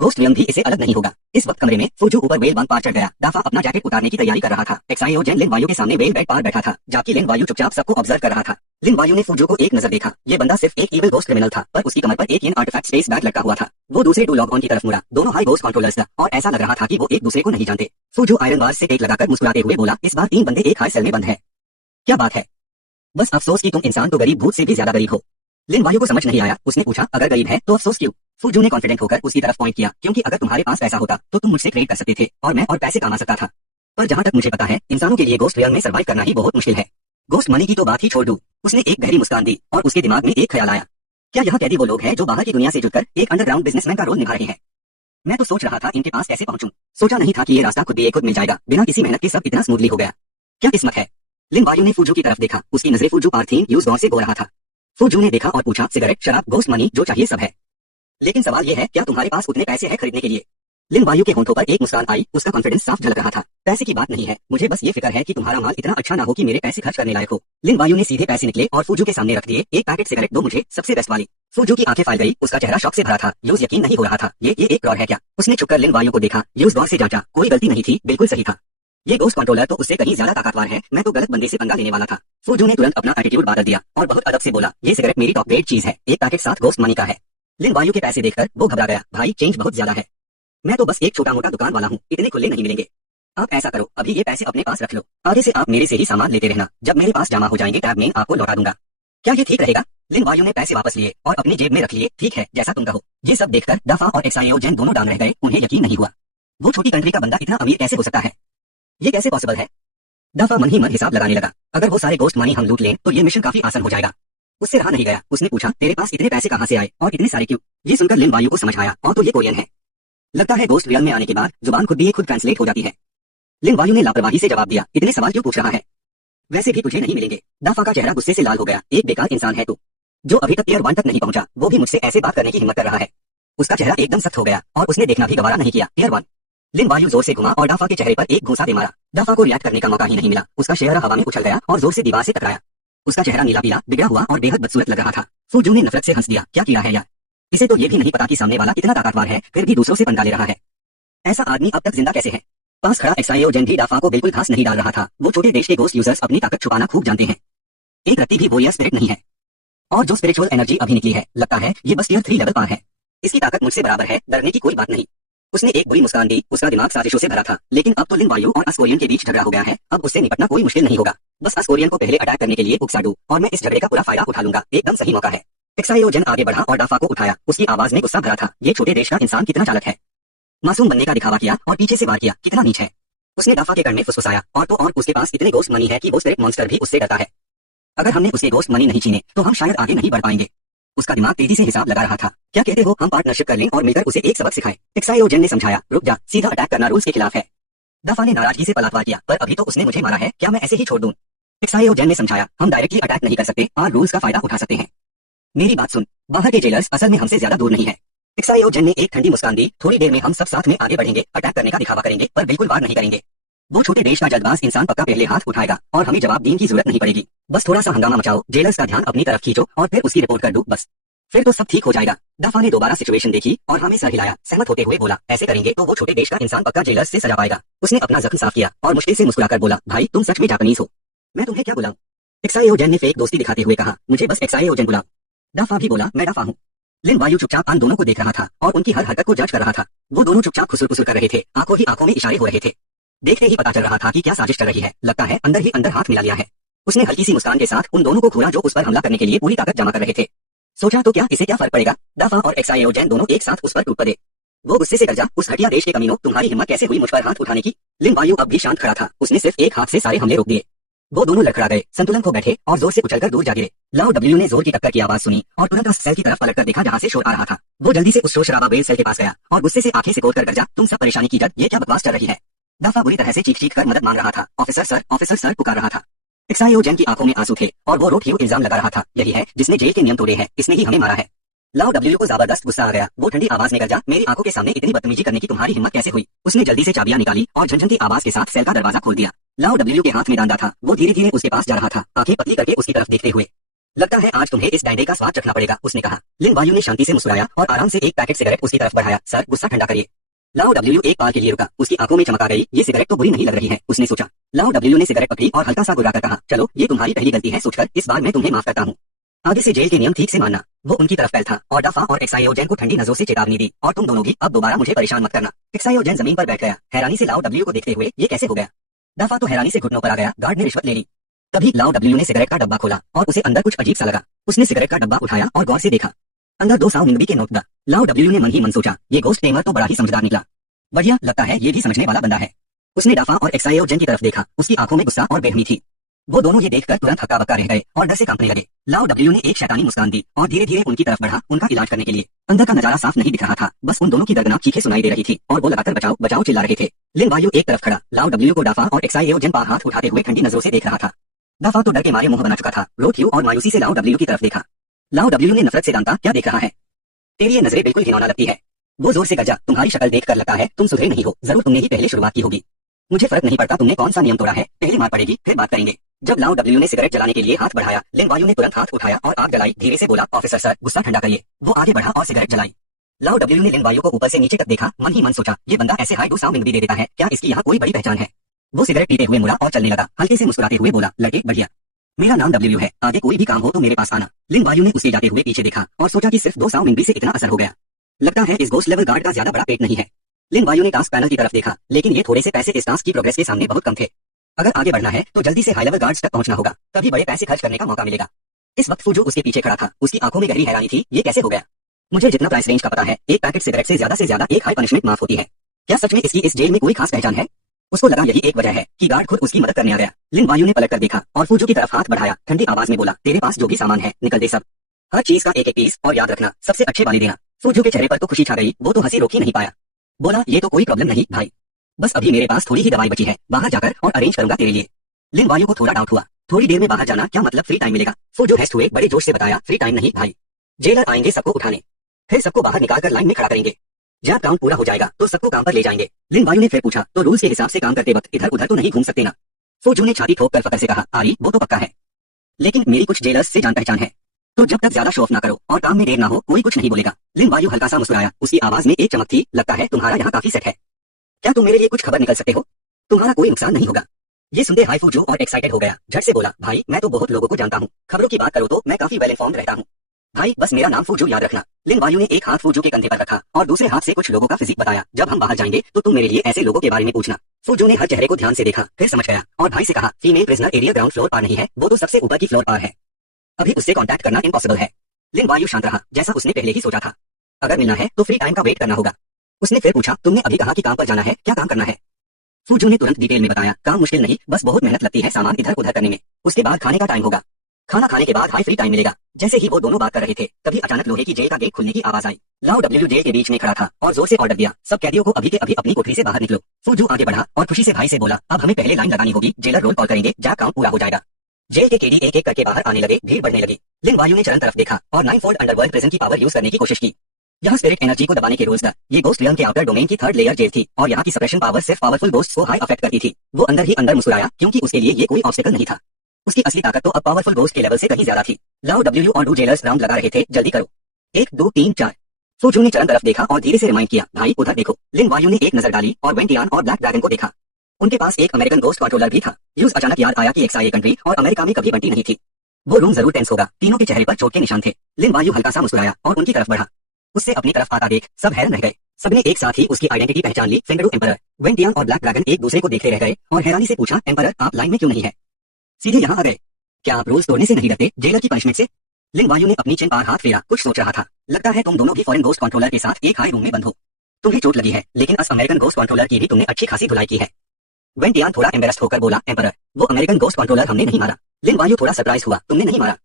घोस्ट रियम भी इसे अलग नहीं होगा। इस वक्त कमरे में फुजू ऊपर वेल बंक पर चढ़ गया। दाफा अपना जैकेट उतारने की तैयारी कर रहा था। एक्साइओ जेन लिन वायु के सामने वेल बेड पर बैठा था, जबकि लिन वायु चुपचाप सबको ऑब्जर्व कर रहा था। लिन वायु ने फुजू को एक नजर देखा। ये बंदा सिर्फ एक इविल घोस्ट क्रिमिनल था, पर उसकी कमर पर एक यिन आर्टिफैक्ट स्पेस बैग लटका हुआ था। वो दूसरे टू लॉग ऑन की तरफ मुड़ा। दोनों हाई घोस्ट कंट्रोलर्स था और ऐसा लग रहा था कि वो एक दूसरे को नहीं जानते। फुजू आयरन बार से टेक लगाकर मुस्कुराते हुए बोला, इस बार 3 बंदे एक हाई सेल में बंद है। क्या बात है? बस अफसोस कि तुम इंसान तो गरीब भूत से भी ज्यादा गरीब हो। लिन वायु को समझ नहीं आया। उसने पूछा, अगर गरीब है तो अफसोस क्यों? फुजू ने कॉन्फिडेंट होकर उसकी तरफ पॉइंट किया, क्योंकि अगर तुम्हारे पास पैसा होता तो तुम मुझसे ट्रेड कर सकते थे और मैं और पैसे कमा सकता था। पर जहां तक मुझे पता है, इंसानों के लिए घोस्ट रियम में सर्वाइव करना ही बहुत मुश्किल है। घोस्ट मनी की तो बात ही छोड़ दूं। उसने एक गहरी मुस्कान दी और उसके दिमाग में एक ख्याल आया, क्या यहाँ कैदी वो लोग हैं जो बाहर की दुनिया से जुड़कर एक अंडरग्राउंड बिजनेसमैन का रोल निभा रहे हैं? मैं तो सोच रहा था इनके पास कैसे पहुंचूं। सोचा नहीं था कि ये रास्ता खुद भी खुद मिल जाएगा। बिना किसी मेहनत के सब इतना स्मूथली हो गया। क्या किस्मत है। लिन वायु ने फुजू की तरफ देखा। उसकी नजरें फुजू पर थीं, यूज गौर से गो रहा था। फुजू ने देखा और पूछा, सिगरेट, शराब, घोस्ट मनी, जो चाहिए सब है, लेकिन सवाल ये है, क्या तुम्हारे पास उतने पैसे हैं खरीदने के लिए? लिन वायु के होंठों पर एक मुस्कान आई। उसका कॉन्फिडेंस साफ झलक रहा था। पैसे की बात नहीं है, मुझे बस ये फिक्र है कि तुम्हारा माल इतना अच्छा ना हो कि मेरे पैसे खर्च करने लायक हो। लिन वायु ने सीधे पैसे निकले और फुजू के सामने रख दिए। एक पैकेट सिगरेट दो मुझे, सबसे बेस्ट वाली। फुजू की आंखें फैल गई। उसका चेहरा शॉक से भरा था। यूज यकीन नहीं हो रहा था। ये एक फ्रॉड है क्या? उसने छुपकर लिन वायु को देखा। यूज गौर से जांचा, कोई गलती नहीं थी, बिल्कुल सही था। ये घोस्ट कंट्रोलर तो उससे कहीं ज्यादा ताकतवर है। मैं तो गलत बंदे से पंगा लेने वाला था। फुजू ने तुरंत अपना एटीट्यूड बदल दिया और बहुत अदब से बोला, ये सिगरेट मेरी टॉप ग्रेड चीज है। एक पैकेट 7 घोस्ट मनी का है। लिन वायु के पैसे देखकर वो घबरा गया। भाई, चेंज बहुत ज्यादा है। मैं तो बस एक छोटा मोटा दुकान वाला हूँ, इतने खुले नहीं मिलेंगे। आप ऐसा करो, अभी ये पैसे अपने पास रख लो। आगे से आप मेरे से ही सामान लेते रहना। जब मेरे पास जमा हो जाएंगे टैब में आपको लौटा दूंगा। क्या ये ठीक रहेगा? लिन वायु ने पैसे वापस लिए और अपनी जेब में रख लिए। ठीक है, जैसा तुम कहो। ये सब देखकर दाफा और एक्साइओ जेन दोनों डांग रह गए। उन्हें यकीन नहीं हुआ। वो छोटी कंट्री का बंदा इतना अमीर कैसे हो सकता है? ये कैसे पॉसिबल है? दाफा मन ही मन हिसाब लगाने लगा। अगर वो सारे घोस्ट मनी हम लूट लें तो ये मिशन काफी आसान हो जाएगा। उससे रहा नहीं गया। उसने पूछा, तेरे पास इतने पैसे कहाँ से आए और इतने सारे क्यों? ये सुनकर लिन वायु को समझ आया, और तो ये कोरियन है। लगता है घोस्ट रियल में आने के बाद जुबान खुद भी खुद ट्रांसलेट हो जाती है। लिन वायु ने लापरवाही से जवाब दिया, इतने सवाल क्यों पूछ रहा है? वैसे भी तुझे नहीं मिलेंगे। दाफा का चेहरा गुस्से से लाल हो गया। एक बेकार इंसान है तू, जो अभी तक टियर 1 तक नहीं पहुंचा। वो भी मुझसे ऐसे बात करने की हिम्मत कर रहा है। उसका चेहरा एकदम सख्त हो गया और उसने देखना भी गवारा नहीं किया। टियर 1। लिन वायु जोर से घुमा और डाफा के चेहरे पर एक घूंसा दे मारा। डाफा को रिएक्ट करने का मौका ही नहीं मिला। उसका चेहरा हवा में उछल गया और जोर से दीवार से टकराया। उसका चेहरा नीला पीला बिगड़ा हुआ और बेहद बदसूरत लग रहा था। फुजू ने नफरत से हंस दिया। क्या कीड़ा है यार, इसे तो ये भी नहीं पता कि सामने वाला कितना ताकतवर है, फिर भी दूसरों से पंगा ले रहा है। ऐसा आदमी अब तक जिंदा कैसे है? पास खड़ा एक्साइओ जेन भी डाफा को बिल्कुल घास नहीं डाल रहा था। वो छोटे देश के गोस्ट यूजर्स अपनी ताकत छुपाना खूब जानते हैं। एक रत्ती भी वो यह स्पिरिट नहीं है। और जो स्पिरिचुअल एनर्जी अभी निकली है, लगता है ये बस टियर 3 लेवल पार है। इसकी ताकत मुझसे बराबर है, डरने की कोई बात नहीं। उसने एक बुरी मुस्कान दी। उसका दिमाग साजिशों से भरा था, लेकिन अब तो लिन वायु और अस्कोरियन के बीच झगड़ा हो गया है। अब उससे निपटना कोई मुश्किल नहीं होगा। बस अस्कोरियन को पहले अटैक करने के लिए उकसा दूं और मैं इस झगड़े का पूरा फायदा उठा लूंगा। एकदम सही मौका है। एक्साइओ जेन आगे बढ़ा और डाफा को उठाया। उसकी आवाज में गुस्सा भरा था। ये छोटे देश का इंसान कितना चालक है। मासूम बनने का दिखावा किया और पीछे से वार किया। कितना नीच है। उसने डाफा के कान में फुसफुसाया। और तो और उसके पास इतने गोस्ट मनी है कि वो स्पिरिट मॉन्स्टर भी उससे डरता है। अगर हमने उसके गोस्ट मनी नहीं छीने तो हम शायद आगे नहीं बढ़ पाएंगे। उसका दिमाग तेजी से हिसाब लगा रहा था। क्या कहते हो, हम पार्टनरशिप कर लें और मिलकर उसे एक सबक सिखाएं? एक्साइओ जेन ने समझाया। रुक जा, सीधा अटैक करना रूल्स के खिलाफ है। डाफा ने नाराजगी से पलटवार किया। पर अभी तो उसने मुझे मारा है, क्या मैं ऐसे ही छोड़ दूं? एक्साइओ जेन ने समझाया। हम डायरेक्टली अटैक नहीं कर सकते और रूल्स का फायदा उठा सकते हैं। मेरी बात सुन, बाहर के जेलर्स असल में हमसे ज्यादा दूर नहीं है। एक्साइओ जेन ने एक ठंडी मुस्कान दी। थोड़ी देर में हम सब साथ में आगे बढ़ेंगे, अटैक करने का दिखावा करेंगे पर बिल्कुल वार नहीं करेंगे। वो छोटे देश का जल्दबाज इंसान पक्का पहले हाथ उठाएगा और हमें जवाब देने की जरूरत नहीं पड़ेगी। बस थोड़ा सा हंगामा मचाओ, जेलर्स का ध्यान अपनी तरफ खींचो और फिर उसकी रिपोर्ट कर दो, बस फिर तो सब ठीक हो जाएगा। डाफा ने दोबारा सिचुएशन देखी और हमें सर हिलाया। सहमत होते हुए बोला, ऐसे करेंगे तो वो छोटे देश का इंसान पक्का जेलर्स से सजा पाएगा। उसने अपना जख्म साफ किया और मुश्किल से मुस्कुराकर बोला, भाई तुम सच में जापानीज हो? मैं तुम्हें क्या बुलाऊं? एक्साइओ जेन ने फेक दोस्ती दिखाते हुए कहा, मुझे बस एक्साइओ जेन बुलाओ। डाफा भी बोला, मैं डाफा हूँ। लिन वायु चुपचाप आन दोनों को देख रहा था और उनकी हर हरकत को जज कर रहा था। वो दोनों चुपचाप खुसुर खुसुर कर रहे थे। आंखों ही आंखों में इशारे हो रहे थे। देखते ही पता चल रहा था कि क्या साजिश चल रही है। लगता है अंदर ही अंदर हाथ मिला लिया है। उसने हल्की सी मुस्कान के साथ उन दोनों को घूरा जो उस पर हमला करने के लिए पूरी ताकत जमा कर रहे थे। सोचा तो क्या इसे क्या फर्क पड़ेगा, डाफा और एक्साइओ जेन दोनों एक साथ उस पर टूट पड़े। वो गुस्से से गरजा, उस हटिया देश के कमीनों, तुम्हारी हिम्मत कैसे हुई मुझ पर हाथ उठाने की? लिन वायु अब भी शांत खड़ा था। उसने सिर्फ एक हाथ से सारे हमले रोक दिए। वो दोनों लड़खड़ा गए, संतुलन खो बैठे और जोर से उछलकर दूर जा गिरे। लाओ डब्ल्यू ने जोर की टक्कर की आवाज सुनी और तुरंत उस सेल की तरफ पलटकर देखा जहां से शोर आ रहा था। वो जल्दी से उस शोर शराबा बेल सेल के पास गया और गुस्से से आंखें सिकोड़ कर गरजा, तुम सब परेशानी की जद, ये क्या बकवास चल रही है? डाफा बुरी तरह से चीख कर मदद मांग रहा था। ऑफिसर सर पुकार रहा था। एक्साइओ जेन की आंखों में आंसू थे और वो रोड इल्जाम लगा रहा था, यही है जिसने जेल के नियम तोड़े हैं, इसने ही हमें मारा है। लाओ डब्ल्यू को जबरदस्त गुस्सा आ गया। वो ठंडी आवाज में गरजा, मेरी आंखों के सामने इतनी बदतमीजी करने की तुम्हारी हिम्मत कैसे हुई? उसने जल्दी से चाबियां निकाली और झनझनती आवाज के साथ सेल का दरवाजा खोल दिया। लाओ डब्ल्यू के हाथ में डांडा था। वो धीरे धीरे उसके पास जा रहा था, आंखें पतली करके उसकी तरफ देखते हुए। लगता है आज तुम्हें इस डांडे का स्वाद चखना पड़ेगा, उसने कहा। लिन वायु ने शांति से मुस्कुराया और आराम से एक पैकेट सिगरेट उसकी तरफ बढ़ाया। सर गुस्सा ठंडा करिए। लाओ डब्ल्यू एक बार के लिए रुका। उसकी आंखों में चमक आ गई। ये सिगरेट तो बुरी नहीं लग रही है, उसने सोचा। लाओ डब्ल्यू ने सिगरेट पकड़ी और हल्का सा गुर्राकर कहा, चलो ये तुम्हारी पहली गलती है सोचकर इस बार मैं तुम्हें माफ करता हूँ। आगे से जेल के नियम ठीक से मानना। वो उनकी तरफ फैल था और डाफा और एक्साइओ जेन को ठंडी नजरों से चेतावनी दी, और तुम दोनों भी अब दोबारा मुझे परेशान मत करना। एक्साइओ जेन जमीन पर बैठ गया, हैरानी से लाओ डब्ल्यू को देखते हुए, ये कैसे हो गया? डाफा तो हैरानी से घुटनों पर आ गया, गार्ड ने रिश्वत ले ली। तभी लाओ डब्ल्यू ने सिगरेट का डब्बा खोला और उसे अंदर कुछ अजीब सा लगा। उसने सिगरेट का डब्बा उठाया और गौर से देखा। अंदर 2 सौ निन्यानवे के नोट था। लाओ डब्ल्यू ने मन ही मन सोचा, ये गोस्ट टेमर तो बड़ा ही समझदार निकला। बढ़िया, लगता है ये भी समझने वाला बंदा है। उसने डाफा और एक्साइओ जेन की तरफ देखा। उसकी आंखों में गुस्सा और बेरहमी थी। वो दोनों ये देखकर तुरंत हक्का बक्का रह गए और डर से कांपने लगे। लाओ डब्ल्यू ने एक शैतानी मुस्कान दी और धीरे धीरे उनकी तरफ बढ़ा उनका इलाज करने के लिए। अंदर का नजारा साफ नहीं दिख रहा था, बस उन दोनों की दर्दनाक चीखें सुनाई दे रही थी और वो लगातार बचाओ बचाओ चिल्ला रहे थे। लिन वायु एक तरफ खड़ा लाओ डब्ल्यू को डाफा और एक्साइओ जेन पर हाथ उठाते हुए ठंडी नजरों से देख रहा था। डाफा तो डर के मारे मुंह बना चुका था। रोथियो और मायूसी से लाओ डब्ल्यू की तरफ देखा। लाओ डब्ल्यू ने नफरत से दांता, क्या देख रहा है? तेरी ये नजरें बिल्कुल घिनौना लगती है। वो जोर से गरजा, तुम्हारी शक्ल देखकर लगता है तुम सुधरे नहीं हो, जरूर तुमने ही पहले शुरुआत की होगी। मुझे फर्क नहीं पड़ता तुमने कौन सा नियम तोड़ा है, पहले मार पड़ेगी फिर बात करेंगे। जब लाओ डब्ल्यू ने सिगरेट जलाने के लिए हाथ बढ़ाया, लिन वायु ने तुरंत हाथ उठाया और आग जलाई। धीरे से बोला, ऑफिसर सर गुस्सा ठंडा करिए। वो आगे बढ़ा और सिगरेट जलाई। लाओ डब्ल्यू ने लिन वायु को ऊपर से नीचे तक देखा, मन ही मन सोचा, ये बंदा ऐसे हाई 2 सौ भी दे देता है, क्या इसकी यहाँ कोई बड़ी पहचान है? वो सिगरेट पीते हुए मुड़ा और चलने लगा। हल्के से मुस्कुराते हुए बोला, लड़के बढ़िया, मेरा नाम डब्ल्यू है, आगे कोई भी काम हो तो मेरे पास आना। लिन वायु ने उसे जाते हुए पीछे देखा और सोचा कि सिर्फ 2 सौ से इतना असर हो गया। लगता है इस गोस्ट लेवल गार्ड का ज्यादा बड़ा पेट नहीं है। लिन वायु ने टास्क पैनल की तरफ देखा, लेकिन ये थोड़े से पैसे इस टास्क की प्रोग्रेस के सामने बहुत कम थे। अगर आगे बढ़ना है तो जल्दी से हाई लेवल गार्ड्स तक पहुंचना होगा, तभी बड़े पैसे खर्च करने का मौका मिलेगा। इस वक्त फुजू उसके पीछे खड़ा था। उसकी आंखों में गहरी हैरानी थी, ये कैसे हो गया? मुझे जितना प्राइस रेंज का पता है, एक पैकेट सिगरेट से ज्यादा एक हाई पनिशमेंट माफ होती है। क्या सच में इसकी इस जेल में कोई खास पहचान है? उसको लगा यही एक वजह है कि गार्ड खुद उसकी मदद करने आ गया। लिन वायु ने पलट कर देखा और फुजू की तरफ हाथ बढ़ाया, ठंडी आवाज में बोला, तेरे पास जो भी सामान है निकल दे सब, हर चीज का एक एक पीस, और याद रखना सबसे अच्छे वाले देना। फुजू के चेहरे पर तो खुशी छा गई, वो तो हंसी रोक ही नहीं पाया। बोला, ये तो कोई प्रॉब्लम नहीं भाई, बस अभी मेरे पास थोड़ी ही दवाई बची है, बाहर जाकर और अरेंज करूंगा तेरे लिए। लिन वायु को थोड़ा डाउट हुआ, थोड़ी देर में बाहर जाना क्या मतलब फ्री टाइम मिलेगा? फुजू हेस्ट हुए बड़े जोश से बताया, फ्री टाइम नहीं भाई, जेलर आएंगे सबको उठाने। फिर सबको बाहर निकालकर लाइन में खड़ा करेंगे। जब काउंट पूरा हो जाएगा तो सबको काम पर ले जाएंगे। लिन वायु ने फिर पूछा, तो रूल्स के हिसाब से काम करते वक्त इधर उधर तो नहीं घूम सकते ना? फुजू ने छाती ठोक कर फकर से कहा, आरी वो तो पक्का है, लेकिन मेरी कुछ जेलर्स से जान पहचान है, तो जब तक ज्यादा शो ऑफ ना करो और काम में देर ना हो कोई कुछ नहीं बोलेगा। लिन वायु हल्का सा मुस्कुराया, उसकी आवाज में एक चमक थी। लगता है तुम्हारा यहाँ काफी सेट है। क्या तुम मेरे लिए कुछ खबर निकल सकते हो? तुम्हारा कोई नुकसान नहीं होगा। ये सुनते हाई फुजू और एक्साइटेड हो गया। झट से बोला, भाई मैं तो बहुत लोगों को जानता हूँ, खबरों की बात करो तो मैं काफी वेल इन्फॉर्म्ड रहता हूँ। भाई बस मेरा नाम फुजू याद रखना। लिन वायु ने एक हाथ फुजू के कंधे पर रखा और दूसरे हाथ से कुछ लोगों का फिजिक बताया। जब हम बाहर जाएंगे तो तुम मेरे लिए ऐसे लोगों के बारे में पूछना। फुजू ने हर चेहरे को ध्यान से देखा, फिर समझ गया और भाई से कहा, female prisoner area ground floor पर नहीं है, वो तो सबसे ऊपर की फ्लोर पर है, अभी उससे कांटेक्ट करना इम्पॉसिबल है। लिन वायु शांत रहा, जैसा उसने पहले ही सोचा था। अगर मिलना है तो फ्री टाइम का वेट करना होगा। उसने फिर पूछा, तुमने अभी कहा कि काम पर जाना है, क्या काम करना है? फुजू ने तुरंत डिटेल में बताया, काम मुश्किल नहीं, बस बहुत मेहनत लगती है सामान इधर उधर करने में। उसके बाद खाने का टाइम होगा, खाना खाने के बाद हाई फ्री टाइम मिलेगा। जैसे ही वो दोनों बात कर रहे थे तभी अचानक लोहे की जेल का गेट खुलने की आवाज आई। लाओ डब्ल्यू जेल के बीच में खड़ा था और जोर से ऑर्डर दिया, सब कैदियों को अभी के अभी अपनी कोठरी से बाहर निकलो। फुजू आगे बढ़ा और खुशी से भाई से बोला, अब हमें पहले लाइन लगानी होगी, जेलर रोल कॉल करेंगे, जब काम पूरा हो जाएगा। जेल के कैदी एक एक करके बाहर आने लगे, भीड़ बढ़ने लगी। लिन वायु ने चरण तरफ देखा और 9 फोल्ड अंडरवर्ल्ड प्रिजन की पावर यूज करने की कोशिश की। यहाँ स्पिरिट एनर्जी को दबाने के रूल्स था। ये गोस्ट रियल्म के आउटर डोमेन की 3rd लेयर जेल थी और यहाँ की सप्रेशन पावर सिर्फ पावरफुल गोस्ट को हाई अफेक्ट करती थी। वो अंदर ही अंदर मुस्कुराया क्योंकि उसके लिए ये कोई ऑब्स्टेकल नहीं था। उसकी असली ताकत तो अब पावरफुल गोस्ट के लेवल से कहीं ज्यादा थी। लाओ डब्ल्यू और डू जेलर्स राउंड लगा रहे थे, जल्दी करो, 1 2 3 4। फुजू ने चरण तरफ देखा और धीरे से रिमाइंड किया, भाई उधर देखो। लिन वायु ने एक नजर डाली और वेंटियान और ब्लैक ड्रैगन को देखा। उनके पास एक अमेरिकन गोस्ट कंट्रोलर भी था। यूज अचानक याद आया कि एक्साई कंट्री और अमेरिका में कभी बनती नहीं थी। वो रूम जरूर टेंस होगा। तीनों के चेहरे पर चोट के निशान थे। लिन वायु हल्का सा मुस्कुराया और उनकी तरफ बढ़ा। उससे अपनी तरफ आता देख सब हैरान रह गए। सबने एक साथ ही उसकी आइडेंटिटी पहचान ली, फेंगडू एम्परर। वेंटियान और ब्लैक ड्रैगन एक दूसरे को देखते रह गए और हैरानी से पूछा, एम्परर आप लाइन में क्यों नहीं है, सीधे यहाँ आ गए, क्या आप रूल्स तोड़ने से नहीं डरते, जेलर की पनिशमेंट से? लिन वायु ने अपनी चिन पर हाथ फेरा, कुछ सोच रहा था। लगता है तुम दोनों भी फॉरेन गोस्ट कंट्रोलर के साथ एक हाई रूम में बंद हो। तुम्हें चोट लगी है लेकिन अस अमेरिकन गोस्ट कंट्रोलर की भी तुमने अच्छी खासी धुलाई की है। वेंटियान थोड़ा एम्बेरस्ड होकर बोला, एम्परर वो अमेरिकन गोस्ट कंट्रोलर हमने नहीं मारा। लिन वायु थोड़ा सरप्राइज हुआ, तुमने नहीं मारा?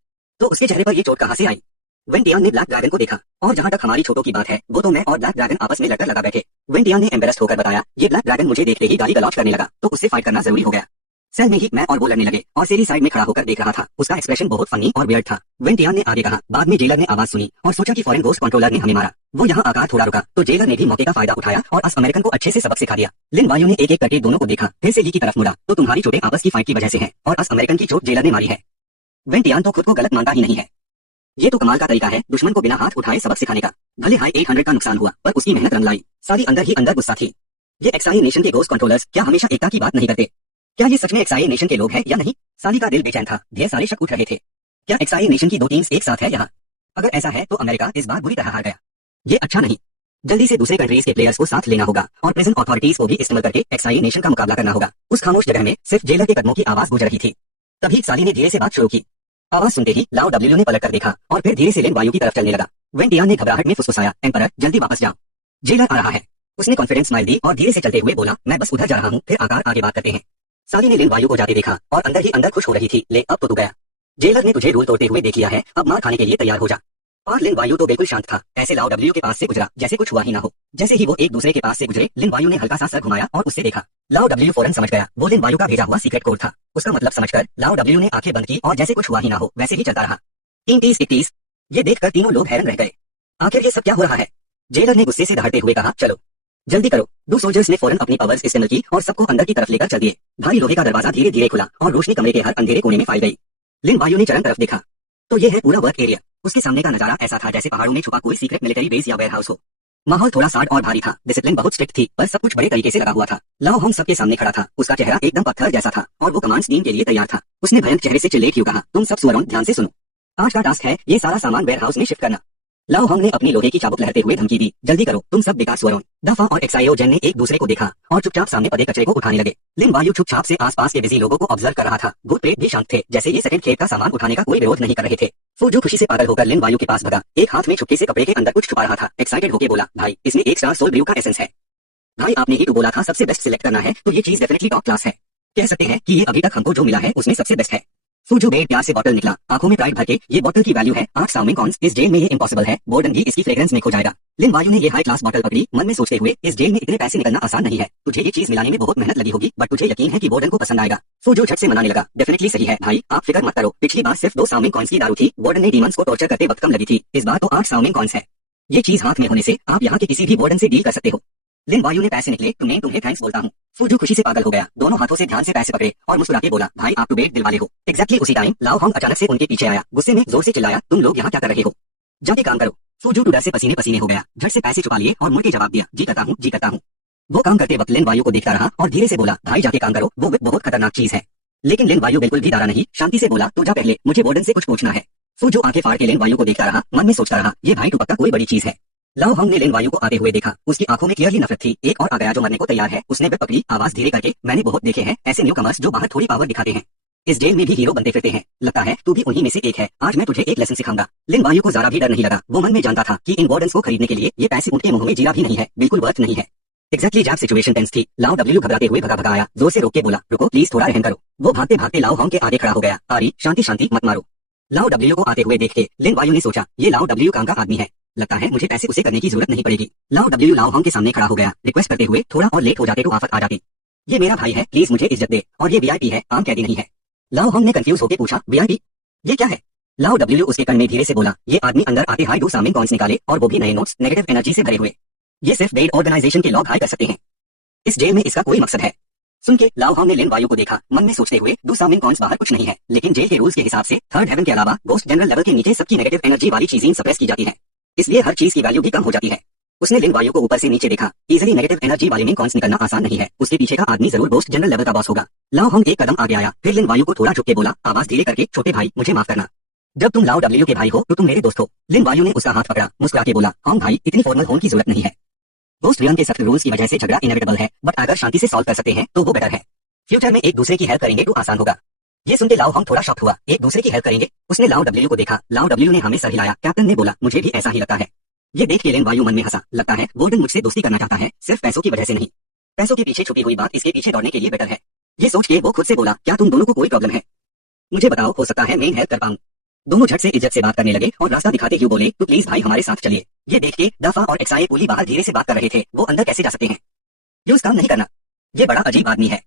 तो उसके चेहरे पर ये चोट कहाँ से आई? वेंटियान ने ब्लैक ड्रैगन को देखा और जहाँ तक हमारी छोटों की बात है वो तो मैं और ब्लैक ड्रैगन आपस में लड़कर लगा बैठे। वेंटियान ने एम्बेरस्ड होकर बताया, ये ब्लैक ड्रैगन मुझे देखते ही गाली गलौज करने लगा तो उससे फाइट करना जरूरी हो गया। सेल में ही मैं और वो लड़ने लगे और सेरी साइड में खड़ा होकर देख रहा था। उसका एक्सप्रेशन बहुत फनी और वियर्ड था। वेंटियान ने आगे कहा, बाद में जेलर ने आवाज सुनी और सोचा कि फॉरेन गोस्ट कंट्रोलर ने हमें मारा। वो यहाँ आकर थोड़ा रुका तो जेलर ने भी मौके का फायदा उठाया और अस अमेरिकन को अच्छे से सबक सिखा दिया। लिन वायु ने एक एक करके दोनों को देखा, फिर से ली की तरफ मुड़ा, तो तुम्हारी चोटें आपस की फाइट की वजह से हैं और अस अमेरिकन की चोट जेलर ने मारी है। वेंटियान तो खुद को गलत मानता ही नहीं है। ये तो कमाल का तरीका है दुश्मन को बिना हाथ उठाए सबक सिखाने का। भले हाई 800 का नुकसान हुआ पर उसकी मेहनत रंग लाई। सारी अंदर ही अंदर गुस्सा थी। ये एक्साई नेशन के गोस्ट कंट्रोलर्स क्या हमेशा एकता की बात नहीं करते? क्या ये सच में एक्साई नेशन के लोग हैं या नहीं? साली का दिल बेचैन था, ढेर सारे शक उठ रहे थे। क्या एक्साई नेशन की 2 टीम्स एक साथ है यहाँ? अगर ऐसा है तो अमेरिका इस बार बुरी तरह हार गया। ये अच्छा नहीं। जल्दी से दूसरे कंट्रीज के प्लेयर्स को साथ लेना होगा और प्रेजेंट अथॉरिटीज को भी इस्तेमाल करके एक्साई नेशन का मुकाबला करना होगा। उस खामोश जगह में सिर्फ जेलर के कदमों की आवाज गुजर रही थी। तभी साली ने धीरे से बात शुरू की। आवाज सुनते ही लाओ डब्ल्यू ने पलट कर देखा और फिर धीरे से लिन वायु की तरफ चलने लगा। वेंटियान ने घबराहट में फुसफुसाया, एम्परर जल्दी वापस जाओ, जेलर आ रहा है। उसने कॉन्फिडेंस स्माइल दी और धीरे से चलते हुए बोला, मैं बस उधर जा रहा हूँ, फिर आकार आगे बात करते हैं। साली ने लिन वायु को जाते देखा और अंदर ही अंदर खुश हो रही थी, ले अब तो तू गया। जेलर ने तुझे रूल तोड़ते हुए देख लिया है, अब मार खाने के लिए तैयार हो जा। और लिन वायु तो बिल्कुल शांत था, ऐसे लाओ डब्ल्यू के पास से गुजरा जैसे कुछ हुआ ही ना हो। जैसे ही वो एक दूसरे के पास से गुजरे लिन वायु ने हल्का सा सर घुमाया और उससे देखा। लाओ डब्ल्यू फौरन समझ गया वो लिन वायु का भेजा हुआ सीक्रेट कोड था। उसका मतलब समझकर लाओ डब्ल्यू ने आंखें बंद की और जैसे कुछ हुआ ही ना हो वैसे ही चलता रहा। 3 ये देखकर तीनों लोग हैरान रह गए। आखिर ये सब क्या हो रहा है? जेलर ने गुस्से से दहाड़ते हुए कहा, चलो जल्दी करो। 2 सोल्जर्स ने फौरन अपनी पावर्स इस्तेमाल की और सबको अंदर की तरफ लेकर चल दिए। भारी लोहे का दरवाजा धीरे धीरे खुला और रोशनी कमरे के हर अंधेरे कोने में फैल गई। लिन वायु ने चरण तरफ देखा तो ये है पूरा वर्क एरिया। उसके सामने का नजारा ऐसा था जैसे पहाड़ों में छुपा कोई सीक्रेट मिलिट्री बेस या वेयरहाउस हो। माहौल थोड़ा साड और भारी था, डिसिप्लिन बहुत स्ट्रिक्ट थी पर सब कुछ बड़े तरीके से लगा हुआ था। लाओ होंग सबके सामने खड़ा था, उसका चेहरा एकदम पत्थर जैसा था और वो कमांड्स टीम के लिए तैयार था। उसने भयंकर चेहरे से चिल्ले क्यों कहा, तुम सब सुअरों ध्यान से सुनो, आज का टास्क है ये सारा सामान वेयरहाउस में शिफ्ट करना। लाओ होंग ने अपनी लोहे की चाबुक लहरते हुए धमकी दी, जल्दी करो तुम सब बेकार सुअरों। दफा और एक्साइयो जेन ने एक दूसरे को देखा और चुपचाप सामने पड़े कचरे को उठाने लगे। लिन वायु चुपचाप से आसपास के बिजी लोगों को ऑब्जर्व कर रहा था। भूत प्रेत भी शांत थे, जैसे ये सेकंड खेत का सामान उठाने का कोई विरोध नहीं कर रहे थे। फुजू खुशी से पागल होकर लिन वायु के पास भगा, एक हाथ में चुपके से कपड़े के अंदर कुछ छुपा रहा था। एक्साइटेड होकर बोला, भाई इसमें 1 स्टार सोल ब्रू का एसेंस है। भाई आपने ही तो बोला था सबसे बेस्ट सिलेक्ट करना है, तो ये चीज डेफिनेटली टॉप क्लास है। कह सकते हैं कि ये अभी तक हमको जो मिला है उसमें सबसे बेस्ट है। फुजू बेड प्यार से बॉटल निकला, आंखों में प्राइड भर के, ये बॉटल की वैल्यू है 8 साउमिंग कॉन्स, इस जेल में ये इम्पॉसिबल है, बोर्डन भी इसकी फ्रेग्रेंस में खो जाएगा। लिन वायु ने ये हाई क्लास बॉटल पकड़ी, मन में सोचते हुए इस जेल में इतने पैसे निकलना आसान नहीं है, तुझे ये चीज मिलाने में बहुत मेहनत लगी होगी, बट तुझे यकीन है कि बोर्डन को पसंद आएगा। फुजू झट से मनाने लगा, डेफिनेटली सही है भाई, आप फिक्र मत करो, पिछली बार सिर्फ 2 साउमिंग कॉन्स की दारू थी, बोर्डन ने डीमंस को टॉर्चर करते वक्त कम लगी थी, इस बार तो 8 साउमिंग कॉन्स है। ये चीज हाथ में होने से आप यहाँ के किसी भी वार्डन से डील कर सकते हो। लिन वायु ने पैसे निकले तो मैं तुम्हें थैंक्स बोलता हूँ। फुजू खुशी से पागल हो गया, दोनों हाथों से ध्यान से पैसे पकड़े और मुस्कुरा के बोला, भाई आप टू बेट दिल वाले हो। एग्जैक्टली उसी टाइम लाओ होंग अचानक से उनके पीछे आया, गुस्से में जोर से चिल्लाया, तुम लोग यहाँ क्या कर रहे हो, जाके काम करो। फुजू डर से पसीने पसीने हो गया, झट से पैसे छुपा लिए और मुड़ के जवाब दिया, जी करता हूँ जी करता हूँ। वो काम करते वक्त लिन वायु को देखता रहा और धीरे से बोला, भाई जाके काम करो, वो बहुत खतरनाक चीज है। लेकिन लिन वायु बिल्कुल भी डरा नहीं, शांति से बोला, तू जा पहले, मुझे वार्डन से कुछ पूछना है। फुजू आंखें फाड़ के लिन वायु को देखता रहा, मन में सोचता रहा, ये भाई टू पक्का कोई बड़ी चीज है। लाओ होंग ने लिन वायु को आते हुए देखा, उसकी आंखों में क्लियरली नफरत थी। एक और आ गया जो मरने को तैयार है। उसने वेब पकड़ी, आवाज धीरे करके, मैंने बहुत देखे हैं ऐसे न्यू कमर्स जो बाहर थोड़ी पावर दिखाते हैं, इस जेल में भी हीरो बनते फिरते हैं, लगता है तू भी उन्हीं में से एक है। आज मैं तुझे एक लेसन सिखाऊंगा। लिन वायु को जरा भी डर नहीं लगा, वो मन में जानता था कि इन वार्डन्स को खरीदने के लिए ये पैसे उनके मुंह में जीरा भी नहीं है, बिल्कुल वर्थ नहीं है। एक्जैक्टली जब सिचुएशन टेंस थी, लाओ डब्ल्यू घबराते हुए भगा आया, जोर से रोक के बोला, रुको प्लीज थोड़ा रहम करो। वो भागते भागते लाओ होंग के आगे खड़ा हो गया, आरी शांति शांति मत मारो। लाओ डब्ल्यू को आते हुए देख के लिन वायु ने सोचा, ये लाओ डब्ल्यू काम का आदमी है, लगता है मुझे पैसे उसे करने की जरूरत नहीं पड़ेगी। लाओ डब्ल्यू लाओ होंग के सामने खड़ा हो गया, रिक्वेस्ट करते हुए, थोड़ा और लेट हो जाते तो आफत आ जाती। ये मेरा भाई है, प्लीज मुझे इज्जत दे, और ये वीआईपी है, आम कैदी नहीं है। लाओ होंग ने कंफ्यूज होकर पूछा, वीआईपी ये क्या है? लाओ डब्ल्यू उसके कान में धीरे से बोला, ये आदमी अंदर आते हाई डू सामिंग कॉइन्स निकाले और वो भी नए नोट्स नेगेटिव एनर्जी से भरे हुए। ये सिर्फ बेड ऑर्गेनाइजेशन के लोग हाई कर सकते हैं, इस जेल में इसका कोई मकसद है। सुन के लाओ होंग ने लिन वायु को देखा, मन में सोचते हुए, डू सामिंग कॉइन्स बाहर कुछ नहीं है, लेकिन जेल के रूल्स के हिसाब से थर्ड हेवन के अलावा गोस्ट जनरल लेवल के नीचे सबकी नेगेटिव एनर्जी वाली चीजें सप्रेस की जाती है, इसलिए हर चीज की वैल्यू भी कम हो जाती है। उसने लिन वायु को ऊपर से नीचे देखा, इजीली नेगेटिव एनर्जी वाली में कॉइन्स निकलना आसान नहीं है, उसके पीछे का आदमी जरूर गोस्ट जनरल लेवल का बॉस होगा। लाओ होंग एक कदम आगे आया, फिर लिन वायु को थोड़ा झुक के बोला, आवाज धीरे करके, छोटे भाई मुझे माफ करना, जब तुम लाओ डब्ल्यू के भाई हो तो तुम मेरे दोस्त हो। लिन वायु ने उसका हाथ पकड़ा, मुस्कुरा के बोला, होंग भाई इतनी फॉर्मल होने की जरूरत नहीं है, गोस्ट रियन के सख्त रूल्स की वजह से झगड़ा इनएविटेबल है, बट अगर शांति से सॉल्व कर सकते हैं तो वो बेटर है। फ्यूचर में एक दूसरे की हेल्प करेंगे तो आसान होगा। ये सुनते लाओ होंग थोड़ा शॉक हुआ, एक दूसरे की हेल्प करेंगे? उसने लाओ डब्ल्यू को देखा, लाओ डब्ल्यू ने हमें सर हिलाया। कैप्टन ने बोला, मुझे भी ऐसा ही लगता है। ये देख के लिन वायु मन में हंसा, लगता है वार्डन मुझसे दोस्ती करना चाहता है, सिर्फ पैसों की वजह से नहीं। पैसों के पीछे छुपी हुई बात इसके पीछे दौड़ने के लिए बेटर है। ये सोच के वो खुद से बोला, क्या तुम दोनों को कोई प्रॉब्लम है? मुझे बताओ, हो सकता है मैं हेल्प कर पाऊं। दोनों झट से इज्जत से बात करने लगे और रास्ता दिखाते हुए बोले, तो प्लीज भाई हमारे साथ चलिए। ये देख के दफा और एक्साई पुली बाहर धीरे से बात कर रहे थे, वो अंदर कैसे जा सकते हैं? यूज काम नहीं करना, ये बड़ा अजीब आदमी है।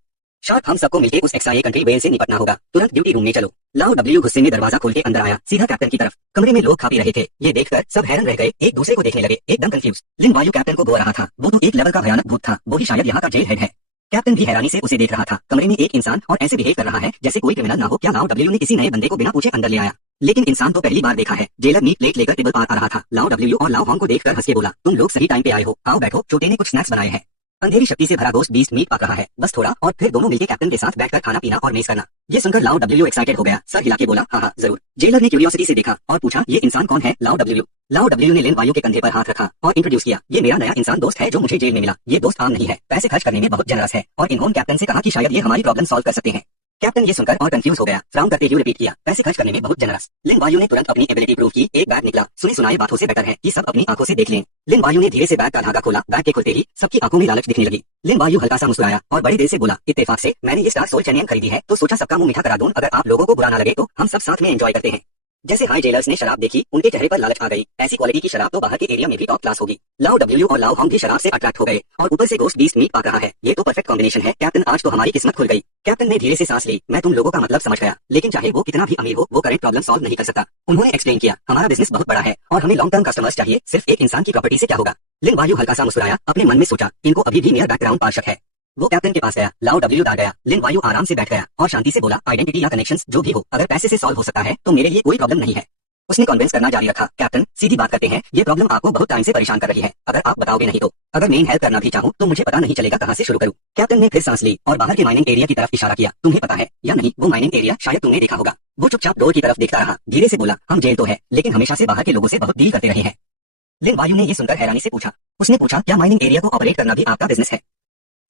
शार्प हम सबको मिलकर उस एक्साई कंट्री वेल से निपटना होगा, तुरंत ड्यूटी रूम में चलो। लाओ डब्ल्यू गुस्से में दरवाजा खोल के अंदर आया, सीधा कैप्टन की तरफ। कमरे में लोग खा पी रहे थे, ये देखकर सब हैरान रह गए, एक दूसरे को देखने लगे, एकदम कंफ्यूज। लिन वायु कैप्टन को बोल रहा था, वो तो एक लेवल का भयानक भूत था, वो ही शायद यहाँ का जेल हेड है। कैप्टन भी हैरानी से उसे देख रहा था, कमरे में एक इंसान और ऐसे बिहेव कर रहा है जैसे कोई क्रिमिनल ना हो। क्या लाओ डब्ल्यू ने किसी नए बंदे को बिना पूछे अंदर ले आया? लेकिन इंसान तो पहली बार देखा है। जेलर मीट प्लेट लेकर टेबल पर आ रहा था। लाओ डब्ल्यू और लाओ होंग को देखकर हंस के बोला, तुम लोग सही टाइम पे आए हो, आओ बैठो, छोटे ने कुछ स्नैक्स बनाए हैं। अंधेरी शक्ति से भरा गोश्त बीस्ट मीट पक रहा है, बस थोड़ा और फिर दोनों मिलकर कैप्टन के साथ बैठकर खाना पीना और मेज करना। ये सुनकर लाओ डब्ल्यू एक्साइटेड हो गया, सर हिला के बोला, हाँ हाँ जरूर। जेलर ने क्यूरियोसिटी से देखा और पूछा, ये इंसान कौन है? लाओ डब्ल्यू ने लिन वायु के कंधे पर हाथ रखा और इंट्रोड्यूस किया, ये मेरा नया इंसान दोस्त है जो मुझे जेल में मिला। ये दोस्त आम नहीं है, पैसे खर्च करने में बहुत जनरस है और इन्होंने कैप्टन से कहा कि शायद ये हमारी प्रॉब्लम सॉल्व कर सकते हैं। कैप्टन ये सुनकर और कंफ्यूज हो गया, फ्राउन करते हुए रिपीट किया, पैसे खर्च करने में बहुत जनरस। लिन वायु ने तुरंत अपनी एबिलिटी प्रूव की, एक बैग निकला। सुनी सुनाई बातों से बेटर है कि सब अपनी आंखों से देख लें। लिन वायु ने धीरे से बैग का धागा खोला, बैग के खुलते ही सबकी आंखों में लालच दिखने लगी। लिन वायु हल्का सा मुस्कुराया और बड़े दिल से बोला, इत्तेफाक से मैंने ये स्टार सोल चैनियन खरीदी है तो सोचा सबका मुंह मीठा करा दूं, अगर आप लोगों को बुरा ना लगे तो हम सब साथ में एंजॉय करते हैं। जैसे हाई जेलर्स ने शराब देखी, उनके चेहरे पर लालच आ गई, ऐसी क्वालिटी की शराब तो बाहर के एरिया में भी टॉप क्लास होगी। लाओ डब्ल्यू और लाओ होंग भी शराब से अट्रैक्ट हो गए और ऊपर से गोश्त बीस्ट मीट पाक रहा है, ये तो परफेक्ट कॉम्बिनेशन है। कैप्टन आज तो हमारी किस्मत खुल गई। कैप्टन ने धीरे से सांस ली, मैं तुम लोगों का मतलब समझ गया, लेकिन चाहे वो कितना भी अमीर हो, वो करंट प्रॉब्लम सॉल्व नहीं कर सकता। उन्होंने एक्सप्लेन किया, हमारा बिजनेस बहुत बड़ा है और हमें लॉन्ग टर्म कस्टमर्स चाहिए, सिर्फ एक इंसान की प्रॉपर्टी से क्या होगा। लिन वायु हल्का सा मुस्कुराया, अपने मन में सोचा, इनको अभी भी मेरा बैकग्राउंड आवश्यक है। वो कैप्टन के पास गया, लाओ डब्ल्यू डर गया। लिन वायु आराम से बैठ गया और शांति से बोला, आइडेंटिटी या कनेक्शंस जो भी हो, अगर पैसे से सॉल्व हो सकता है तो मेरे लिए कोई प्रॉब्लम नहीं है। उसने कॉन्विंस करना जारी रखा, कैप्टन सीधी बात करते हैं, ये प्रॉब्लम आपको बहुत टाइम से परेशान कर रही है, अगर आप बताओगे नहीं तो, अगर मैं हेल्प करना भी चाहूँ तो मुझे पता नहीं चलेगा कहाँ से शुरू करूँ। कैप्टन ने फिर सांस ली और बाहर के माइनिंग एरिया की तरफ इशारा किया, तुम्हें पता है या नहीं वो माइनिंग एरिया? शायद तुमने देखा होगा। वो चुपचाप डोर की तरफ देखता रहा, धीरे से बोला, हम जेल तो है लेकिन हमेशा से बाहर के लोगों से बहुत डील करते रहे हैं। लिन वायु ने ये सुनकर हैरानी से पूछा, उसने पूछा, क्या माइनिंग एरिया को ऑपरेट करना भी आपका बिजनेस है?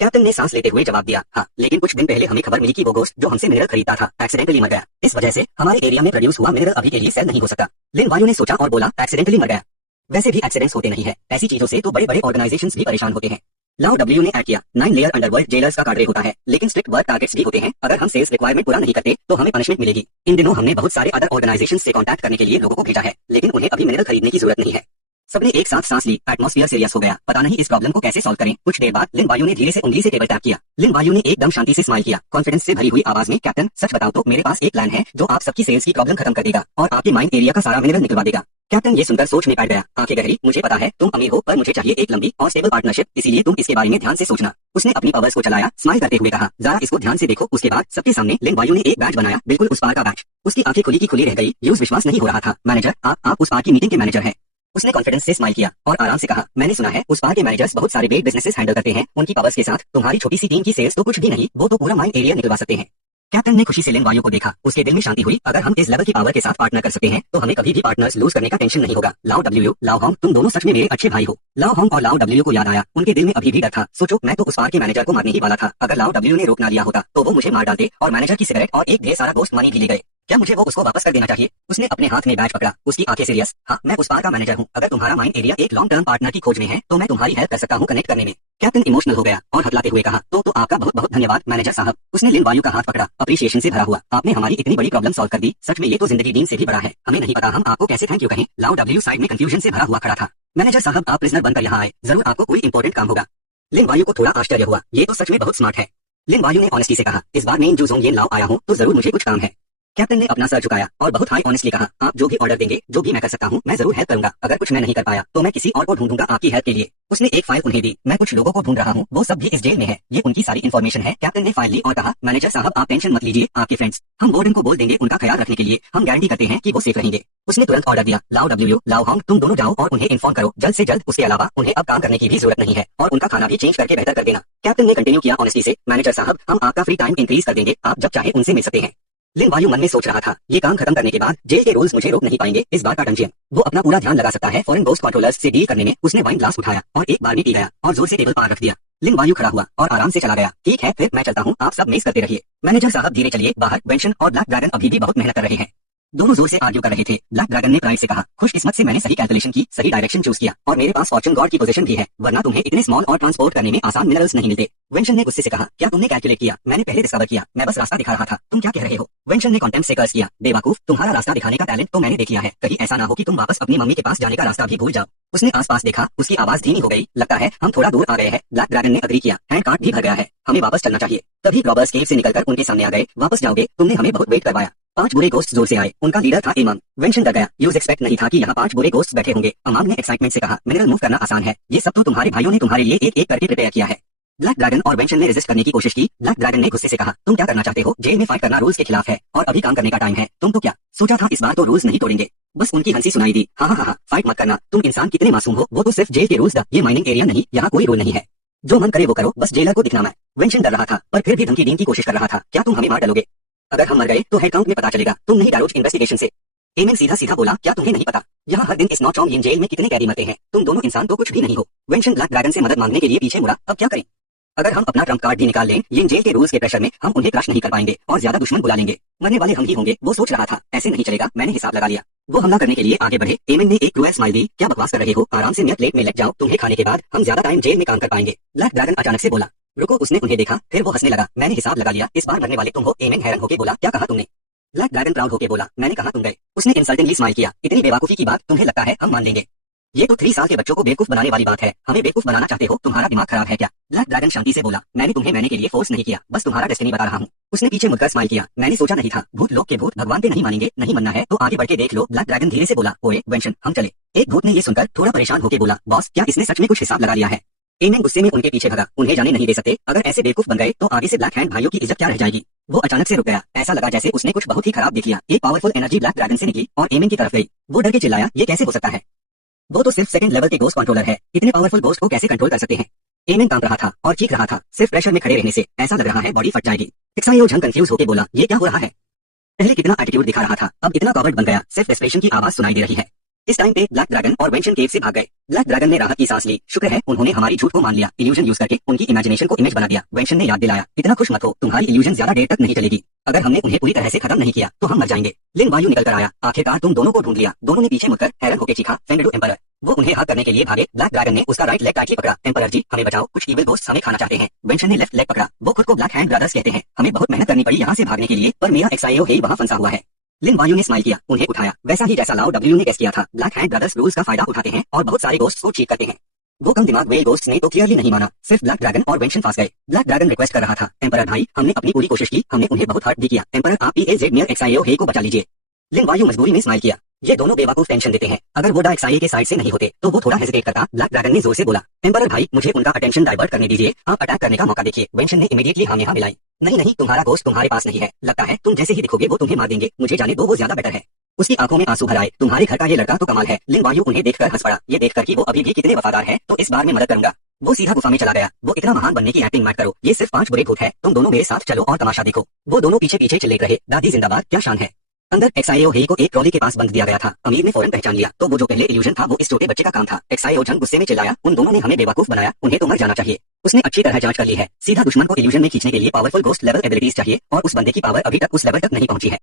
कैप्टन ने सांस लेते हुए जवाब दिया, हाँ, लेकिन कुछ दिन पहले हमें खबर मिली कि वो गोश्त जो हमसे मिनरल खरीदता था एक्सीडेंटली मर गया, इस वजह से हमारे एरिया में प्रोड्यूस हुआ मिनरल अभी के लिए सेल नहीं हो सकता। लिन वायु ने सोचा और बोला, एक्सीडेंटली मर गया? वैसे भी एक्सीडेंट्स होते नहीं है, ऐसी चीजों से तो बड़े बड़े ऑर्गेनाइजेशंस भी परेशान होते हैं। लाओ डब्ल्यू ने ऐड किया, 9 लेयर अंडरवर्ल्ड जेलर्स का कार्ड होता है, लेकिन स्ट्रिक्ट वर्क टारगेट्स भी होते हैं, अगर हम सेल्स रिक्वायरमेंट पूरा नहीं करते तो हमें पनिशमेंट मिलेगी। इन दिनों हमने बहुत सारे अदर ऑर्गेनाइजेशंस से कांटेक्ट करने के लिए लोगों को भेजा है, लेकिन उन्हें अभी मिनरल खरीदने की जरूरत नहीं है। सबने एक साथ सांस ली। एटमॉस्फेयर सीरियस हो गया। पता नहीं इस प्रॉब्लम को कैसे सॉल्व करें। कुछ देर बाद लिन वायु ने धीरे से उंगली से टेबल टैप किया। लिन वायु ने एकदम शांति से स्माइल किया, कॉन्फिडेंस से भरी हुई आवाज में, कैप्टन सच बताओ तो मेरे पास एक प्लान है जो आप सबकी सेल्स की प्रॉब्लम खत्म कर देगा और आपके माइंड एरिया का सारा मिनरल निकलवा देगा। कैप्टन ये सुनकर सोच में पड़ गया, आंखें गहरी। मुझे पता है तुम अमीर हो, पर मुझे चाहिए एक लंबी और स्टेबल पार्टनरशिप, इसीलिए तुम इसके बारे में ध्यान से सोचना। उसने अपनी पावर्स को चलाया, स्माइल करते हुए कहा, जरा इसको ध्यान से देखो। उसके बाद सबके सामने लिन वायु ने एक बैच बनाया, बिल्कुल उस पार का बैच। उसकी आंखें खुली की खुली रह गई। यूज विश्वास नहीं हो रहा था। मैनेजर, आप उस पार की मीटिंग के मैनेजर हैं। उसने कॉन्फिडेंस से स्माइल किया और आराम से कहा, मैंने सुना है उस पार के मैनेजर्स बहुत सारे बिग बिजनेसेस हैंडल करते हैं। उनकी पावर्स के साथ तुम्हारी छोटी सी टीम की सेल्स तो कुछ भी नहीं, वो तो पूरा माइंड एरिया निकलवा सकते हैं। कैप्टन ने खुशी से लिन वायु को देखा। उसके दिल में शांति हुई। अगर हम इस लेवल की पावर के साथ पार्टनर कर सकते हैं तो हमें कभी भी पार्टनर्स लूज करने का टेंशन नहीं होगा। लाओ डब्ल्यू, लाओ होंग, तुम दोनों सच में मेरे अच्छे भाई हो। लाओ होंग और लाओ डब्ल्यू को याद आया। उनके दिल में अभी भी डर था। सोचो, मैं तो उस पार के मैनेजर को मारने ही वाला था। अगर लाओ डब्ल्यू ने रोक ना लिया होता तो वो मुझे मार डालते और मैनेजर की सिगरेट और एक ढेर सारा गोश्त मनी भी ले गए। क्या मुझे वो उसको वापस कर देना चाहिए? उसने अपने हाथ में बैच पकड़ा। उसकी आंखें सीरियस। हाँ, मैं उस पार का मैनेजर हूँ। अगर तुम्हारा माइंड एरिया एक लॉन्ग टर्म पार्टनर की खोज में है तो मैं तुम्हारी हेल्प कर सकता हूँ कनेक्ट करने में। कैप्टन इमोशनल हो गया और हटलाते हुए कहा, तो आपका बहुत बहुत धन्यवाद मैनेजर साहब। उसने लिन वायु का हाथ पकड़ा, अप्रिशिएशन से भरा हुआ। आपने हमारी इतनी बड़ी प्रॉब्लम सॉल्व कर दी। सच में ये तो जिंदगी ड्रीम से भी बड़ा है। हमें नहीं पता हम आपको कैसे थैंक यू कहें। लाओ डब्ल्यू साइड में कंफ्यूजन से भरा हुआ खड़ा था। मैनेजर साहब, आप प्रिजनर बनकर यहाँ आए, जरूर आपको कोई इंपॉर्टेंट काम होगा। लिन वायु को थोड़ा आश्चर्य हुआ। ये तो सच में बहुत स्मार्ट है। लिन वायु ने ऑनेस्टी से कहा, इस बार मैं इन जूजोंग येन लाओ आया हूँ तो जरूर मुझे कुछ काम है। कैप्टन ने अपना सर झुकाया और बहुत हाई ऑनेस्टली कहा, आप जो भी ऑर्डर देंगे, जो भी मैं कर सकता हूँ, मैं जरूर हेल्प करूंगा। अगर कुछ मैं नहीं कर पाया तो मैं किसी और को ढूंढूंगा आपकी हेल्प के लिए। उसने एक फाइल उन्हें दी। मैं कुछ लोगों को ढूंढ रहा हूँ, वो सब भी इस जेल में है। ये उनकी सारी इन्फॉर्मेशन है। कैप्टन ने फाइल ली और कहा, मैनेजर साहब आप टेंशन मत लीजिए, आपके फ्रेंड्स हम वार्डन को बोल देंगे उनका ख्याल रखने के लिए। हम गारंटी करते हैं कि वो सेफ रहेंगे। उसने तुरंत ऑर्डर दिया, लाओ डब्ल्यू, लाओ होंग, तुम दोनों जाओ और उन्हें इन्फॉर्म करो जल्द से जल्द। उसके अलावा उन्हें अब काम करने की भी जरूरत नहीं है और उनका खाना भी चेंज करके बेहतर कर देना। कैप्टन ने कंटिन्यू किया ऑनेस्टी से, मैनेजर साहब हम आपका फ्री टाइम इंक्रीज कर देंगे, आप जब चाहे उनसे मिल सकते हैं। लिन वायु मन में सोच रहा था, ये काम खत्म करने के बाद जेल के रूल्स मुझे रोक नहीं पाएंगे। इस बार का डंजियन वो अपना पूरा ध्यान लगा सकता है फॉरेन गोस्ट कंट्रोलर्स से डील करने में। उसने वाइन ग्लास उठाया और एक बार में पी गया और जोर से टेबल पर रख दिया। लिन वायु खड़ा हुआ और आराम से चला गया। ठीक है, फिर मैं चलता हूँ, आप सब मेज करते रहिए। मैनेजर साहब धीरे चलिए, बाहर वेंशन और ब्लैक ड्रैगन अभी भी बहुत मेहनत कर रहे हैं। दोनों जोर से आर्ग्यू कर रहे थे। ब्लैक ड्रैगन ने प्राइड से कहा, खुशकिस्मत से मैंने सही कैलकुलेशन की, सही डायरेक्शन चूज किया और मेरे पास फॉर्चून गॉड की पोजीशन भी है, वरना तुम्हें इतने स्मॉल और ट्रांसपोर्ट करने में आसान मिनरल्स नहीं मिलते। वेंशन ने गुस्से से कहा, क्या तुमने कैलकुलेट किया? मैंने पहले डिस्कवर किया, मैं बस रास्ता दिखा रहा था। तुम क्या कह रहे हो? वेंशन ने कॉन्टेम्प्ट से कर्स किया, बेवकूफ, तुम्हारा रास्ता दिखाने का टैलेंट तो मैंने देख लिया है। कहीं ऐसा ना हो कि तुम वापस अपनी मम्मी के पास जाने का रास्ता भी भूल जाओ। उसने आसपास देखा, उसकी आवाज धीमी हो गई। लगता है हम थोड़ा दूर आ गए हैं। ब्लैक ड्रैगन ने अग्री किया, हैंड कार्ड भी भर गया है, हमें वापस चलना चाहिए। तभी रॉबर्स केव से निकलकर उनके सामने आ गए। वापस जाओगे? तुमने हमें बहुत वेट करवाया। 5 बुरे गोस्ट जोर से आए। उनका लीडर था एमंग। वेंशन डर गया। यूज एक्सपेक्ट नहीं था कि यहाँ 5 बुरे गोस्ट बैठे होंगे। अमांग ने एक्साइटमेंट से कहा, मिनरल मूव करना आसान है, ये सब तो तुम्हारे भाइयों ने तुम्हारे लिए एक एक करके प्रिपेयर किया है। ब्लैक ड्रैगन और वेंशन ने रेजिस्ट करने की कोशिश की। ब्लैक ड्रैगन ने गुस्से से कहा, तुम क्या करना चाहते हो? जेल में फाइट करना रूल्स के खिलाफ है और अभी काम करने का टाइम है। तुम तो क्या सोचा था इस बार तो रूल्स नहीं तोड़ेंगे? बस उनकी हंसी सुनाई दी। हाँ हाँ हाँ, फाइट मत करना, तुम इंसान कितने मासूम हो। वो तो सिर्फ जेल के रूल्स था, ये माइनिंग एरिया नहीं, यहाँ कोई रूल नहीं है। जो मन करे वो करो, बस जेलर को दिखना मत। वेंशन डर रहा था पर फिर भी धमकी देने की कोशिश कर रहा था। क्या तुम हमें मार डालोगे? अगर हम मर गए तो हेड काउंट में पता चलेगा, तुम नहीं डालोगे इन्वेस्टिगेशन से। एमन सीधा सीधा बोला, क्या तुम्हें नहीं पता यहाँ हर दिन इस नॉचोंग येन जेल में कितने कैदी मरते हैं? तुम दोनों इंसान तो कुछ भी नहीं हो। वेंशन ब्लैक ड्रैगन से मदद मांगने के लिए पीछे मुड़ा। अब क्या करें? अगर हम अपना ट्रम्प कार्ड भी निकाल लें, येन जेल के रूल्स के प्रेशर में हम उन्हें क्रश नहीं कर पाएंगे और ज्यादा दुश्मन बुला लेंगे। मरने वाले हम ही होंगे। वो सोच रहा था, ऐसे नहीं चलेगा, मैंने हिसाब लगा लिया। वो हमला करने के लिए आगे बढ़े। एमन ने एक क्रूएल स्माइल दी, क्या बकवास कर रहे हो, आराम से मेरे प्लेट में लग जाओ, तुम्हें खाने के बाद हम ज्यादा टाइम जेल में काम कर पाएंगे। ब्लैक ड्रैगन अचानक से बोला, रुको। उसने उन्हें देखा, फिर वो हंसने लगा, मैंने हिसाब लगा लिया, इस बार मरने वाले तुम हो। एमन हैरान होकर बोला, क्या कहा तुमने? ब्लैक ड्रैगन प्राउड होकर बोला, मैंने कहा तुम गए। उसने इंसल्टिंगली स्माइल किया, इतनी बेवकूफी की बात तुम्हें लगता है हम मान लेंगे? ये तो 3 साल के बच्चों को बेवकूफ बनाने वाली बात है, हमें बेवकूफ बनाना चाहते हो? तुम्हारा दिमाग खराब है क्या? ब्लैक ड्रैगन शांति से बोला, मैंने तुम्हें मैंने के लिए फोर्स नहीं किया, बस तुम्हारा डेस्टिनी बता रहा हूँ। उसने पीछे मुड़कर स्माइल किया, मैंने सोचा नहीं था, भूत लोग के भूत भगवान पे नहीं मानेंगे, नहीं मानना है तो आगे बढ़ के देख लो। ब्लैक ड्रैगन धीरे से बोला, ओए वेंशन, हम चले। एक भूत ने ये सुनकर थोड़ा परेशान होकर बोला, बॉस क्या इसने सच में कुछ हिसाब लगा लिया है? एमन गुस्से में उनके पीछे भगा, उन्हें जाने नहीं दे सकते, अगर ऐसे बेवकूफ बन गए तो आगे से ब्लैक हैंड भाइयों की इज्जत क्या रह जाएगी। वो अचानक से रुक गया, ऐसा लगा जैसे उसने कुछ बहुत ही खराब देख लिया। एक पावरफुल एनर्जी ब्लैक ड्रैगन से निकली और एमन की तरफ गई। वो डर के चिल्लाया, ये कैसे हो सकता है? वो तो सिर्फ सेकंड लेवल के गोस्ट कंट्रोलर है, इतने पावरफुल गोस्ट को कैसे कंट्रोल कर सकते हैं? एमन कांप रहा था और चीख रहा था, सिर्फ प्रेशर में खड़े रहने से ऐसा लग रहा है बॉडी फट जाएगी। टिक्सायो झन कंफ्यूज होकर बोला, ये क्या हो रहा है? पहले कितना एटीट्यूड दिखा रहा था, अब इतना कॉवर्ड बन गया, सिर्फ डेस्परेशन की आवाज सुनाई दे रही है। इस टाइम पे ब्लैक ड्रैगन और वेंशन केव से भाग गए। ब्लैक ड्रैगन ने राहत की सांस ली, शुक्र है उन्होंने हमारी झूठ को मान लिया। इल्यूजन यूज करके उनकी इमेजिनेशन को इमेज बना दिया। वेंशन ने याद दिलाया, इतना खुश मत हो, तुम्हारी इल्यूजन ज्यादा देर तक नहीं चलेगी, अगर हमने उन्हें पूरी तरह से खत्म नहीं किया तो हम मर जाएंगे। लिन वायु निकल कर आया, आखिरकार तुम दोनों को ढूंढ लिया। दोनों ने पीछे मुड़कर हैरान होकर चीखा, फेंगडू एम्परर। वो उन्हें हाथ करने के लिए भागे। ब्लैक ड्रैगन ने उसका राइट लेग टाइटली पकड़ा, एम्परर जी हमें बचाओ, कुछ इविल गोस्ट हमें खाना चाहते हैं। वेंशन ने लेफ्ट लेग पकड़ा, वो खुद को ब्लैक हैंड ब्रदर्स कहते हैं। हमें बहुत मेहनत करनी पड़ी यहाँ से भागने के लिए, पर मेरा एक्साइयो हेई वहाँ फंसा हुआ है। लिन वायु ने स्माइल किया, उन्हें उठाया, वैसा ही जैसा लाओ डब्ल्यू ने गेस किया था। ब्लैक हैंड ब्रदर्स रूल्स का फायदा उठाते हैं और बहुत सारे गोस्ट्स को चीट करते हैं। वो कम दिमाग वेल गोस्ट्स ने तो क्लियरली नहीं माना, सिर्फ ब्लैक ड्रैगन और वेंशन फांस गए। ब्लैक ड्रैगन रिक्वेस्ट कर रहा था, एम्परर भाई, हमने अपनी पूरी कोशिश की, हमने उन्हें बहुत हर्ट भी किया, एम्परर आप PAZ नियर XIAO हे को बचा लीजिए। लिन वायु मजबूरी में स्माइल किया, ये दोनों बेवकूफ टेंशन देते हैं, अगर वो XIA के साइड से नहीं होते तो वो थोड़ा हेजिटेट करता। ब्लैक ड्रैगन ने जोर से बोला, एम्परर भाई मुझे उनका अटेंशन डाइवर्ट करने दीजिए, आप अटैक करने का मौका देखिए। वेंशन ने इमीडिएटली हाँ में हाँ मिलाई, नहीं तुम्हारा गोस्ट तुम्हारे पास नहीं है, लगता है तुम जैसे ही दिखोगे वो तुम्हें मार देंगे, मुझे जाने दो वो ज्यादा बेटर है। उसकी आंखों में आंसू भर आए, तुम्हारे घर का ये लड़का तो कमाल है। लिन वायु उन्हें देखकर हंस पड़ा, ये देखकर कि वो अभी भी कितने वफादार है, तो इस बार मैं मदद करूंगा। वो सीधा गुफा में चला गया, वो इतना महान बनने की एक्टिंग मत करो, ये सिर्फ 5 बुरे भूत है, तुम दोनों मेरे साथ चलो और तमाशा देखो। वो दोनों पीछे पीछे चिल्लाते रहे, दादी जिंदाबाद, क्या शान है। अंदर XIAO हे को एक ट्रॉली के पास बंद दिया गया था। अमीर ने फौरन पहचान लिया, तो वो जो पहले इल्यूजन था वो इस छोटे बच्चे का काम था। XIAO जंग गुस्से में चिल्लाया, उन दोनों ने हमें बेवकूफ बनाया, उन्हें तो मर जाना चाहिए। उसने अच्छी तरह जांच कर ली है, सीधा दुश्मन को इल्यूजन में खींचने के लिए पावरफुल गोस्ट लेवल एबिलिटीज चाहिए और उस बंदे की पावर अभी तक उस लेवल तक नहीं पहुंची है।